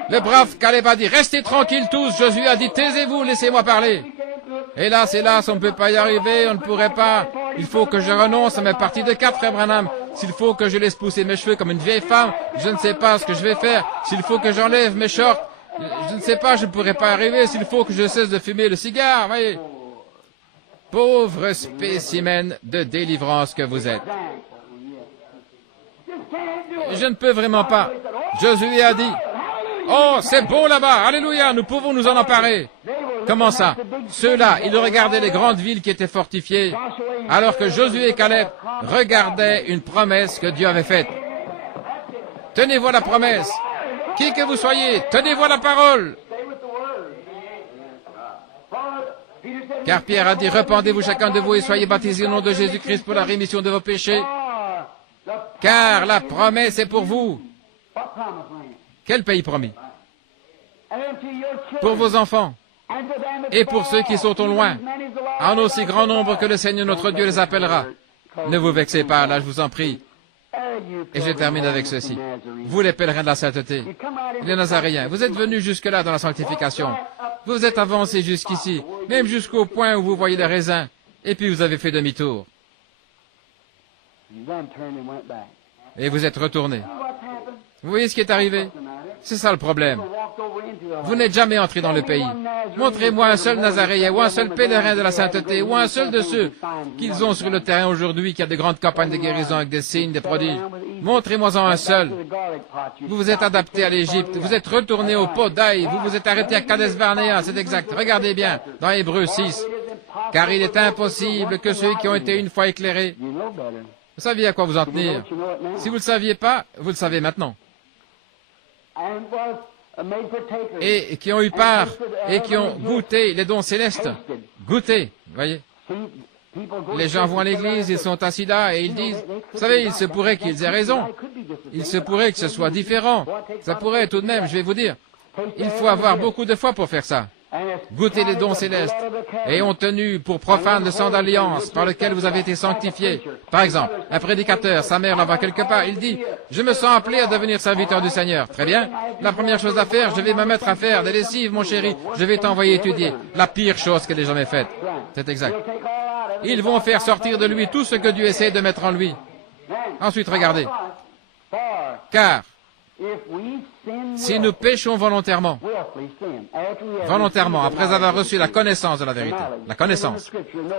Le brave Caleb a dit, restez tranquilles tous. Josué a dit, taisez-vous, laissez-moi parler. Hélas, hélas, on ne peut pas y arriver, on ne pourrait pas. Il faut que je renonce à mes parties de 4, frère Branham. S'il faut que je laisse pousser mes cheveux comme une vieille femme, je ne sais pas ce que je vais faire. S'il faut que j'enlève mes shorts, je ne sais pas, je ne pourrai pas arriver. S'il faut que je cesse de fumer le cigare, voyez. Pauvre spécimen de délivrance que vous êtes. Je ne peux vraiment pas. Josué a dit, oh, c'est beau là-bas, alléluia, nous pouvons nous en emparer. Comment ça? Ceux-là, ils regardaient les grandes villes qui étaient fortifiées, alors que Josué et Caleb regardaient une promesse que Dieu avait faite. Tenez-vous à la promesse. Qui que vous soyez, tenez-vous à la parole. Car Pierre a dit, repentez-vous chacun de vous et soyez baptisés au nom de Jésus-Christ pour la rémission de vos péchés. Car la promesse est pour vous. Quel pays promis? Pour vos enfants et pour ceux qui sont au loin, en aussi grand nombre que le Seigneur notre Dieu les appellera. Ne vous vexez pas, là je vous en prie. Et je termine avec ceci. Vous les pèlerins de la sainteté, les Nazaréens, vous êtes venus jusque-là dans la sanctification. Vous êtes avancés jusqu'ici, même jusqu'au point où vous voyez les raisins, et puis vous avez fait demi-tour. Et vous êtes retournés. Vous voyez ce qui est arrivé? C'est ça le problème. Vous n'êtes jamais entré dans le pays. Montrez-moi un seul Nazaréen, ou un seul pèlerin de la sainteté, ou un seul de ceux qu'ils ont sur le terrain aujourd'hui, qui a de grandes campagnes de guérison avec des signes, des prodiges. Montrez-moi-en un seul. Vous vous êtes adapté à l'Égypte, vous êtes retourné au pot d'Aï, vous vous êtes arrêté à Kadesh Barnéa, c'est exact. Regardez bien, dans Hébreux 6. Car il est impossible que ceux qui ont été une fois éclairés, vous saviez à quoi vous en tenir. Si vous ne le saviez pas, vous le savez maintenant. Et qui ont eu part, et qui ont goûté les dons célestes. Goûté, voyez. Les gens vont à l'église, ils sont assis là, et ils disent, vous savez, il se pourrait qu'ils aient raison. Il se pourrait que ce soit différent. Ça pourrait tout de même, je vais vous dire. Il faut avoir beaucoup de foi pour faire ça. goûté les dons célestes et ont tenu pour profane le sang d'alliance par lequel vous avez été sanctifiés. Par exemple, un prédicateur, sa mère là-bas quelque part, il dit, je me sens appelé à devenir serviteur du Seigneur. Très bien. La première chose à faire, je vais me mettre à faire des lessives, mon chéri. Je vais t'envoyer étudier. La pire chose qu'elle ait jamais faite. C'est exact. Ils vont faire sortir de lui tout ce que Dieu essaie de mettre en lui. Ensuite, regardez. Car, si nous péchons volontairement, après avoir reçu la connaissance de la vérité, la connaissance,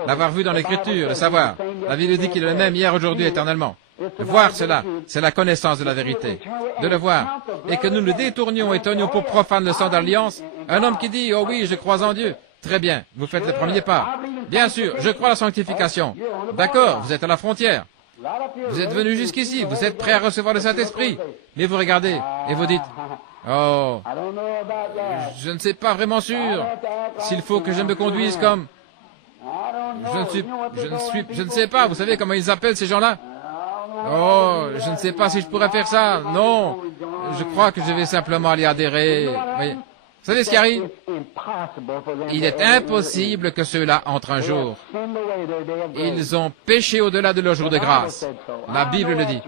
l'avoir vu dans l'Écriture, le savoir, la Bible dit qu'il est le même hier, aujourd'hui, éternellement. Voir cela, c'est la connaissance de la vérité, de le voir, et que nous nous détournions et tenions pour profane le sang d'alliance, un homme qui dit, oh oui, je crois en Dieu, très bien, vous faites le premier pas. Bien sûr, je crois à la sanctification. D'accord, vous êtes à la frontière. Vous êtes venu jusqu'ici, vous êtes prêt à recevoir le Saint-Esprit. Mais vous regardez et vous dites, oh, je ne sais pas vraiment sûr s'il faut que je me conduise comme... Je ne sais pas, vous savez comment ils appellent ces gens-là? Oh, je ne sais pas si je pourrais faire ça. Non, je crois que je vais simplement aller adhérer. Voyez. Vous savez ce qui arrive? Il est impossible que ceux-là entrent un jour. Ils ont péché au-delà de leur jour de grâce. La Bible le dit.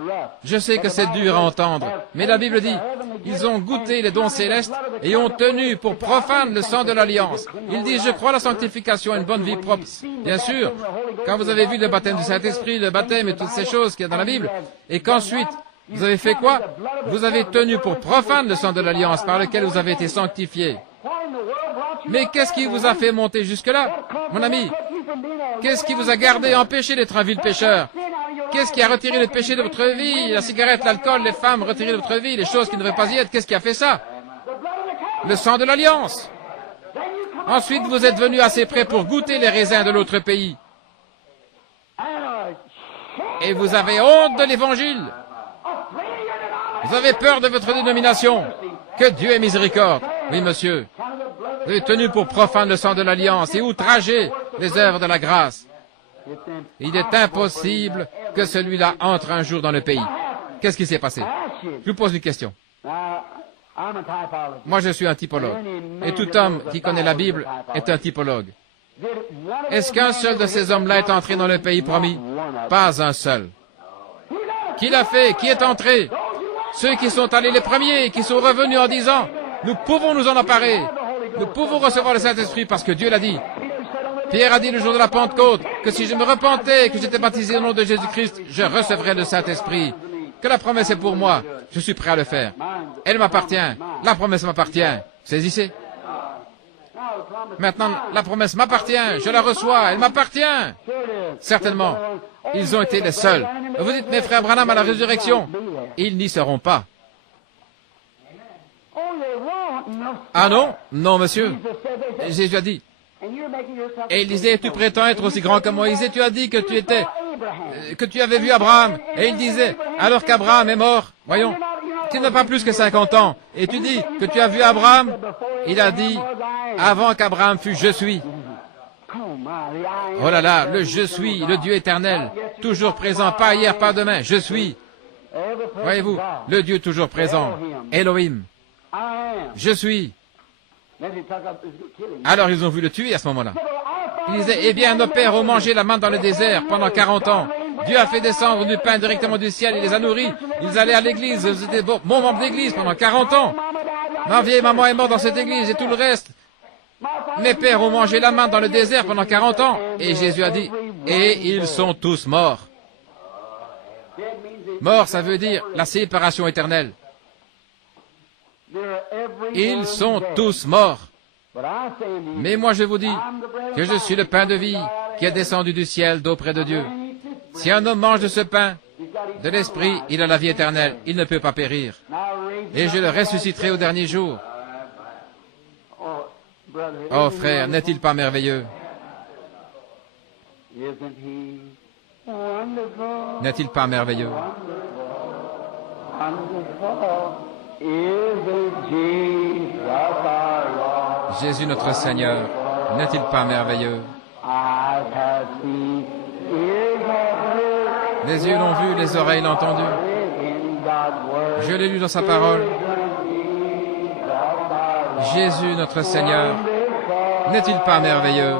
Je sais que c'est dur à entendre, mais la Bible dit, ils ont goûté les dons célestes et ont tenu pour profane le sang de l'alliance. Il dit, je crois à la sanctification, à une bonne vie propre. Bien sûr, quand vous avez vu le baptême du Saint-Esprit, le baptême et toutes ces choses qu'il y a dans la Bible, et qu'ensuite, vous avez fait quoi? Vous avez tenu pour profane le sang de l'alliance par lequel vous avez été sanctifiés. Mais qu'est-ce qui vous a fait monter jusque-là, mon ami? Qu'est-ce qui vous a gardé empêché d'être un vil pécheur? Qu'est-ce qui a retiré le péché de votre vie? La cigarette, l'alcool, les femmes, retiré de votre vie, les choses qui ne devaient pas y être. Qu'est-ce qui a fait ça? Le sang de l'alliance. Ensuite, vous êtes venu assez près pour goûter les raisins de l'autre pays. Et vous avez honte de l'Évangile. Vous avez peur de votre dénomination. Que Dieu ait miséricorde. Oui, monsieur. Vous avez tenu pour profane le sang de l'alliance et outragé les œuvres de la grâce. Il est impossible que celui-là entre un jour dans le pays. Qu'est-ce qui s'est passé? Je vous pose une question. Moi, je suis un typologue. Et tout homme qui connaît la Bible est un typologue. Est-ce qu'un seul de ces hommes-là est entré dans le pays promis? Pas un seul. Qui l'a fait? Qui est entré? Ceux qui sont allés les premiers, qui sont revenus en disant, nous pouvons nous en emparer, nous pouvons recevoir le Saint-Esprit parce que Dieu l'a dit. Pierre a dit le jour de la Pentecôte que si je me repentais et que j'étais baptisé au nom de Jésus-Christ, je recevrais le Saint-Esprit. Que la promesse est pour moi, je suis prêt à le faire. Elle m'appartient, la promesse m'appartient. Saisissez. Maintenant, la promesse m'appartient, je la reçois, elle m'appartient. Certainement, ils ont été les seuls. Vous dites, mes frères Branham à la résurrection, ils n'y seront pas. Ah non? Non, monsieur. Jésus a dit. Et il disait, tu prétends être aussi grand que Moïse, et tu as dit que tu avais vu Abraham. Et il disait, alors qu'Abraham est mort, voyons, tu n'as pas plus que 50 ans, et tu dis que tu as vu Abraham. Il a dit, avant qu'Abraham fût, je suis. Oh là là, le je suis, le Dieu éternel, toujours présent, pas hier, pas demain, je suis. Voyez-vous, le Dieu toujours présent, Elohim, je suis. Alors ils ont vu le tuer à ce moment-là. Ils disaient, eh bien, nos pères ont mangé la manne dans le désert pendant 40 ans. Dieu a fait descendre du pain directement du ciel, il les a nourris. Ils allaient à l'église, ils étaient bons membres d'église pendant 40 ans. Ma vieille maman est morte dans cette église et tout le reste. Mes pères ont mangé la manne dans le désert pendant 40 ans. Et Jésus a dit, et ils sont tous morts. Mort, ça veut dire la séparation éternelle. Ils sont tous morts. Mais moi je vous dis que je suis le pain de vie qui est descendu du ciel d'auprès de Dieu. Si un homme mange de ce pain, de l'esprit, il a la vie éternelle, il ne peut pas périr. Et je le ressusciterai au dernier jour. Oh frère, n'est-il pas merveilleux? N'est-il pas merveilleux? Jésus notre Seigneur, n'est-il pas merveilleux? Les yeux l'ont vu, les oreilles l'ont entendu. Je l'ai lu dans sa parole. Jésus notre Seigneur, N'est-il pas merveilleux?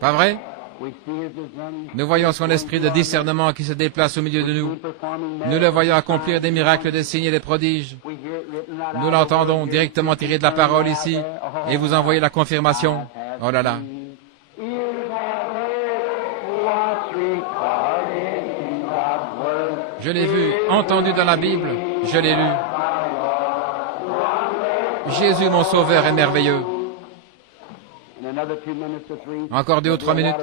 Pas vrai? Nous voyons son esprit de discernement qui se déplace au milieu de nous. Nous le voyons accomplir des miracles, des signes et des prodiges. Nous l'entendons directement tiré de la parole ici, et vous envoyez la confirmation. Oh là là. Je l'ai vu, entendu dans la Bible, je l'ai lu. Jésus, mon Sauveur, est merveilleux. Encore 2 ou 3 minutes.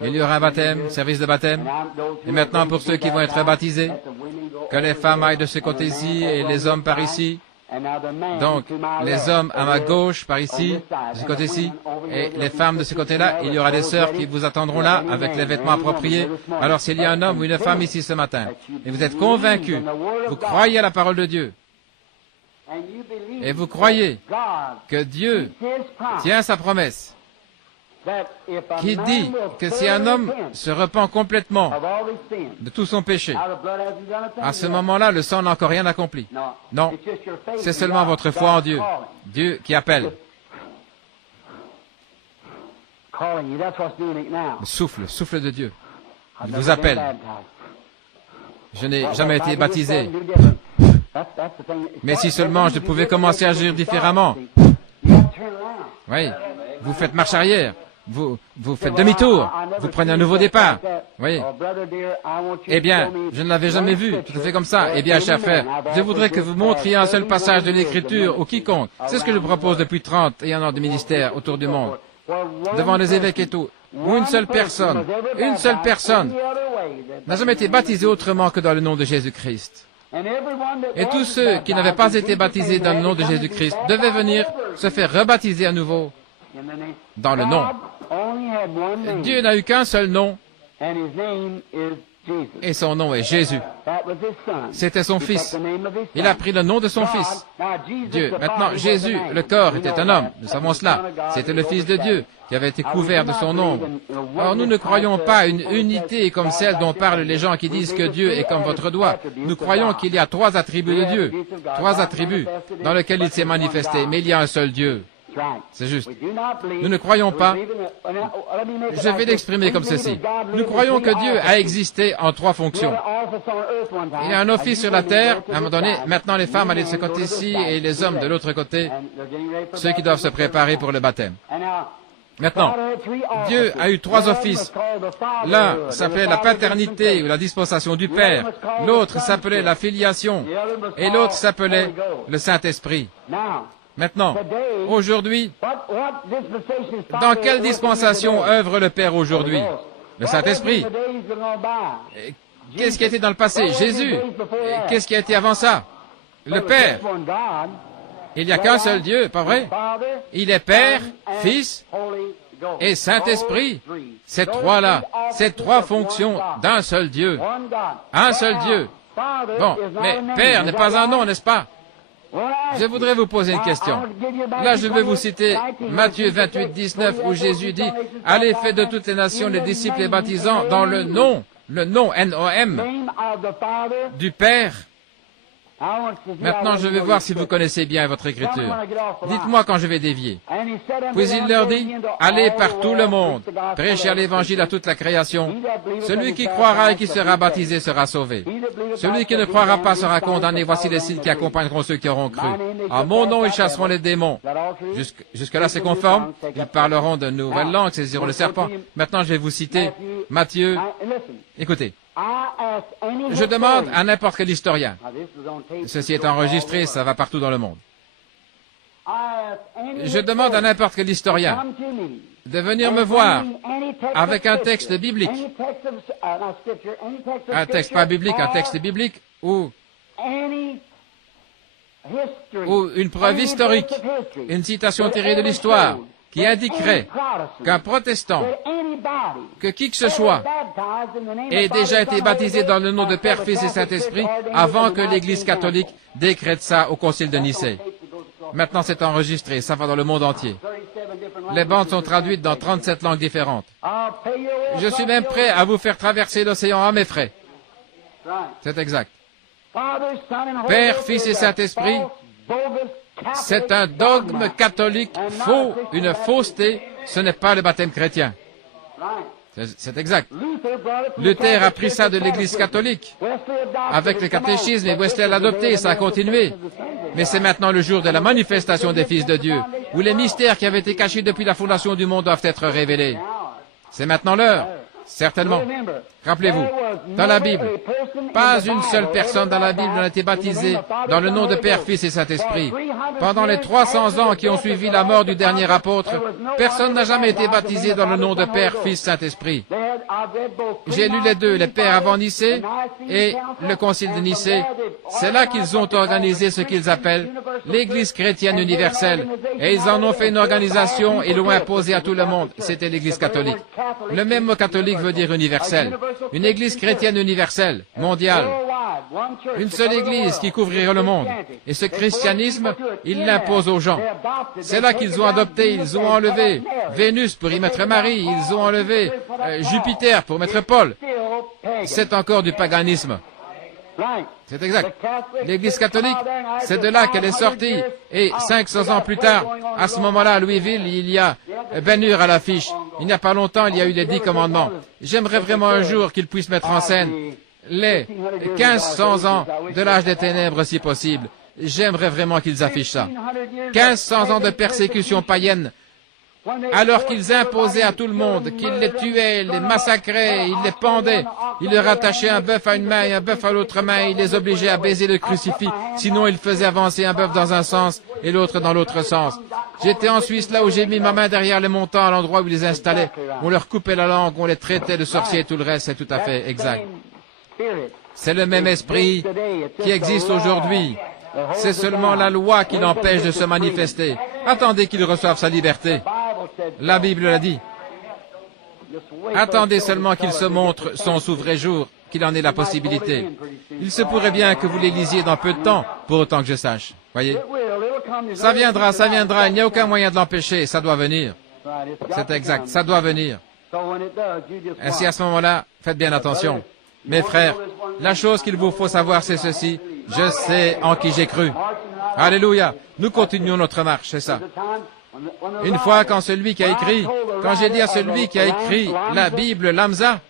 Il y aura un baptême, service de baptême. Et maintenant, pour ceux qui vont être baptisés, que les femmes aillent de ce côté-ci et les hommes par ici. Donc, les hommes à ma gauche, par ici, de ce côté-ci, et les femmes de ce côté-là. Il y aura des sœurs qui vous attendront là, avec les vêtements appropriés. Alors, s'il y a un homme ou une femme ici ce matin, et vous êtes convaincus, vous croyez à la parole de Dieu, et vous croyez que Dieu tient sa promesse, qui dit que si un homme se repent complètement de tout son péché, à ce moment-là, le sang n'a encore rien accompli. Non, c'est seulement votre foi en Dieu. Dieu qui appelle. Le souffle de Dieu. Il vous appelle. Je n'ai jamais été baptisé. Mais si seulement je pouvais commencer à agir différemment. Oui, vous faites marche arrière. Vous faites demi-tour, vous prenez un nouveau départ. Oui. Eh bien, je ne l'avais jamais vu, tout à fait comme ça. Eh bien, cher frère, je voudrais que vous montriez un seul passage de l'Écriture ou quiconque. C'est ce que je propose depuis 31 ans de ministère autour du monde, devant les évêques et tout. Où une seule personne n'a jamais été baptisée autrement que dans le nom de Jésus-Christ. Et tous ceux qui n'avaient pas été baptisés dans le nom de Jésus-Christ devaient venir se faire rebaptiser à nouveau dans le nom. Dieu n'a eu qu'un seul nom, et son nom est Jésus. C'était son fils. Il a pris le nom de son fils. Dieu. Maintenant, Jésus, le corps, était un homme. Nous savons cela. C'était le Fils de Dieu qui avait été couvert de son ombre. Or, nous ne croyons pas à une unité comme celle dont parlent les gens qui disent que Dieu est comme votre doigt. Nous croyons qu'il y a 3 attributs de Dieu. 3 attributs dans lesquels il s'est manifesté. Mais il y a un seul Dieu. C'est juste. Nous ne croyons pas. Je vais l'exprimer comme ceci. Nous croyons que Dieu a existé en 3 fonctions. Il y a un office sur la terre, à un moment donné. Maintenant, les femmes allaient de ce côté-ci et les hommes de l'autre côté, ceux qui doivent se préparer pour le baptême. Maintenant, Dieu a eu 3 offices. L'un s'appelait la paternité ou la dispensation du Père. L'autre s'appelait la filiation. Et l'autre s'appelait le Saint-Esprit. Maintenant, aujourd'hui, dans quelle dispensation œuvre le Père aujourd'hui? Le Saint-Esprit. Qu'est-ce qui a été dans le passé? Jésus. Qu'est-ce qui a été avant ça? Le Père. Il n'y a qu'un seul Dieu, pas vrai? Il est Père, Fils et Saint-Esprit. Ces 3-là, ces 3 fonctions d'un seul Dieu. Un seul Dieu. Bon, mais Père n'est pas un nom, n'est-ce pas? Je voudrais vous poser une question. Là, je vais vous citer Matthieu 28, 19, où Jésus dit « Allez, faites de toutes les nations les disciples et baptisants dans le nom, N-O-M, du Père. » Maintenant, je vais voir si vous connaissez bien votre écriture. Dites-moi quand je vais dévier. Puis il leur dit, allez par tout le monde, prêchez l'évangile à toute la création. Celui qui croira et qui sera baptisé sera sauvé. Celui qui ne croira pas sera condamné. Voici les signes qui accompagneront ceux qui auront cru. En mon nom, ils chasseront les démons. Jusque-là, c'est conforme. Ils parleront de nouvelles langues, saisiront le serpent. Maintenant, je vais vous citer Matthieu. Écoutez. Je demande à n'importe quel historien. Ceci est enregistré, ça va partout dans le monde. Je demande à n'importe quel historien de venir me voir avec un texte biblique. Un texte pas biblique, un texte biblique ou une preuve historique, une citation tirée de l'histoire qui indiquerait qu'un protestant, que qui que ce soit, ait déjà été baptisé dans le nom de Père, Fils et Saint-Esprit avant que l'Église catholique décrète ça au Concile de Nicée. Maintenant, c'est enregistré, ça va dans le monde entier. Les bandes sont traduites dans 37 langues différentes. Je suis même prêt à vous faire traverser l'océan à mes frais. C'est exact. Père, Fils et Saint-Esprit, C'est un dogme catholique faux, une fausseté. Ce n'est pas le baptême chrétien. C'est exact. Luther a pris ça de l'Église catholique. Avec le catéchisme, et Wesley l'a adopté, et ça a continué. Mais c'est maintenant le jour de la manifestation des fils de Dieu, où les mystères qui avaient été cachés depuis la fondation du monde doivent être révélés. C'est maintenant l'heure. Certainement. Rappelez-vous, dans la Bible, pas une seule personne dans la Bible n'a été baptisée dans le nom de Père, Fils et Saint-Esprit. Pendant les 300 ans qui ont suivi la mort du dernier apôtre, personne n'a jamais été baptisé dans le nom de Père, Fils, Saint-Esprit. J'ai lu les deux, les pères avant Nicée et le concile de Nicée. C'est là qu'ils ont organisé ce qu'ils appellent l'Église chrétienne universelle. Et ils en ont fait une organisation et l'ont imposée à tout le monde. C'était l'Église catholique. Le même mot catholique veut dire universel. Une Église chrétienne universelle, mondiale. Une seule Église qui couvrirait le monde. Et ce christianisme, ils l'imposent aux gens. C'est là qu'ils ont adopté, ils ont enlevé Vénus pour y mettre Marie, ils ont enlevé Jupiter pour mettre Paul. C'est encore du paganisme. C'est exact. L'Église catholique, c'est de là qu'elle est sortie. Et 500 ans plus tard, à ce moment-là, à Louisville, il y a Ben Hur à l'affiche. Il n'y a pas longtemps, il y a eu les 10 commandements. J'aimerais vraiment un jour qu'ils puissent mettre en scène les 1500 ans de l'âge des ténèbres, si possible. J'aimerais vraiment qu'ils affichent ça. 1500 ans de persécution païenne, alors qu'ils imposaient à tout le monde, qu'ils les tuaient, les massacraient, ils les pendaient, ils leur attachaient un bœuf à une main et un bœuf à l'autre main, ils les obligeaient à baiser le crucifix, sinon ils faisaient avancer un bœuf dans un sens et l'autre dans l'autre sens. J'étais en Suisse, là où j'ai mis ma main derrière les montants, à l'endroit où ils les installaient. On leur coupait la langue, on les traitait de sorciers et tout le reste, c'est tout à fait exact. C'est le même esprit qui existe aujourd'hui. C'est seulement la loi qui l'empêche de se manifester. Attendez qu'il reçoive sa liberté. La Bible l'a dit. Attendez seulement qu'il se montre son vrai jour, qu'il en ait la possibilité. Il se pourrait bien que vous les lisiez dans peu de temps, pour autant que je sache. Voyez? Ça viendra, il n'y a aucun moyen de l'empêcher, ça doit venir. C'est exact, ça doit venir. Ainsi, à ce moment-là, faites bien attention. Mes frères, la chose qu'il vous faut savoir, c'est ceci. Je sais en qui j'ai cru. Alléluia. Nous continuons notre marche, c'est ça. Une fois, quand celui qui a écrit, quand j'ai dit à celui qui a écrit la Bible Lamsa,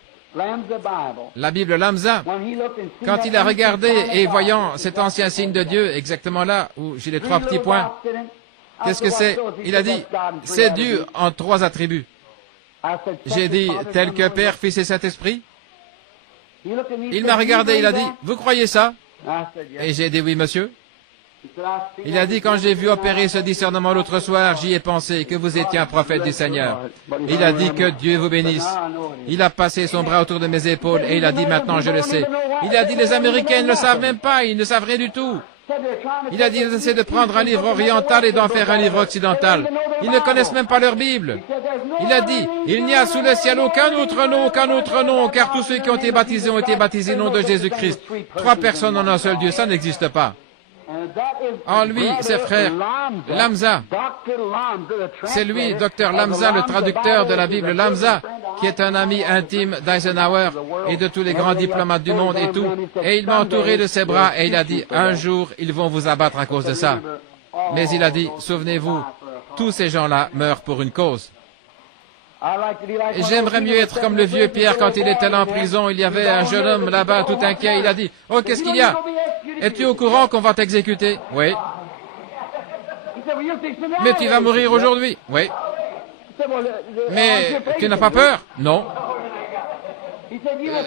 quand il a regardé et voyant cet ancien signe de Dieu, exactement là où j'ai les 3 petits points, qu'est-ce que c'est? Il a dit, c'est Dieu en 3 attributs. J'ai dit, tel que Père, Fils et Saint-Esprit. Il m'a regardé, il a dit, vous croyez ça? Et j'ai dit, oui, monsieur. Il a dit, quand j'ai vu opérer ce discernement l'autre soir, j'y ai pensé que vous étiez un prophète du Seigneur. Il a dit que Dieu vous bénisse. Il a passé son bras autour de mes épaules et il a dit, maintenant je le sais. Il a dit, les Américains ne le savent même pas, ils ne savent rien du tout. Il a dit, ils essaient de prendre un livre oriental et d'en faire un livre occidental. Ils ne connaissent même pas leur Bible. Il a dit, il n'y a sous le ciel aucun autre nom, car tous ceux qui ont été baptisés au nom de Jésus-Christ. 3 personnes en un seul Dieu, ça n'existe pas. En lui, ses frères, Lamsa, c'est lui, Dr Lamsa, le traducteur de la Bible Lamsa, qui est un ami intime d'Eisenhower et de tous les grands diplomates du monde et tout. Et il m'a entouré de ses bras et il a dit, un jour, ils vont vous abattre à cause de ça. Mais il a dit, souvenez-vous, tous ces gens-là meurent pour une cause. J'aimerais mieux être comme le vieux Pierre quand il était là en prison. Il y avait un jeune homme là-bas tout inquiet. Il a dit, oh, qu'est-ce qu'il y a? Es-tu au courant qu'on va t'exécuter? Oui. Mais tu vas mourir aujourd'hui? Oui. Mais tu n'as pas peur? Non.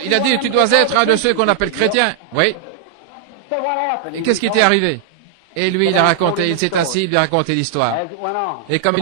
Il a dit, tu dois être un de ceux qu'on appelle chrétiens. Oui. Et qu'est-ce qui t'est arrivé? Et lui, il a raconté, il s'est assis, il lui a raconté l'histoire. Et comme